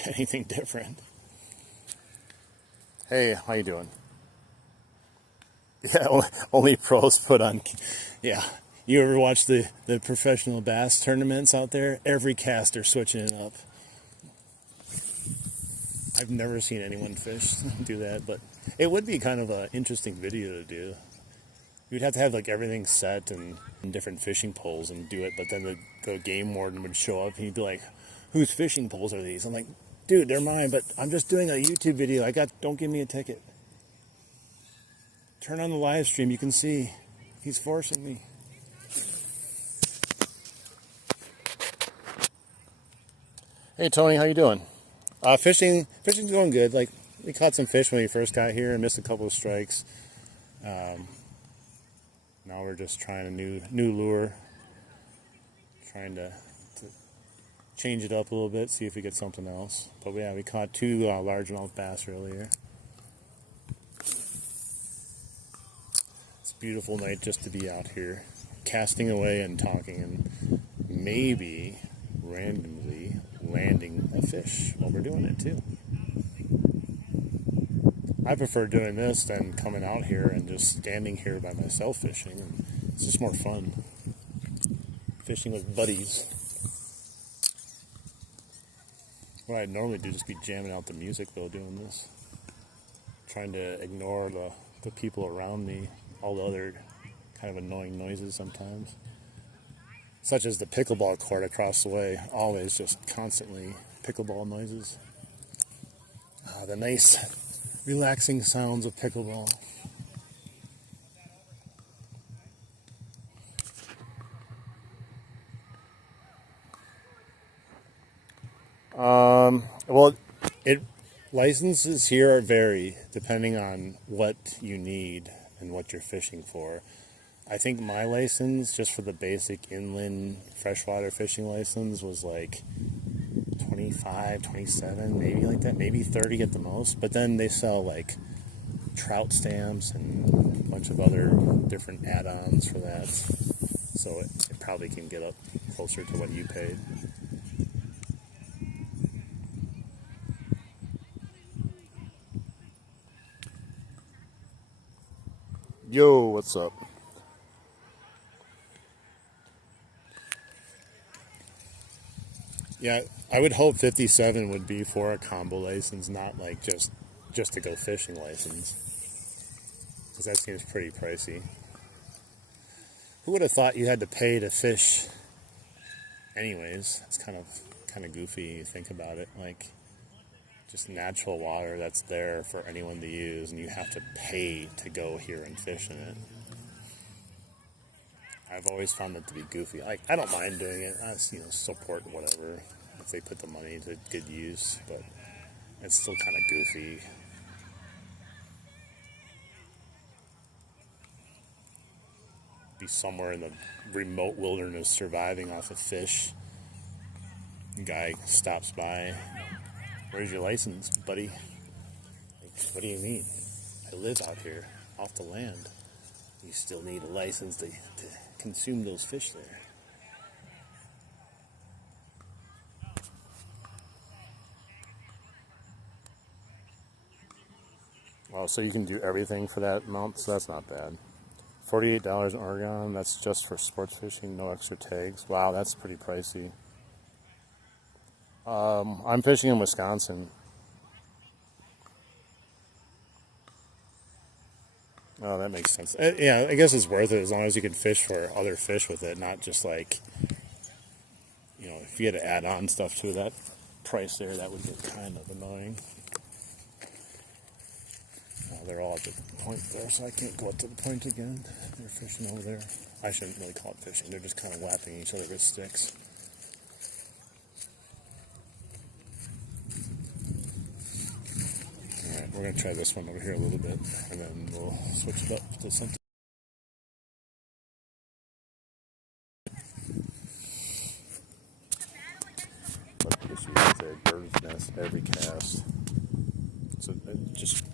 anything different. Hey, how you doing? Yeah, only pros put on. Yeah, you ever watch the professional bass tournaments out there? Every caster switching it up. I've never seen anyone fish do that, but it would be kind of an interesting video to do. You'd have to have like everything set and different fishing poles and do it, but then the game warden would show up and he'd be like, whose fishing poles are these? I'm like, dude, they're mine, but I'm just doing a YouTube video. Don't give me a ticket. Turn on the live stream, you can see. He's forcing me. Hey Tony, how you doing? Fishing's going good. Like we caught some fish when we first got here and missed a couple of strikes. Now we're just trying a new lure, trying to change it up a little bit, see if we get something else. But yeah, we caught 2 largemouth bass earlier. It's a beautiful night just to be out here, casting away and talking, and maybe randomly landing a fish while we're doing it too. I prefer doing this than coming out here and just standing here by myself fishing. And it's just more fun. Fishing with buddies. What I'd normally do is just be jamming out the music while doing this. Trying to ignore the people around me, all the other kind of annoying noises sometimes. Such as the pickleball court across the way, always just constantly pickleball noises. The nice, relaxing sounds of pickleball. Well, licenses here vary depending on what you need and what you're fishing for. I think my license, just for the basic inland freshwater fishing license, was like 25, 27, maybe like that, maybe 30 at the most. But then they sell like trout stamps and a bunch of other different add-ons for that. So it probably can get up closer to what you paid. Yo, what's up? Yeah, I would hope 57 would be for a combo license, not like just to go fishing license, because that seems pretty pricey. Who would have thought you had to pay to fish? Anyways, it's kind of goofy. You think about it, like just natural water that's there for anyone to use, and you have to pay to go here and fish in it. I've always found that to be goofy. Like, I don't mind doing it. I support whatever if they put the money to good use, but it's still kind of goofy. Be somewhere in the remote wilderness surviving off of fish. The guy stops by. Where's your license, buddy? Like, what do you mean? I live out here off the land. You still need a license to consume those fish there. Well, so you can do everything for that amount, so that's not bad. $48 in Oregon, that's just for sports fishing, no extra tags. Wow, that's pretty pricey. I'm fishing in Wisconsin. Oh, that makes sense. Yeah, I guess it's worth it as long as you can fish for other fish with it, not just like, if you had to add on stuff to that price there, that would get kind of annoying. They're all at the point there, so I can't go up to the point again. They're fishing over there. I shouldn't really call it fishing. They're just kind of whapping each other with sticks. Alright, we're going to try this one over here a little bit, and then we'll switch it up to something. But this is a bird's nest every cast. So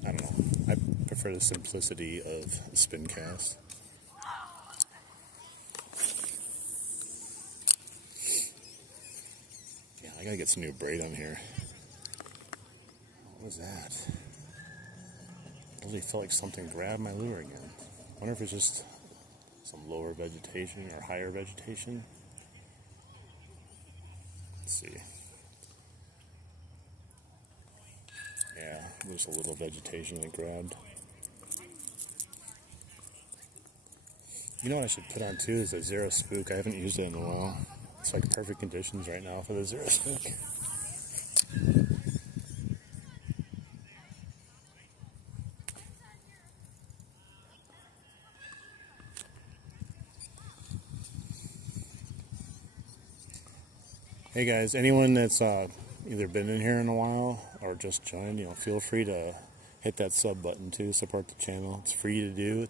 I don't know. I prefer the simplicity of a spin cast. Yeah, I gotta get some new braid on here. What was that? I really felt like something grabbed my lure again. I wonder if it's just some lower vegetation or higher vegetation. Let's see. Yeah, there's a little vegetation that grabbed. You know what I should put on too is a Zero Spook. I haven't used it in a while. It's like perfect conditions right now for the Zero Spook. Hey guys, anyone that's either been in here in a while or just joined, feel free to hit that sub button too, support the channel. It's free to do.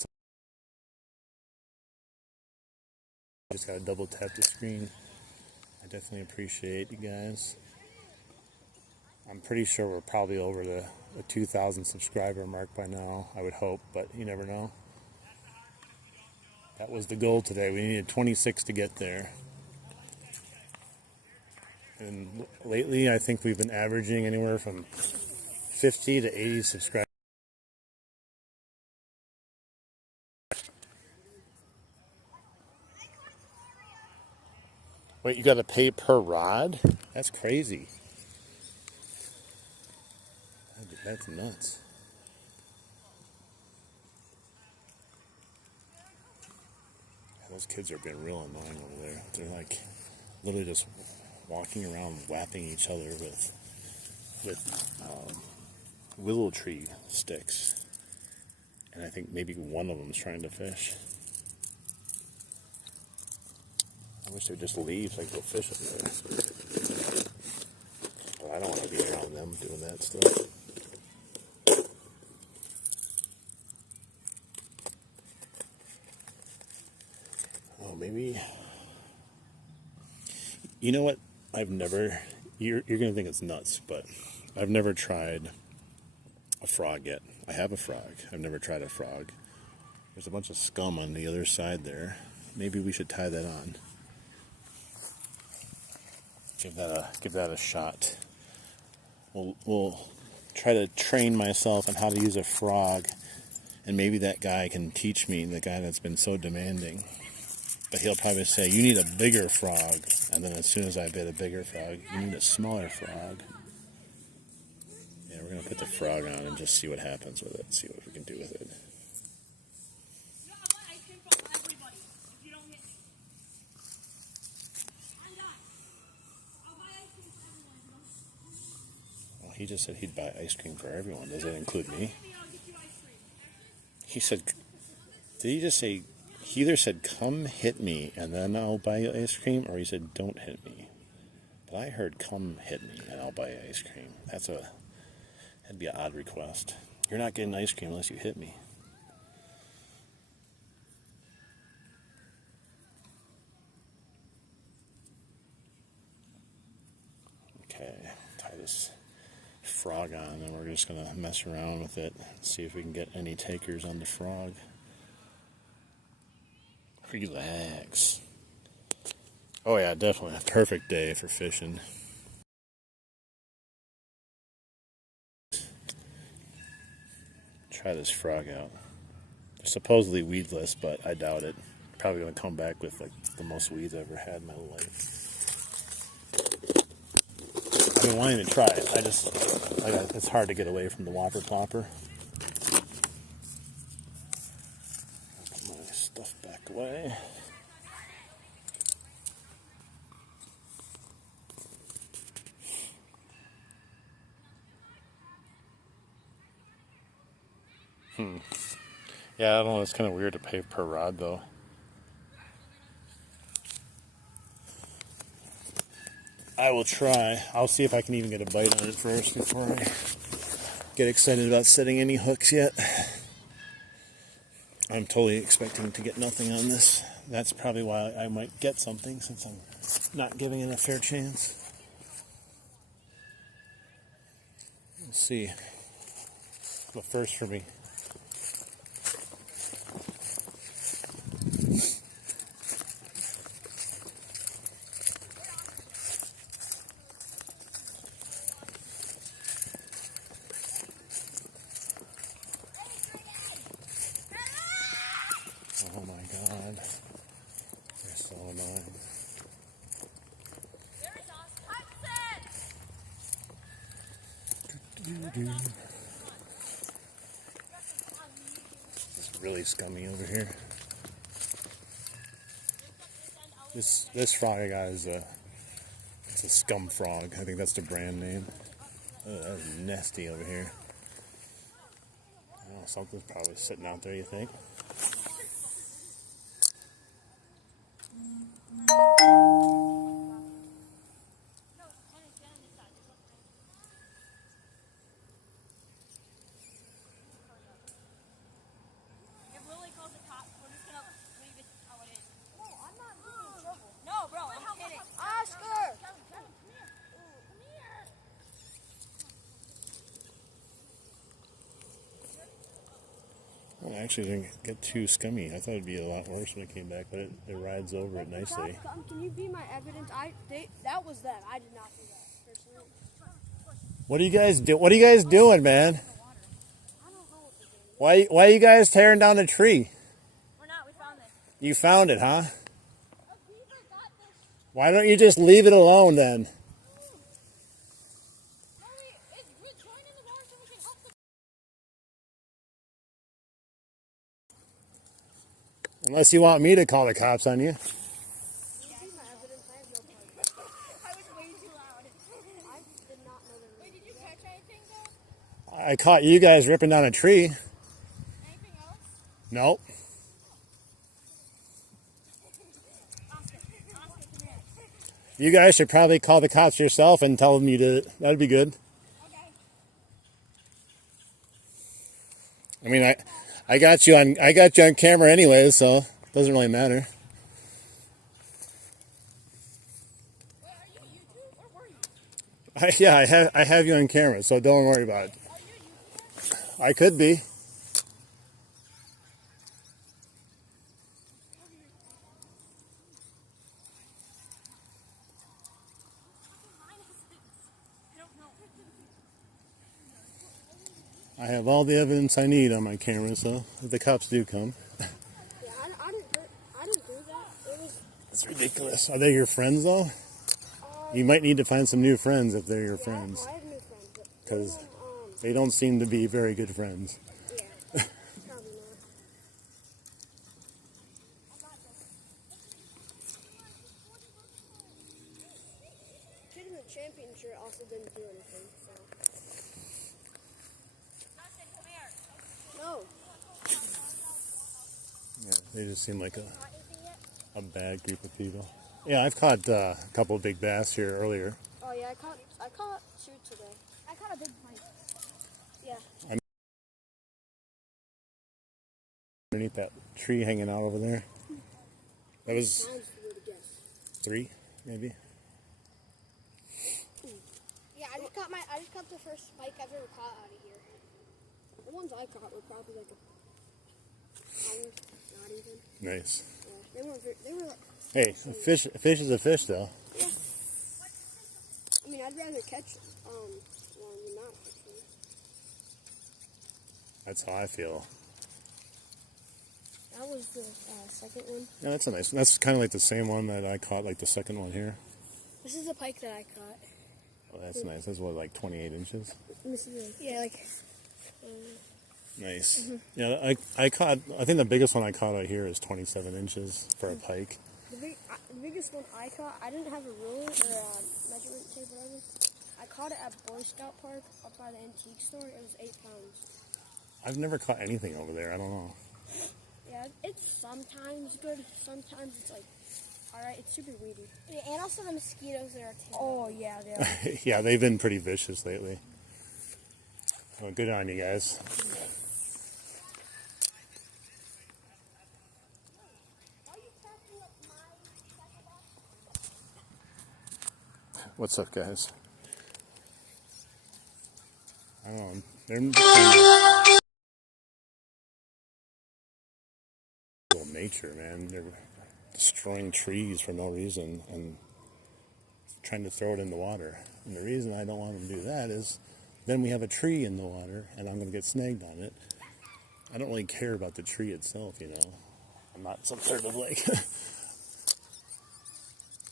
Just gotta double tap the screen. I definitely appreciate you guys. I'm pretty sure we're probably over the 2,000 subscriber mark by now, I would hope, but you never know. That was the goal today. We needed 26 to get there. And lately, I think we've been averaging anywhere from 50 to 80 subscribers. Wait, you got to pay per rod? That's crazy. That's nuts. Those kids are being real annoying over there. They're like literally just walking around whapping each other with willow tree sticks. And I think maybe one of them's trying to fish. I wish they'd just leave so I could go fish up there. But I don't want to be around them doing that stuff. Oh, maybe. You know what? You're going to think it's nuts, but I've never tried a frog yet. I have a frog. I've never tried a frog. There's a bunch of scum on the other side there. Maybe we should tie that on. Give that a shot. We'll try to train myself on how to use a frog, and maybe that guy can teach me, the guy that's been so demanding. But he'll probably say, you need a bigger frog. And then as soon as I bid a bigger frog, you need a smaller frog. Yeah, we're going to put the frog on and just see what happens with it. See what we can do with it. Well, he just said he'd buy ice cream for everyone. Does that include me? He said, did he just say... He either said, come hit me and then I'll buy you ice cream, or he said, don't hit me. But I heard, come hit me and I'll buy you ice cream. That'd be an odd request. You're not getting ice cream unless you hit me. Okay, tie this frog on and we're just going to mess around with it. See if we can get any takers on the frog. Relax. Oh yeah, definitely a perfect day for fishing. Try this frog out. They're supposedly weedless, but I doubt it. Probably gonna come back with like the most weeds I've ever had in my life. I've been wanting to try it. It's hard to get away from the whopper plopper. Put my stuff back away. Yeah, I don't know. It's kind of weird to pay per rod, though. I will try. I'll see if I can even get a bite on it first before I get excited about setting any hooks yet. I'm totally expecting to get nothing on this. That's probably why I might get something, since I'm not giving it a fair chance. Let's see. The first for me. Oh my god. They're so annoying. It's really scummy over here. This frog I got is it's a scum frog. I think that's the brand name. Oh, that's nasty over here. Oh, something's probably sitting out there, you think? I actually didn't get too scummy. I thought it'd be a lot worse when it came back, but it rides over it nicely. Can you be my evidence? That was them. I did not do that personally. What are you guys doing, man? Why are you guys tearing down the tree? We're not. We found it. You found it, huh? A beaver got this Why don't you just leave it alone then? Unless you want me to call the cops on you. I caught you guys ripping down a tree. Anything else? Nope. You guys should probably call the cops yourself and tell them you did it. That'd be good. Okay. I mean, I got you on camera anyways, so it doesn't really matter. Wait, are you YouTube or were you? Yeah, I have you on camera, so don't worry about it. Are you a YouTuber? I could be. I don't know. I have all the evidence I need on my camera, so if the cops do come. Yeah, I didn't do that. It was. It's ridiculous. Are they your friends, though? You might need to find some new friends if they're your friends. I have new friends, but Because they don't seem to be very good friends. yeah, probably not. Kid in the championship also didn't do anything, so. No. Yeah, they just seem like a bad group of people. Yeah, I've caught a couple of big bass here earlier. Oh yeah, I caught two today. I caught a big pike. Yeah. Underneath that tree hanging out over there. That was Sounds weird to guess. 3, maybe. Yeah, I just caught the first pike I've ever caught out of here. The ones I caught were probably like a pound, not even. Nice. Yeah, they were like, Hey, a fish is a fish, though. yeah. I mean, I'd rather catch one than not actually. That's how I feel. That was the second one. Yeah, that's a nice one. That's kind of like the same one that I caught, like the second one here. This is the pike that I caught. Oh, that's nice. That's what, like 28 inches? This is yeah, like. Nice. Yeah, I think the biggest one I caught out here is 27 inches for a pike. The biggest one I caught, I didn't have a ruler or a measurement tape, whatever. I caught it at Boy Scout Park up by the antique store. It was 8 pounds. I've never caught anything over there. I don't know. Yeah, it's sometimes good. Sometimes it's like, all right, it's super weedy. Yeah, and also the mosquitoes there are too. Oh yeah, they are. Yeah, they've been pretty vicious lately. Well, good on you guys. What's up, guys? I don't know. They're nature, man. They're destroying trees for no reason and trying to throw it in the water. And the reason I don't want them to do that is then we have a tree in the water and I'm going to get snagged on it. I don't really care about the tree itself, you know. I'm not some sort of like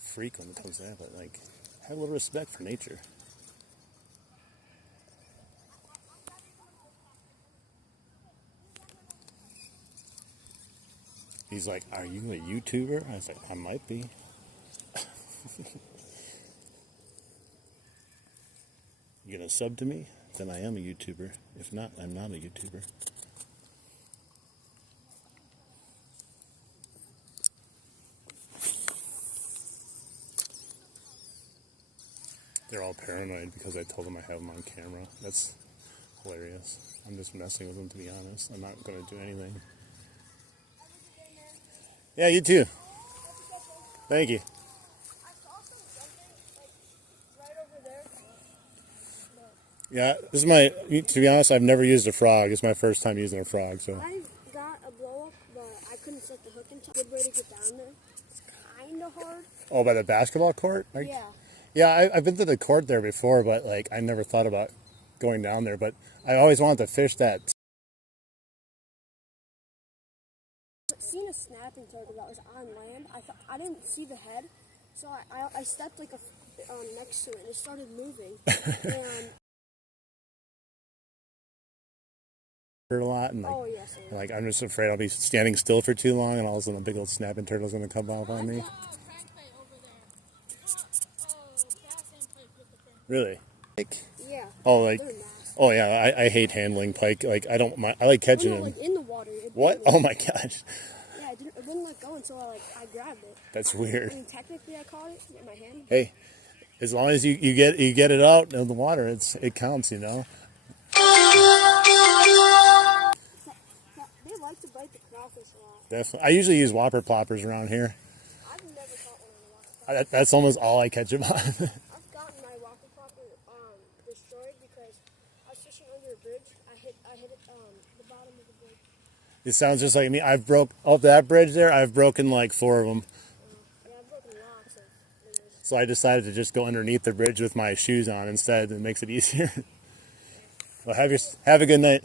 freak when it comes to that, but like have a little respect for nature. He's like, "Are you a YouTuber?" I was like, "I might be." You gonna sub to me? Then I am a YouTuber. If not, I'm not a YouTuber. They're all paranoid because I told them I have them on camera. That's hilarious. I'm just messing with them, to be honest. I'm not going to do anything. Yeah, you too. Thank you. I saw some jumping like right over there. Yeah, this is my, to be honest, I've never used a frog. It's my first time using a frog, so. I got a blow up, but I couldn't set the hook in time. Good way to get down there. It's kind of hard. Oh, by the basketball court? Yeah. Yeah, I've been to the court there before, but like I never thought about going down there. But I always wanted to fish that. I've seen a snapping turtle that was on land. I didn't see the head, So I stepped like next to it and it started moving. And Hurt a lot, and oh yes. like I'm just afraid I'll be standing still for too long, and all of a sudden a big old snapping turtle's gonna come up on me. Really? Like, Yeah. oh, like, They're massive. oh yeah, I hate handling pike. Like I don't mind. I like catching Oh, no, them. like in the water. What? Oh my gosh, Yeah, it wouldn't let go until I grabbed it. that's I weird. mean, technically I caught it in my hand. Hey, as long as you get it out of the water, it counts, you know. They like to bite the crawfish a lot. Definitely. I usually use whopper ploppers around here. I've never caught one on a whopper plopper. That's almost all I catch them on. I've gotten my whopper plopper destroyed because I was fishing under a bridge. I hit it the bottom of the bridge. It sounds just like me. I've broke off that bridge there. I've broken like 4 of them. Yeah, I've broken lots of lures. So I decided to just go underneath the bridge with my shoes on instead. It makes it easier. Well, have a good night.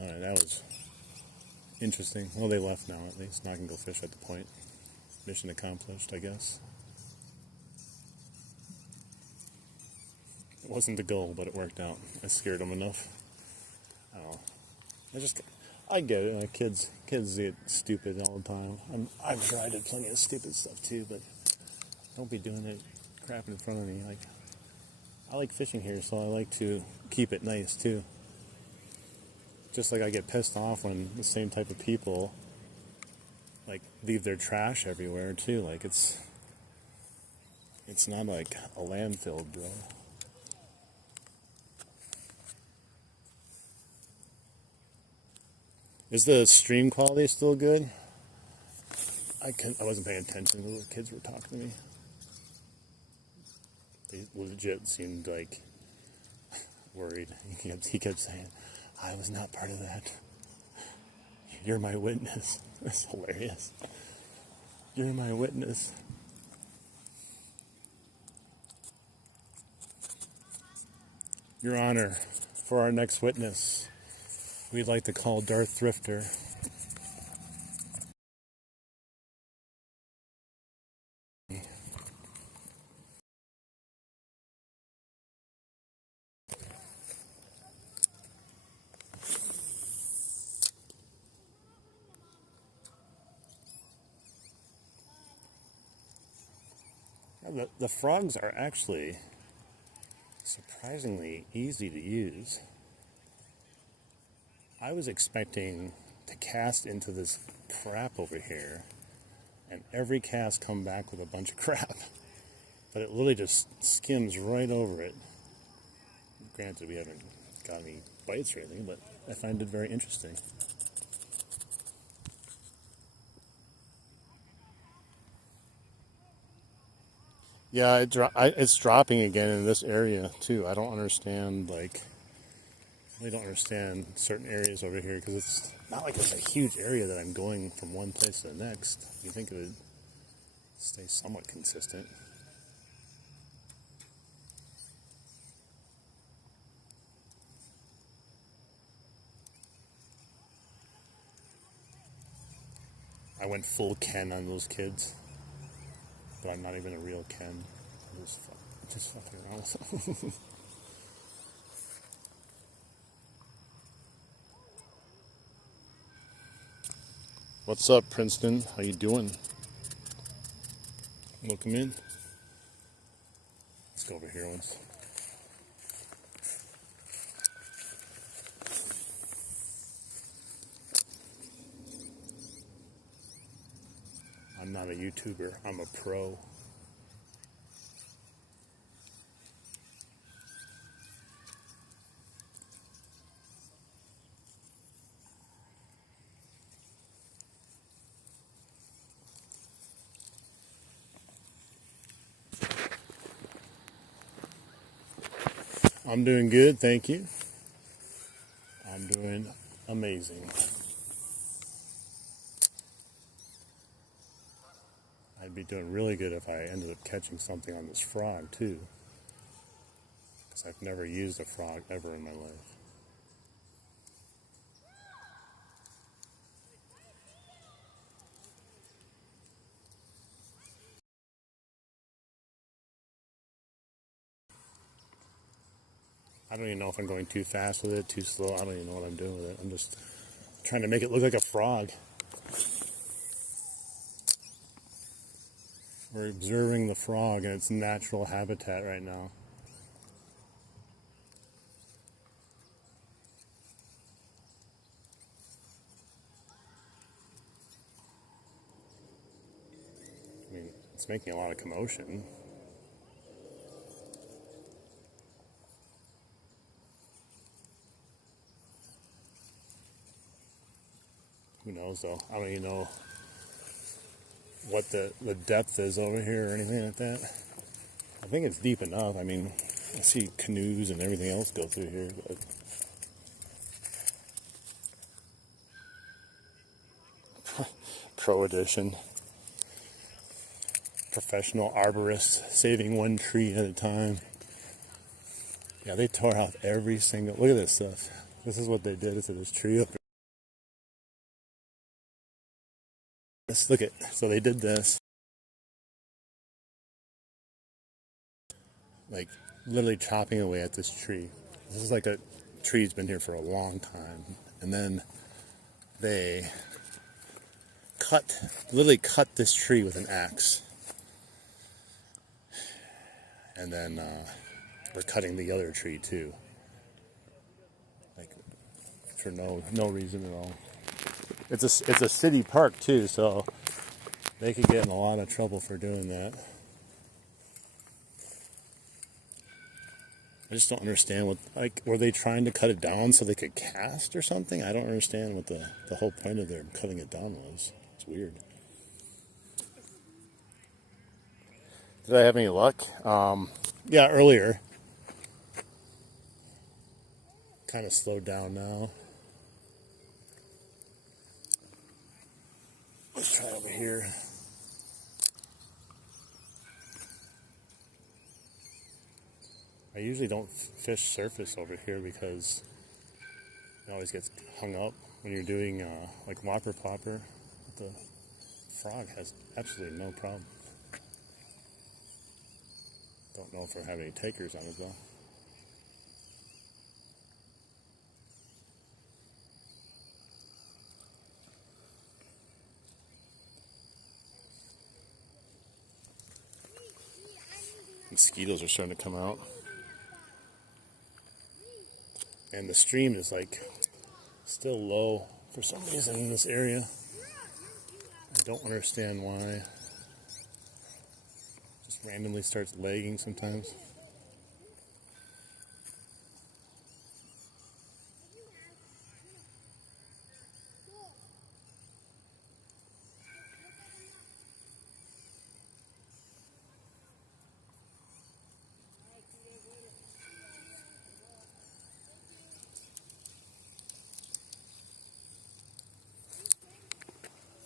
All right, that was interesting. Well, they left now at least. Now I can go fish at the point. Mission accomplished, I guess. It wasn't the goal, but it worked out. I scared them enough. I don't know. I get it. Like kids get stupid all the time. I've tried plenty of stupid stuff too, but don't be doing it crap in front of me. Like I like fishing here, so I like to keep it nice too. Just like I get pissed off when the same type of people like leave their trash everywhere too. Like it's not like a landfill, bro. Is the stream quality still good? I wasn't paying attention. Those kids were talking to me. They legit seemed like worried. He kept saying, "I was not part of that. You're my witness." That's hilarious. You're my witness. Your Honor, for our next witness, we'd like to call Darth Thrifter. The frogs are actually surprisingly easy to use. I was expecting to cast into this crap over here and every cast come back with a bunch of crap, but it literally just skims right over it. Granted, we haven't got any bites or anything, but I find it very interesting. Yeah, it's dropping again in this area too. I don't understand, like, I really don't understand certain areas over here because it's not like it's a huge area that I'm going from one place to the next. You think it would stay somewhat consistent. I went full Ken on those kids, but I'm not even a real Ken. I'm just fucking around with them. What's up, Princeton? How you doing? Welcome in. Let's go over here once. I'm not a YouTuber. I'm a pro. I'm doing good, thank you. I'm doing amazing. I'd be doing really good if I ended up catching something on this frog, too. because I've never used a frog ever in my life. I don't even know if I'm going too fast with it, too slow. I don't even know what I'm doing with it. I'm just trying to make it look like a frog. We're observing the frog in its natural habitat right now. I mean, it's making a lot of commotion. Who knows though? I don't even know what the depth is over here or anything like that. I think it's deep enough. I mean, I see canoes and everything else go through here, but Pro Edition. Professional arborist saving one tree at a time. Yeah, they tore out every single... Look at this stuff. This is what they did to this tree up there. Let's look at... So they did this. Like, literally chopping away at this tree. This is like a tree's been here for a long time. And then they literally cut this tree with an axe. And then we're cutting the other tree too. Like, for no reason at all. It's a city park too, so they could get in a lot of trouble for doing that. I just don't understand what, like, were they trying to cut it down so they could cast or something? I don't understand what the whole point of their cutting it down was. It's weird. Did I have any luck? Yeah, earlier. Kind of slowed down now. Let's try over here. I usually don't fish surface over here because it always gets hung up when you're doing like whopper plopper. The frog has absolutely no problem. Don't know if we'll have any takers on it though. Mosquitoes are starting to come out. And the stream is like still low for some reason in this area. I don't understand why. Just randomly starts lagging sometimes.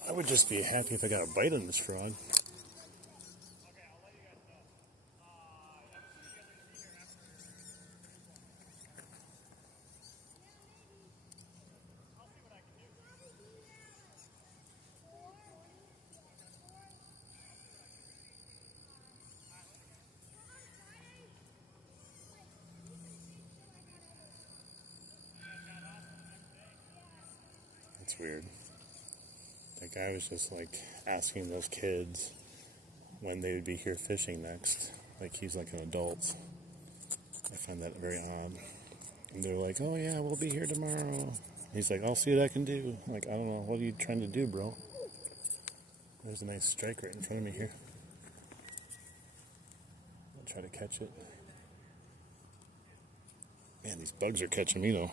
I would just be happy if I got a bite on this frog. That's weird. That guy was just like asking those kids when they would be here fishing next. Like he's like an adult. I find that very odd. And they're like, oh yeah, we'll be here tomorrow. He's like, I'll see what I can do. I'm like, I don't know, what are you trying to do, bro? There's a nice strike right in front of me here. I'll try to catch it. Man, these bugs are catching me though.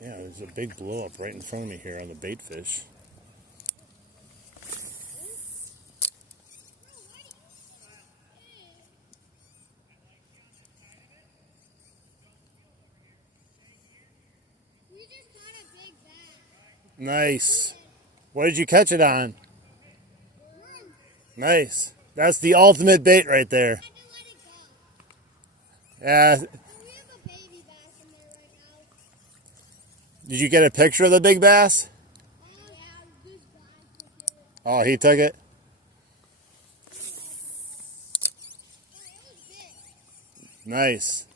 There's a big blow up right in front of me here on the bait fish. We just caught a big bass. Nice. What did you catch it on? Nice. That's the ultimate bait right there. Yeah. We have a baby bass in there right now. Did you get a picture of the big bass? Yeah, this guy took it. Oh, he took it? It was big. Nice.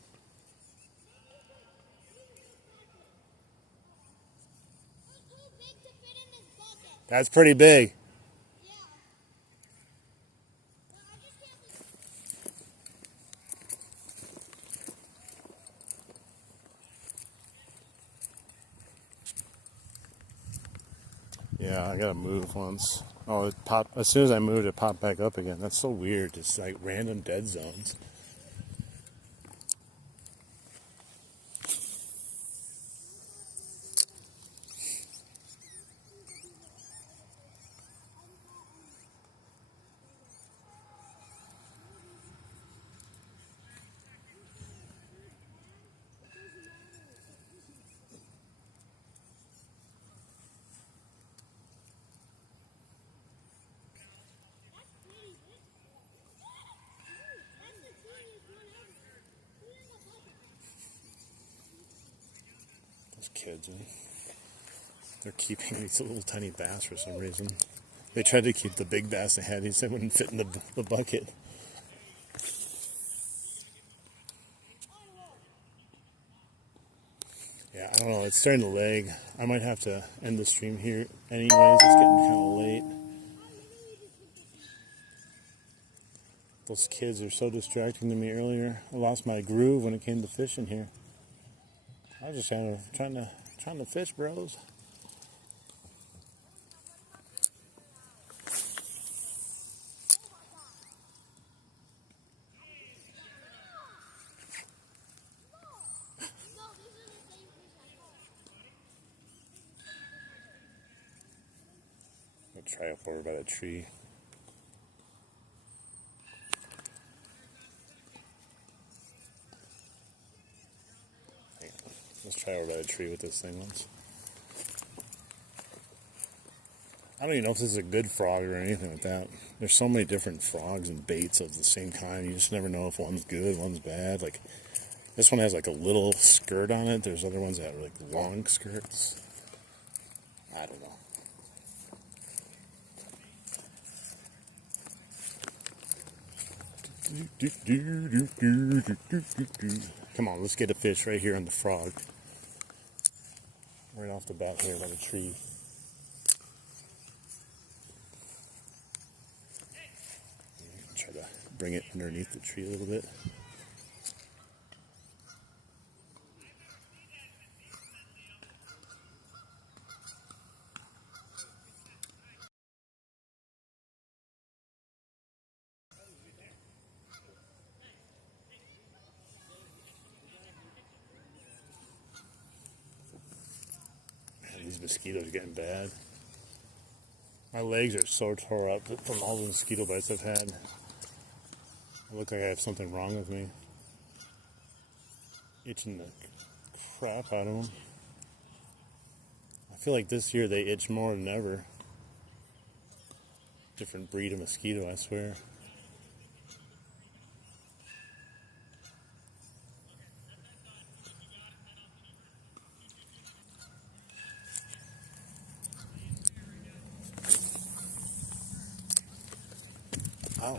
It was too big to fit in this bucket. That's pretty big. Yeah. Well, I just can't. Yeah, I gotta move once. Oh, it popped. As soon as I moved, it popped back up again. That's so weird. Just like random dead zones. Those kids, man. They're keeping these little tiny bass for some reason. They tried to keep the big bass they had. He said it wouldn't fit in the bucket. Yeah, I don't know. It's starting to lag. I might have to end the stream here anyways. It's getting kind of late. Those kids are so distracting to me earlier. I lost my groove when it came to fishing here. I was just trying to fish, bros. I'll try up over by the tree. Hang on. Let's try over by the tree with this thing once. I don't even know if this is a good frog or anything like that. There's so many different frogs and baits of the same kind. You just never know if one's good, one's bad. Like this one has like a little skirt on it. There's other ones that have like long skirts. I don't know. Come on, let's get a fish right here on the frog. Right off the bat here by the tree. Try to bring it underneath the tree a little bit. Man, these mosquitoes are getting bad. My legs are so tore up from all the mosquito bites I've had. I look like I have something wrong with me. Itching the crap out of them. I feel like this year they itch more than ever. Different breed of mosquito, I swear. Ow.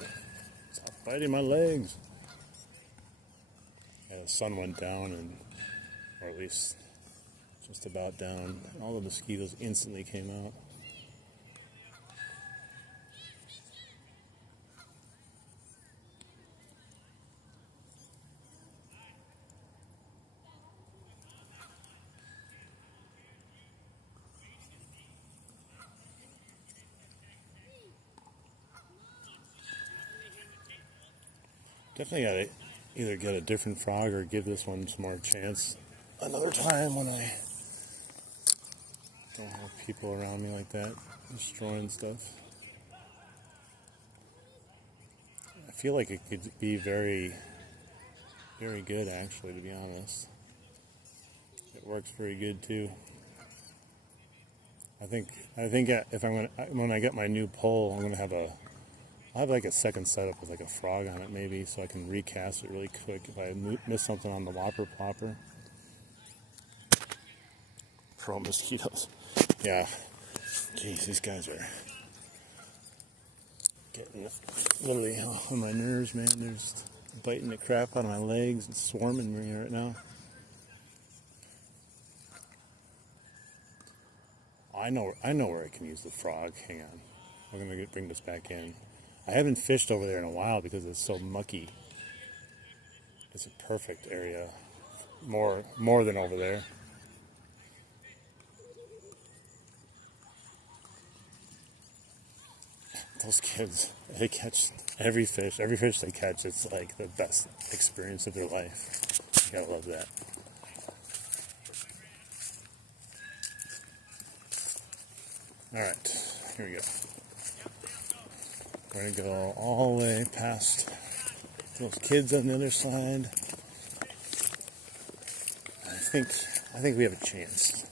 Stop biting my legs. Yeah, the sun went down, or at least just about down. All the mosquitoes instantly came out. Definitely gotta either get a different frog or give this one some more chance another time when I Don't have people around me like that destroying stuff. I feel like it could be very, very good actually, to be honest. It works very good too. I think if when I get my new pole, I'll have like a second setup with like a frog on it maybe, so I can recast it really quick if I miss something on the whopper plopper. Pro mosquitoes. Yeah. Jeez, these guys are getting literally on my nerves, man. They're just biting the crap out of my legs and swarming me right now. I know where I can use the frog. Hang on. We're going to bring this back in. I haven't fished over there in a while because it's so mucky. It's a perfect area. More than over there. Those kids, they catch every fish. Every fish they catch, it's like the best experience of their life. You gotta love that. Alright, here we go. We're gonna go all the way past those kids on the other side. I think we have a chance.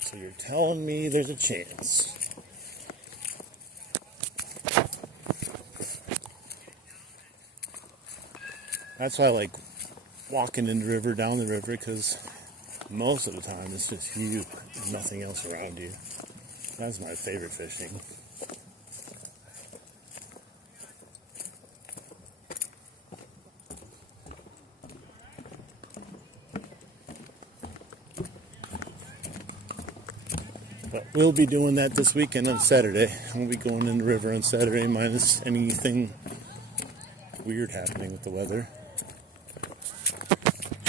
So you're telling me there's a chance. That's why I like walking in the river, down the river, because most of the time it's just you and nothing else around you. That's my favorite fishing. But we'll be doing that this weekend on Saturday. We'll be going in the river on Saturday, minus anything weird happening with the weather.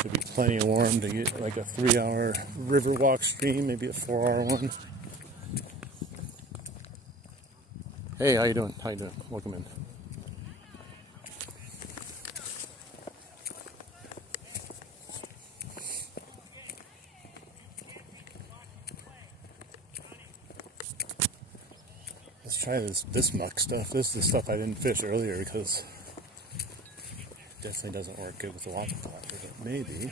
Should be plenty of warm to get like a 3-hour river walk stream, maybe a 4-hour one. Hey, how you doing? How you doing? Welcome in. Let's try this muck stuff. This is the stuff I didn't fish earlier because it definitely doesn't work good with the water popper, but maybe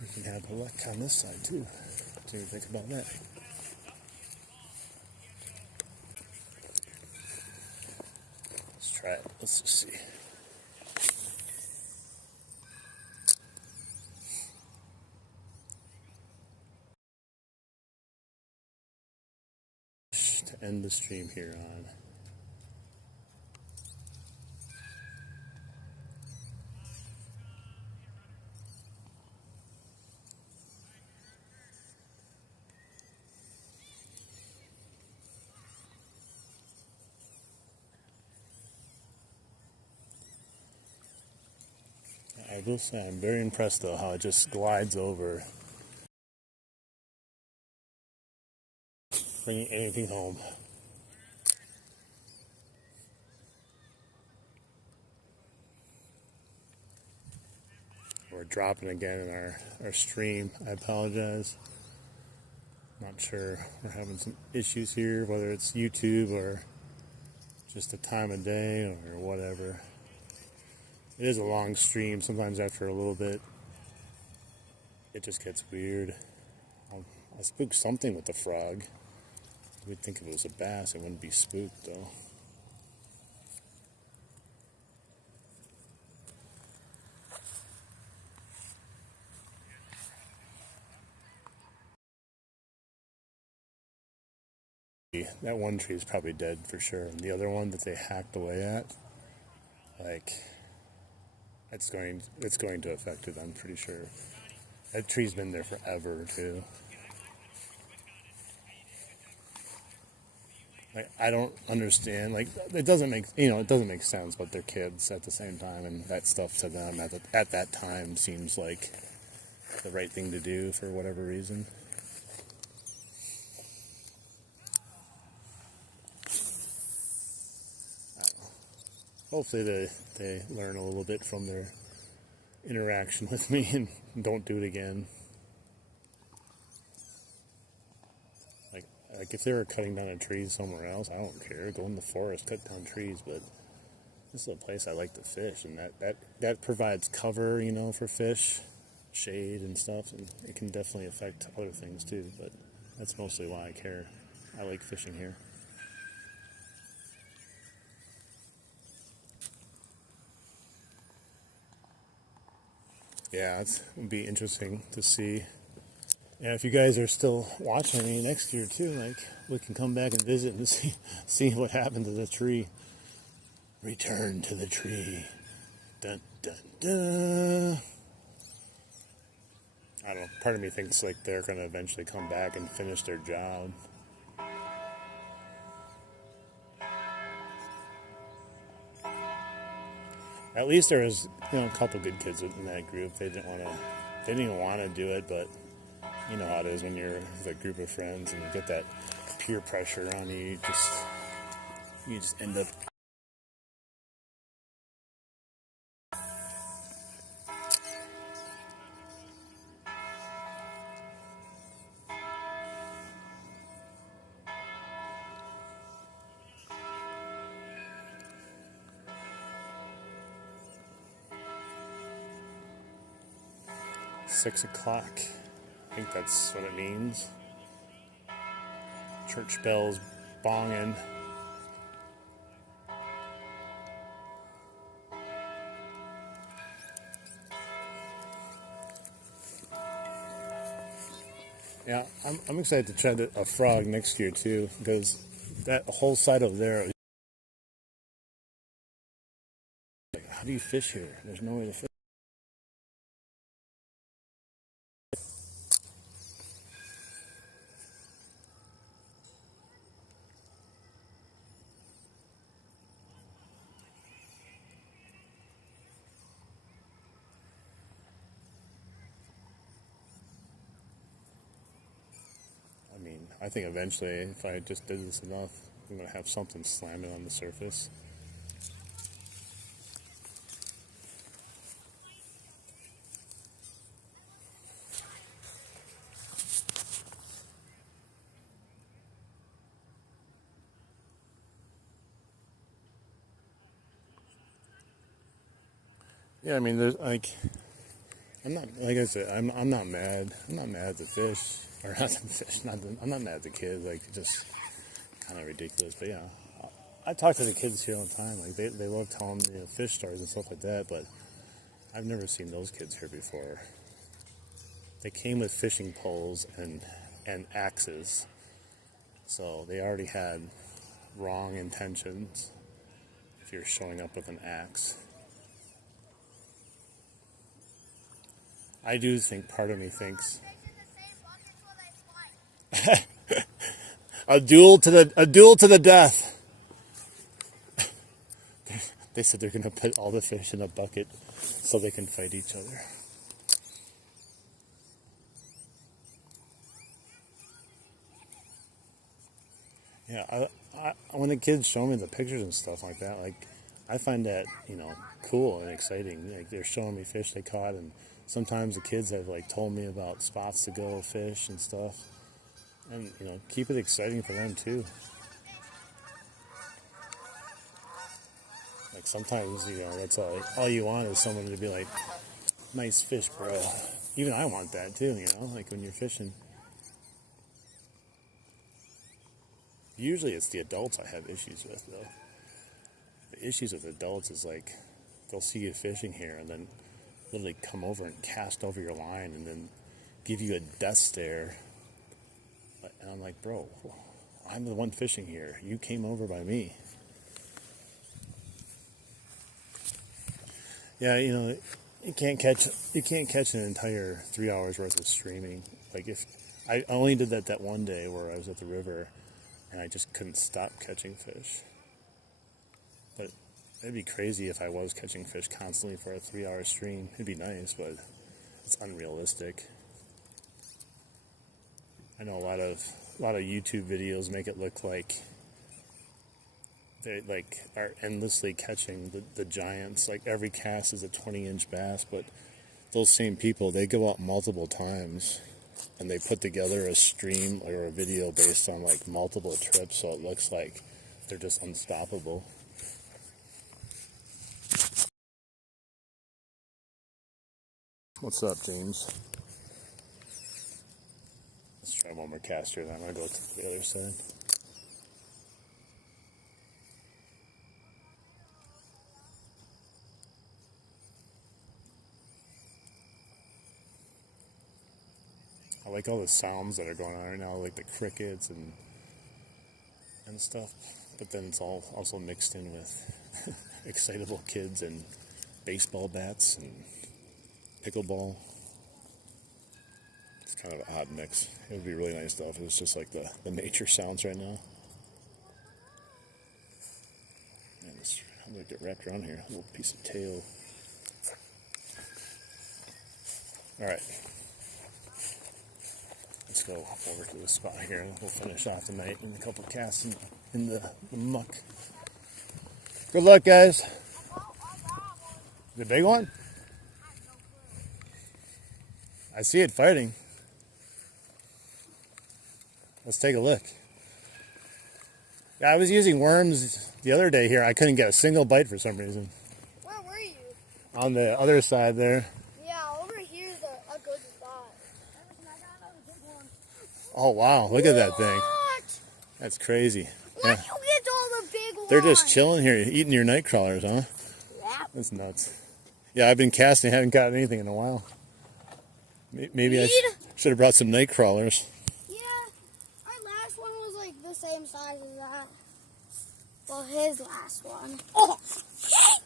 we can have the luck on this side too. What do you think about that? Let's try it. Let's just see. To end the stream here on. I will say I'm very impressed though how it just glides over, bringing anything home. We're dropping again in our stream. I apologize. Not sure. We're having some issues here, whether it's YouTube or just the time of day or whatever. It is a long stream. Sometimes after a little bit, it just gets weird. I spooked something with the frog. We'd think if it was a bass, it wouldn't be spooked though. That one tree is probably dead for sure, and the other one that they hacked away at, like, it's going to affect it. I'm pretty sure. That tree's been there forever too. Like, I don't understand. Like, it doesn't make sense. But they're kids at the same time, and that stuff to them at that time seems like the right thing to do for whatever reason. Hopefully they learn a little bit from their interaction with me and don't do it again. Like if they were cutting down a tree somewhere else, I don't care. Go in the forest, cut down trees, but this is a place I like to fish, and that provides cover, for fish, shade and stuff, and it can definitely affect other things too, but that's mostly why I care. I like fishing here. Yeah, it would be interesting to see. Yeah, if you guys are still watching me next year too, like we can come back and visit and see what happened to the tree. Return to the tree. Dun dun dun. I don't know. Part of me thinks like they're gonna eventually come back and finish their job. At least there was, a couple good kids in that group. They didn't even want to do it, but you know how it is when you're with a group of friends and you get that peer pressure on you. You just end up. $6:00. I think that's what it means. Church bells bonging. Yeah, I'm excited to try a frog next year too, because that whole side over there. Like, how do you fish here? There's no way to fish. I mean, I think eventually, if I just did this enough, I'm gonna have something slamming on the surface. Yeah, I mean, there's like, I'm not like I said, I'm not mad. I'm not mad at the fish, or not the fish. I'm not mad at the kids. Like, just kind of ridiculous. But yeah, I talk to the kids here all the time. Like they love telling me fish stories and stuff like that. But I've never seen those kids here before. They came with fishing poles and axes, so they already had wrong intentions. If you're showing up with an axe. I do think part of me thinks a duel to the death. They said they're gonna put all the fish in a bucket so they can fight each other. Yeah, when the kids show me the pictures and stuff like that, like I find that cool and exciting. Like they're showing me fish they caught, and sometimes the kids have like told me about spots to go fish and stuff, and keep it exciting for them too. Like sometimes that's all you want is someone to be like, nice fish, bro. Even I want that too. Like when you're fishing. Usually it's the adults I have issues with, though. The issues with adults is like, they'll see you fishing here and then literally come over and cast over your line and then give you a death stare. And I'm like, bro, I'm the one fishing here. You came over by me. Yeah, you can't catch an entire 3 hours worth of streaming. Like if I only did that one day where I was at the river. And I just couldn't stop catching fish. But it'd be crazy if I was catching fish constantly for a 3-hour stream. It'd be nice, but it's unrealistic. I know a lot of YouTube videos make it look like they are endlessly catching the giants. Like every cast is a 20-inch bass, but those same people, they go out multiple times and they put together a stream or a video based on like multiple trips, so it looks like they're just unstoppable. What's up, James? Let's try one more cast here, then I'm going to go to the other side. I like all the sounds that are going on right now, like the crickets and stuff, but then it's all also mixed in with excitable kids and baseball bats and pickleball. It's kind of an odd mix. It would be really nice though if it was just like the nature sounds right now. Man, I'm gonna get wrapped around here. A little piece of tail. Alright. Let's go over to the spot here and we'll finish off the night in a couple casts in the muck. Good luck, guys. The big one? I see it fighting. Let's take a look. Yeah, I was using worms the other day here. I couldn't get a single bite for some reason. Where were you? On the other side there. Yeah, over here is a good spot. Oh, wow. Look at that thing. What? That's crazy. Why Yeah. do you get all the big ones? They're just chilling here, eating your night crawlers, huh? Yeah. That's nuts. Yeah, I've been casting, haven't caught anything in a while. Maybe I should have brought some night crawlers. Yeah, our last one was like the same size as that. Well, his last one. Oh,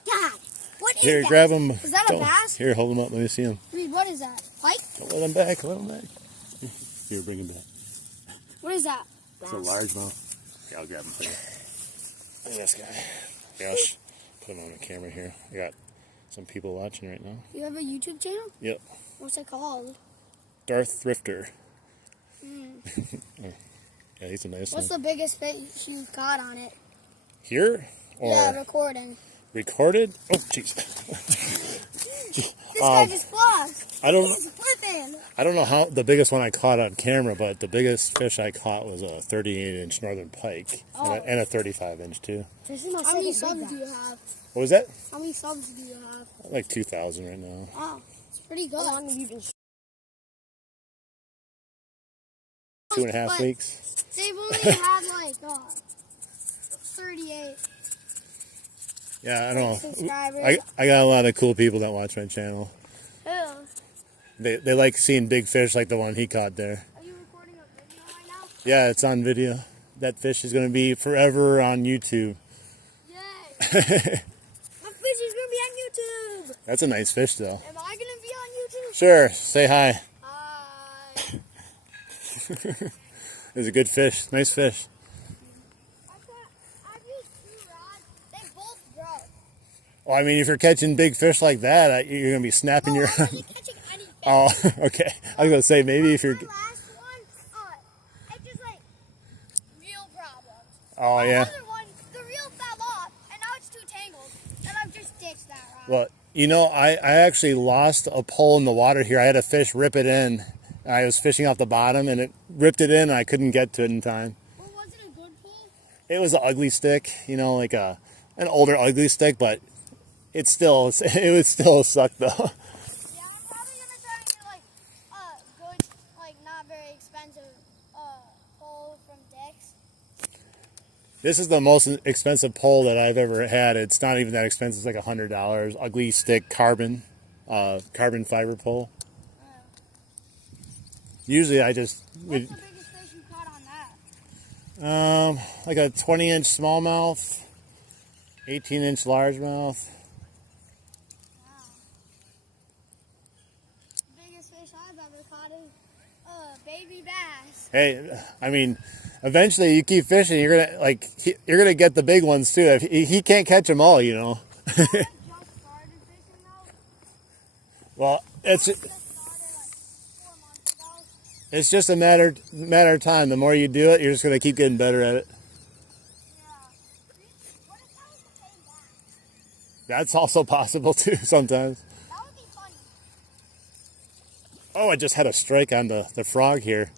God! What is Here, that? grab them. Is that a bass? Here, hold them up. Let me see them. Reed, what is that? Pike? Don't let them back. Let them back. Here, bring them back. What is that? It's a largemouth. Yeah, I'll grab them for you. Look at this guy. Gosh, put him on the camera here. I got some people watching right now. You have a YouTube channel? Yep. What's it called? Darth Thrifter. Yeah, he's a nice What's one. the biggest fish you caught on it? Here? Or Yeah, recording. recorded? Oh, jeez. This guy just flossed. I don't He's flipping. I don't know how the biggest one I caught on camera, but the biggest fish I caught was a 38-inch Northern Pike and a 35-inch too. How many subs do you have? What was that? How many subs do you have? Like 2,000 right now. Oh, it's pretty good. How long have you been? 2.5 weeks. They've only had like 38 Yeah, I don't know. subscribers. I got a lot of cool people that watch my channel. Yeah. They like seeing big fish like the one he caught there. Are you recording a video right now? Yeah, it's on video. That fish is going to be forever on YouTube. Yay! My fish is gonna be on YouTube. That's a nice fish though. Am I gonna be on YouTube? Sure, say hi. Hi. It's a good fish. Nice fish. I've used 2 rods. They both broke. Well, I mean, if you're catching big fish like that, you're going to be snapping your... I wasn't catching anything. Oh, okay. I was going to say, maybe if you're... My last one, it just like real problems. Oh, yeah. The other one, the reel fell off, and now it's too tangled, and I've just ditched that rod. Well, you know, I actually lost a pole in the water here. I had a fish rip it in. I was fishing off the bottom, and it ripped it in, and I couldn't get to it in time. Well, was it a good pull? It was an ugly stick, you know, like an older ugly stick, but it would still suck, though. Yeah, I'm probably gonna try and get like a good, like not very expensive pole from Dick's. This is the most expensive pole that I've ever had. It's not even that expensive. It's like $100. Ugly stick carbon fiber pole. Usually I just... What's the biggest fish you caught on that? like a 20-inch smallmouth, 18-inch largemouth. Wow. The biggest fish I've ever caught is a baby bass. Hey, I mean, eventually you keep fishing, you're gonna get the big ones too. If he can't catch them all, you know. I just started fishing though. Well, I just started like 4 months ago. it's just a matter of time. The more you do it, you're just gonna keep getting better at it. Yeah. What if that was the same bass? That's also possible too sometimes. That would be funny. Oh, I just had a strike on the frog here.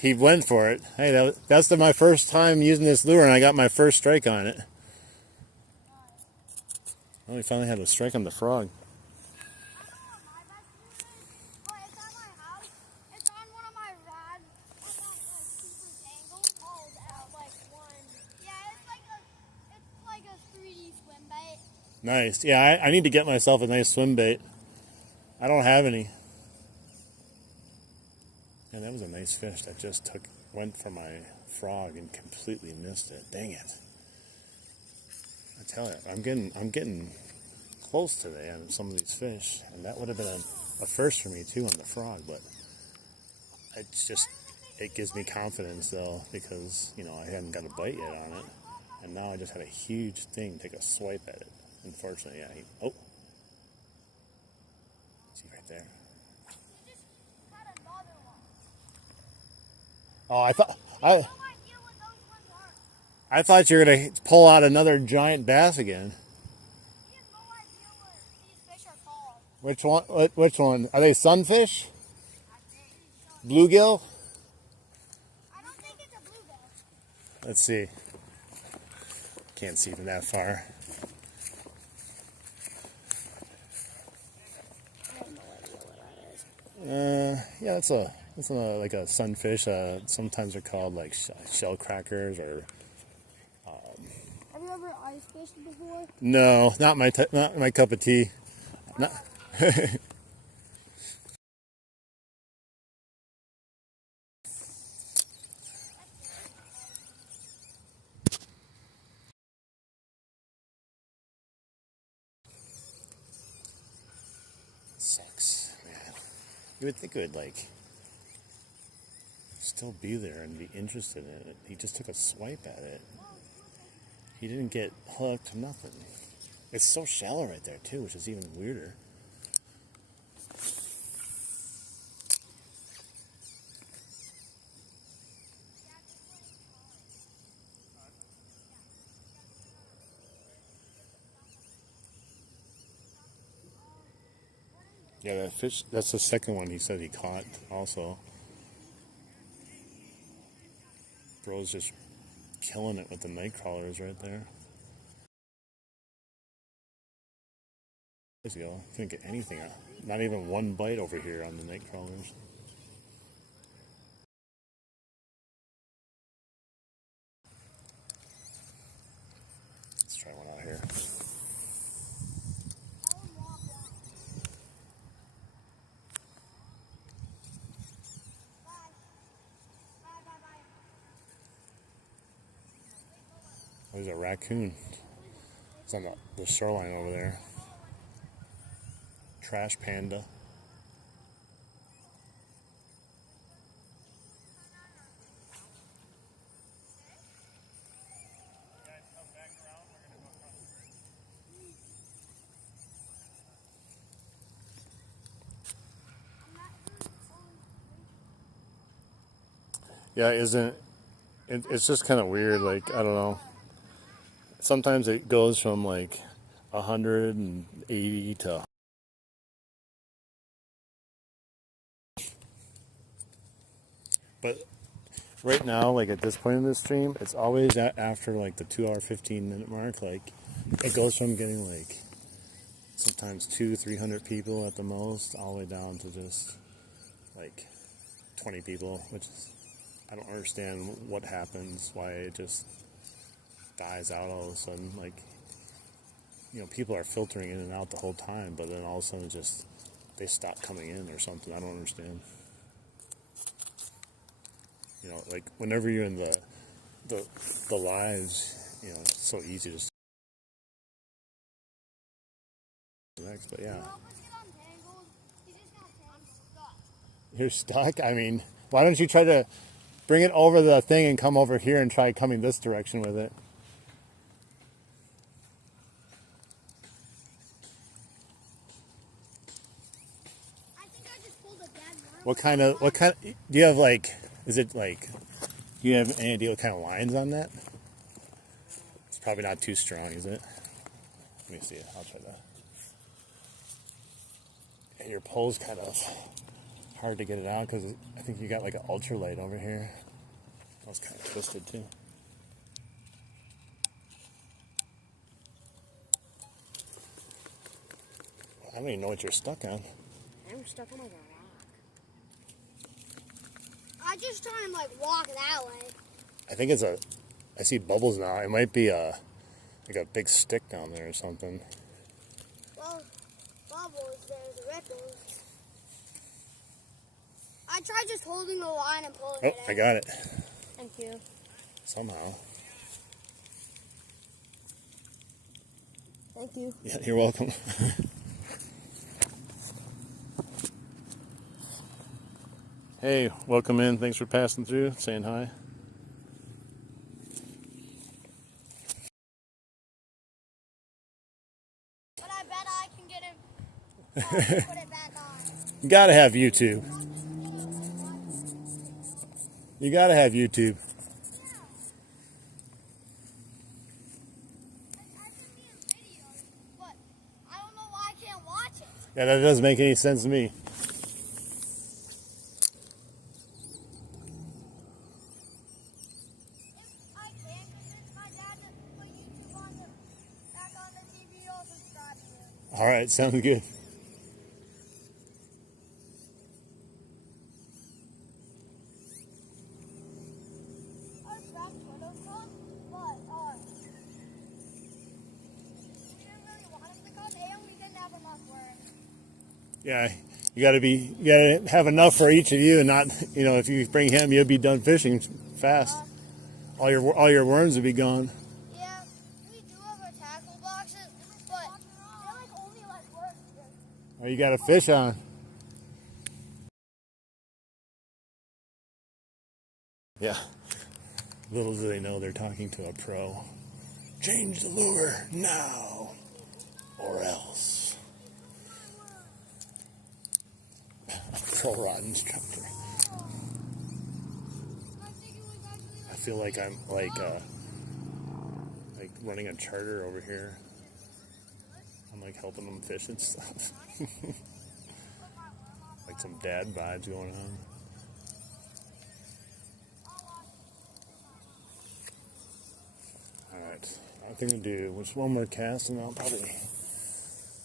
He went for it. Hey, that's my first time using this lure, and I got my first strike on it. Oh, we finally had a strike on the frog. Nice. Yeah, I need to get myself a nice swim bait. I don't have any. And that was a nice fish that just went for my frog and completely missed it. Dang it. I tell you, I'm getting close today on some of these fish, and that would have been a first for me too on the frog, but it gives me confidence though, because I hadn't got a bite yet on it, and now I just had a huge thing take a swipe at it. Unfortunately, yeah. See right there. Oh, I thought you were gonna pull out another giant bass again. Which one? Which one? Are they sunfish? Bluegill? I don't think it's a bluegill. Let's see. Can't see from that far. Yeah, that's like a sunfish. Sometimes they're called like shell crackers or. Have you ever ice fished before? No, not my cup of tea. Not. 6, man. You would think it would still be there and be interested in it. He just took a swipe at it. He didn't get hooked, nothing. It's so shallow right there too, which is even weirder. Yeah, that fish, that's the second one he said he caught also. Bro's just killing it with the night crawlers right there. Couldn't get anything out. Not even one bite over here on the night crawlers. Let's try one out here. There's a raccoon. It's on the shoreline over there. Trash panda. Yeah, it's just kind of weird. Like, I don't know. Sometimes it goes from like 180 to. But right now, like at this point in the stream, it's always after like the 2 hour 15-minute mark. Like, it goes from getting like sometimes 200-300 people at the most, all the way down to just like 20 people, which is, I don't understand what happens, why it just dies out all of a sudden. Like, people are filtering in and out the whole time, but then all of a sudden they stop coming in or something. I don't understand. Like whenever you're in the lives, it's so easy to next, but yeah. You're stuck? I mean, why don't you try to bring it over the thing and come over here and try coming this direction with it? I think I just pulled a bad worm. What kind do you have, like, is it like, do you have any idea what kind of lines on that? It's probably not too strong, is it? Let me see it. I'll try that. Your pole's kind of hard to get it out because I think you got like an ultralight over here. That was kind of twisted too. I don't even know what you're stuck on. I'm stuck on like a rock. I just try and like walk that way. I think it's a. I see bubbles now. It might be a like a big stick down there or something. Well, bubbles. There's ripples. I tried just holding the line and pulling it in. I got it. Thank you. Somehow. Thank you. Yeah, you're welcome. Hey, welcome in. Thanks for passing through, saying hi. But I bet I can get him put it back on. You gotta have YouTube. You gotta have YouTube. But I don't know why I can't watch it. Yeah, that doesn't make any sense to me. If I can convince my dad to put YouTube back on the TV, I'll subscribe to him. All right, sounds good. Our friend would have come, but we didn't really want him to come, and we didn't have enough work. Yeah, you gotta have enough for each of you, and not, if you bring him, you'll be done fishing fast. All your worms will be gone. Yeah, we do have our tackle boxes, but they're like only like worms. Oh, you got a fish on. Yeah. Little do they know they're talking to a pro. Change the lure now, or else. A pro rod instructor. I feel like I'm like running a charter over here. I'm like helping them fish and stuff. Like some dad vibes going on. Alright, I think we'll do just one more cast and I'll probably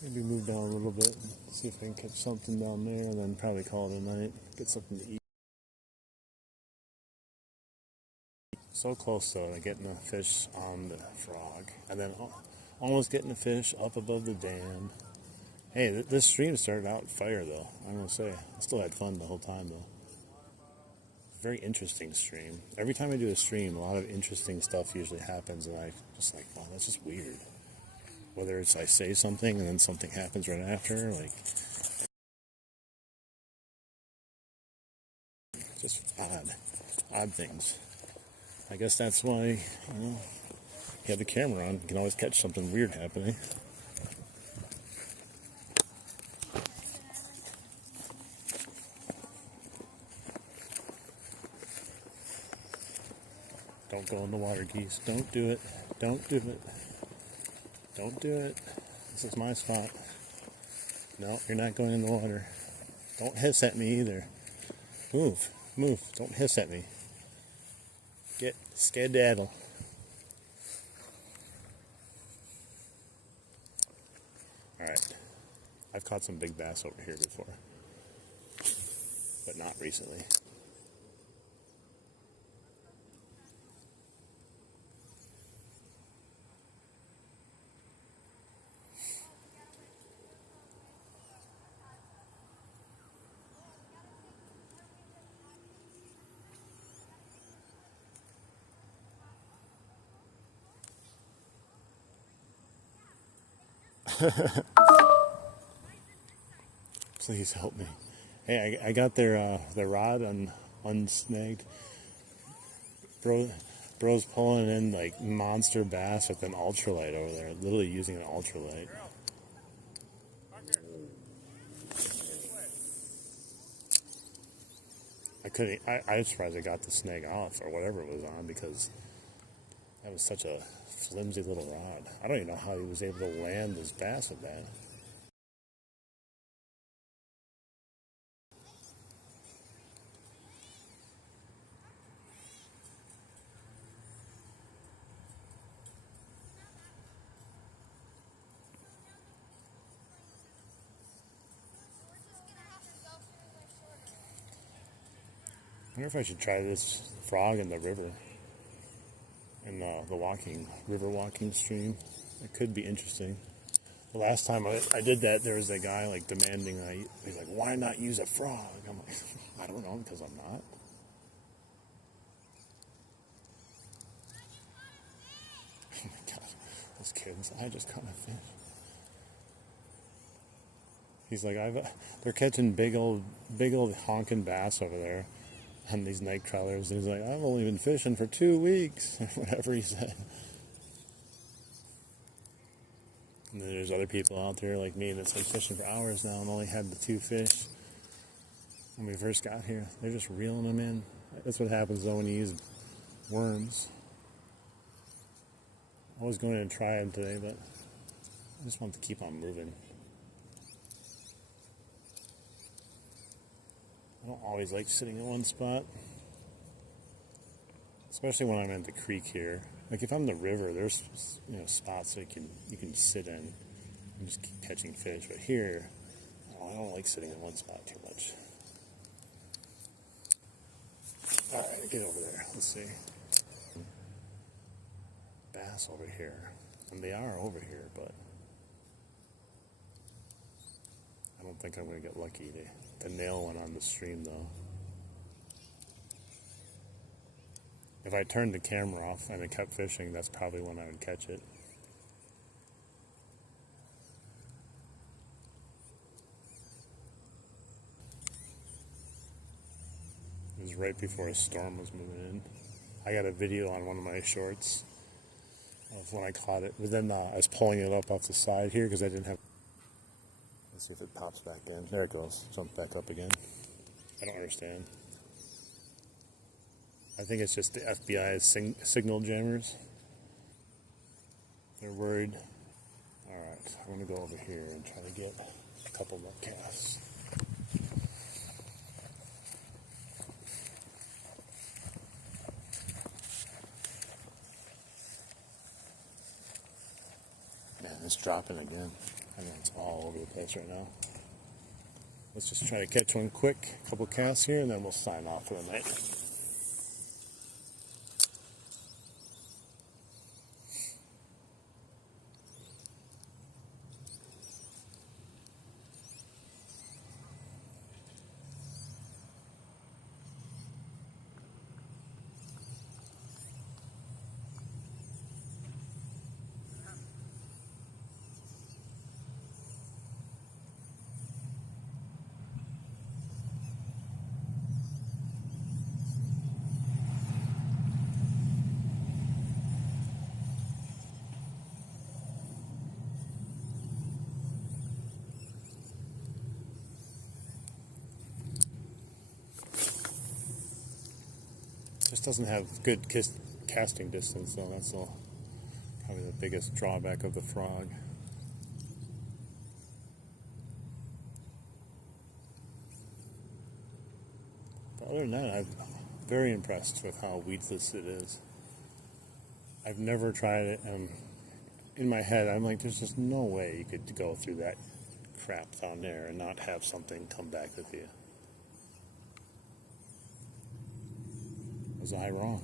maybe move down a little bit, see if I can catch something down there, and then probably call it a night, get something to eat. So close though to getting a fish on the frog, and then almost getting a fish up above the dam. Hey, this stream started out fire though, I'm gonna say. I still had fun the whole time though. Very interesting stream. Every time I do a stream, a lot of interesting stuff usually happens, and I just like, wow, that's just weird. Whether it's I say something and then something happens right after, like, just odd things. I guess that's why, you have the camera on. You can always catch something weird happening. Don't go in the water, geese. Don't do it. Don't do it. Don't do it. This is my spot. No, you're not going in the water. Don't hiss at me either. Move. Move. Don't hiss at me. Get skedaddle. Alright. I've caught some big bass over here before. But not recently. Please help me. Hey, I got their rod unsnagged. Bro's pulling in like monster bass with an ultralight over there, literally using an ultralight. I was surprised I got the snag off or whatever it was on, because that was such a flimsy little rod. I don't even know how he was able to land his bass with that. wonder if I should try this frog in the river, in the river walking stream. It could be interesting. The last time I did that, there was a guy like demanding, he's like, why not use a frog? I'm like, I don't know, because I'm not. Oh my God, those kids, I just caught a fish. He's like, they're catching big old honking bass over there on these night crawlers. And he's like, I've only been fishing for 2 weeks, or whatever he said. And then there's other people out there like me that's like fishing for hours now and only had the 2 fish when we first got here. They're just reeling them in. That's what happens though when you use worms. I was going to try them today, but I just want to keep on moving. I don't always like sitting in one spot, especially when I'm at the creek here. Like if I'm in the river, there's spots that you can sit in and just keep catching fish. But here, I don't like sitting in one spot too much. All right, get over there. Let's see. Bass over here, and they are over here, but I don't think I'm going to get lucky to nail one on the stream, though. If I turned the camera off and it kept fishing, that's probably when I would catch it. It was right before a storm was moving in. I got a video on one of my shorts of when I caught it, but then I was pulling it up off the side here because I didn't have. Let's see if it pops back in. There it goes. Jump back up again. I don't understand. I think it's just the FBI's signal jammers. They're worried. Alright, I'm going to go over here and try to get a couple more casts. Man, it's dropping again. I know it's all over the place right now. Let's just try to catch one quick, a couple casts here, and then we'll sign off for the night. Just doesn't have good casting distance, though. That's probably the biggest drawback of the frog. But other than that, I'm very impressed with how weedless it is. I've never tried it, and in my head, I'm like, there's just no way you could go through that crap down there and not have something come back with you. Was I wrong?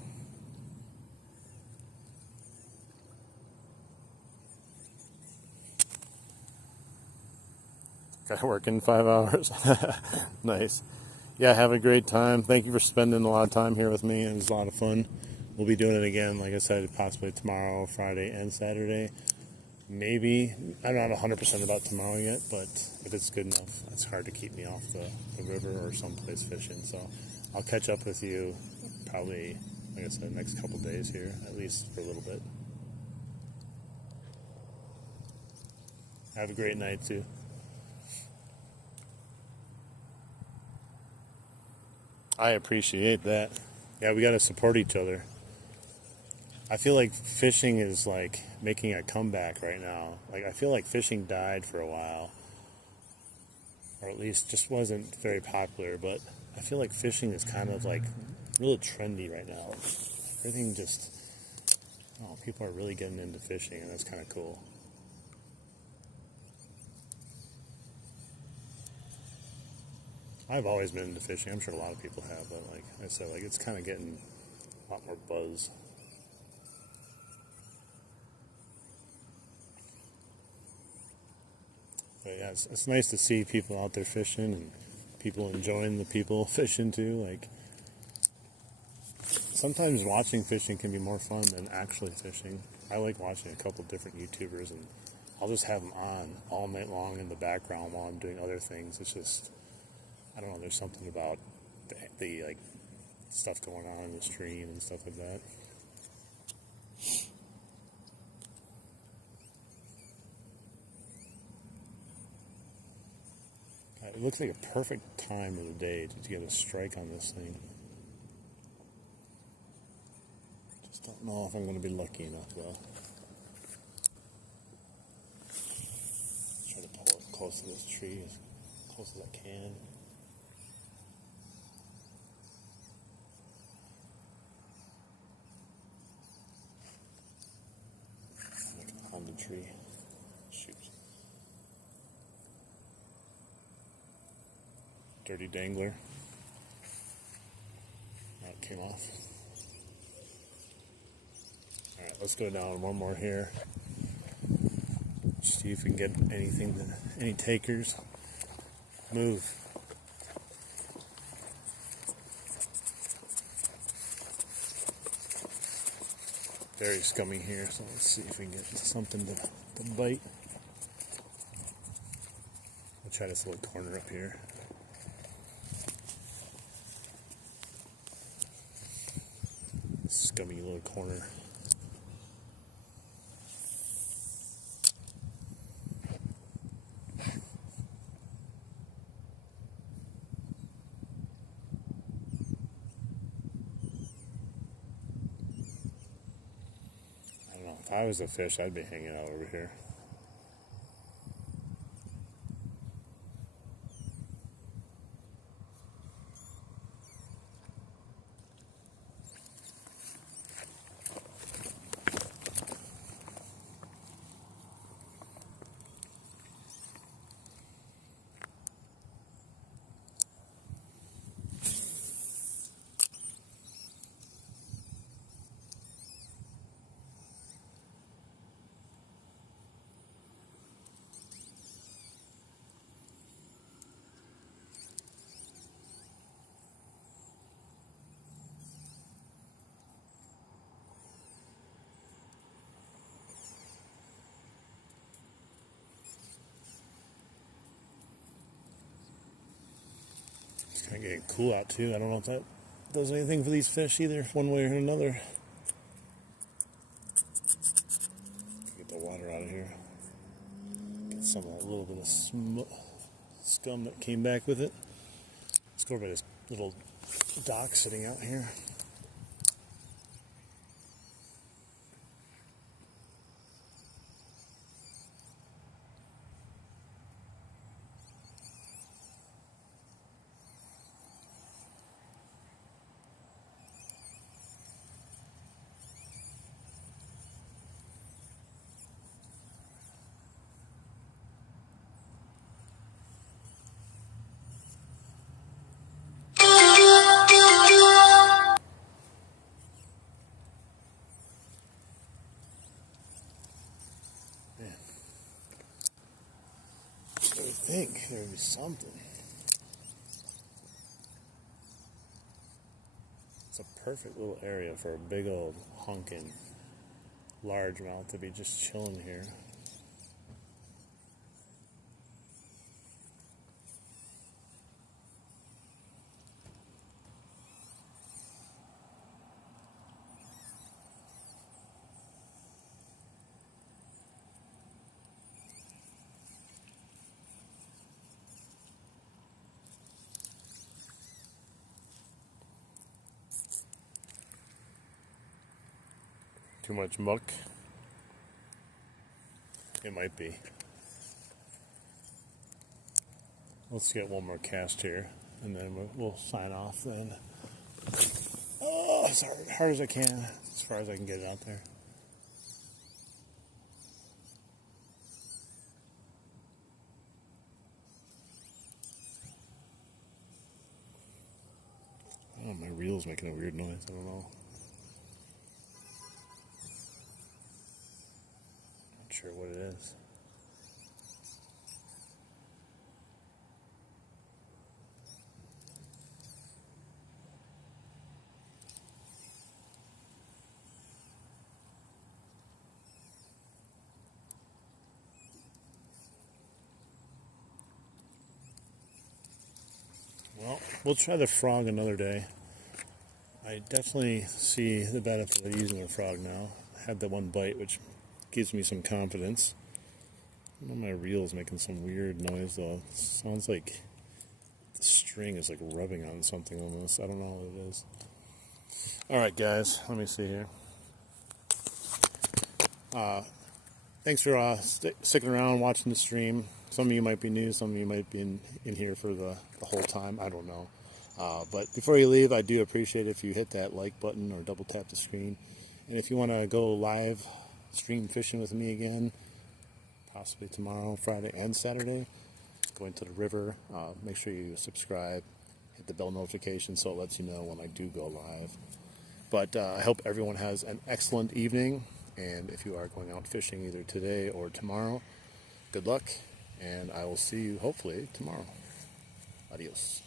Gotta work in 5 hours. Nice. Yeah, have a great time. Thank you for spending a lot of time here with me. It was a lot of fun. We'll be doing it again, like I said, possibly tomorrow, Friday, and Saturday. Maybe. I'm not 100% about tomorrow yet, but if it's good enough, it's hard to keep me off the river or someplace fishing. So I'll catch up with you probably, like I said, next couple days here, at least for a little bit. Have a great night, too. I appreciate that. Yeah, we got to support each other. I feel like fishing is like making a comeback right now. Like I feel like fishing died for a while, or at least just wasn't very popular. But I feel like fishing is kind of like really trendy right now. Everything just, people are really getting into fishing, and that's kind of cool. I've always been into fishing. I'm sure a lot of people have, but like I said, like it's kind of getting a lot more buzz. But yeah, it's nice to see people out there fishing and people enjoying the people fishing too. Like sometimes watching fishing can be more fun than actually fishing. I like watching a couple different YouTubers, and I'll just have them on all night long in the background while I'm doing other things. It's just, I don't know, there's something about the like stuff going on in the stream and stuff like that. It looks like a perfect time of the day to get a strike on this thing. Just don't know if I'm going to be lucky enough though. Try to pull it close to this tree as close as I can. Like on the tree. Shoot. Dirty dangler. That came off. Alright, let's go down one more here. See if we can get anything, any takers. Move. Very scummy here, so let's see if we can get something to bite. I'll try this little corner up here. Scummy little corner. I don't know, if I was a fish, I'd be hanging out over here. It's kind of getting cool out too. I don't know if that does anything for these fish either, one way or another. Get the water out of here. Get some of that little bit of scum that came back with it. Let's go over to this little dock sitting out here. I would think there would be something. It's a perfect little area for a big old honking largemouth to be just chilling here. Too much muck? It might be. Let's get one more cast here, and then we'll sign off then. Oh, as hard as I can, as far as I can get it out there. Oh, my reel's making a weird noise. I don't know. Not sure what it is. Well, we'll try the frog another day. I definitely see the benefit of using the frog now. I had the one bite, which gives me some confidence. My reel is making some weird noise, though. It sounds like the string is like rubbing on something almost. I don't know what it is. All right, guys, let me see here. Thanks for sticking around, watching the stream. Some of you might be new, some of you might be in here for the whole time. I don't know. But before you leave, I do appreciate it if you hit that like button or double tap the screen. And if you want to go live stream fishing with me again, possibly tomorrow, Friday, and Saturday, going to the river, make sure you subscribe, hit the bell notification so it lets you know when I do go live. But I hope everyone has an excellent evening. And if you are going out fishing either today or tomorrow, good luck. And I will see you hopefully tomorrow. Adios.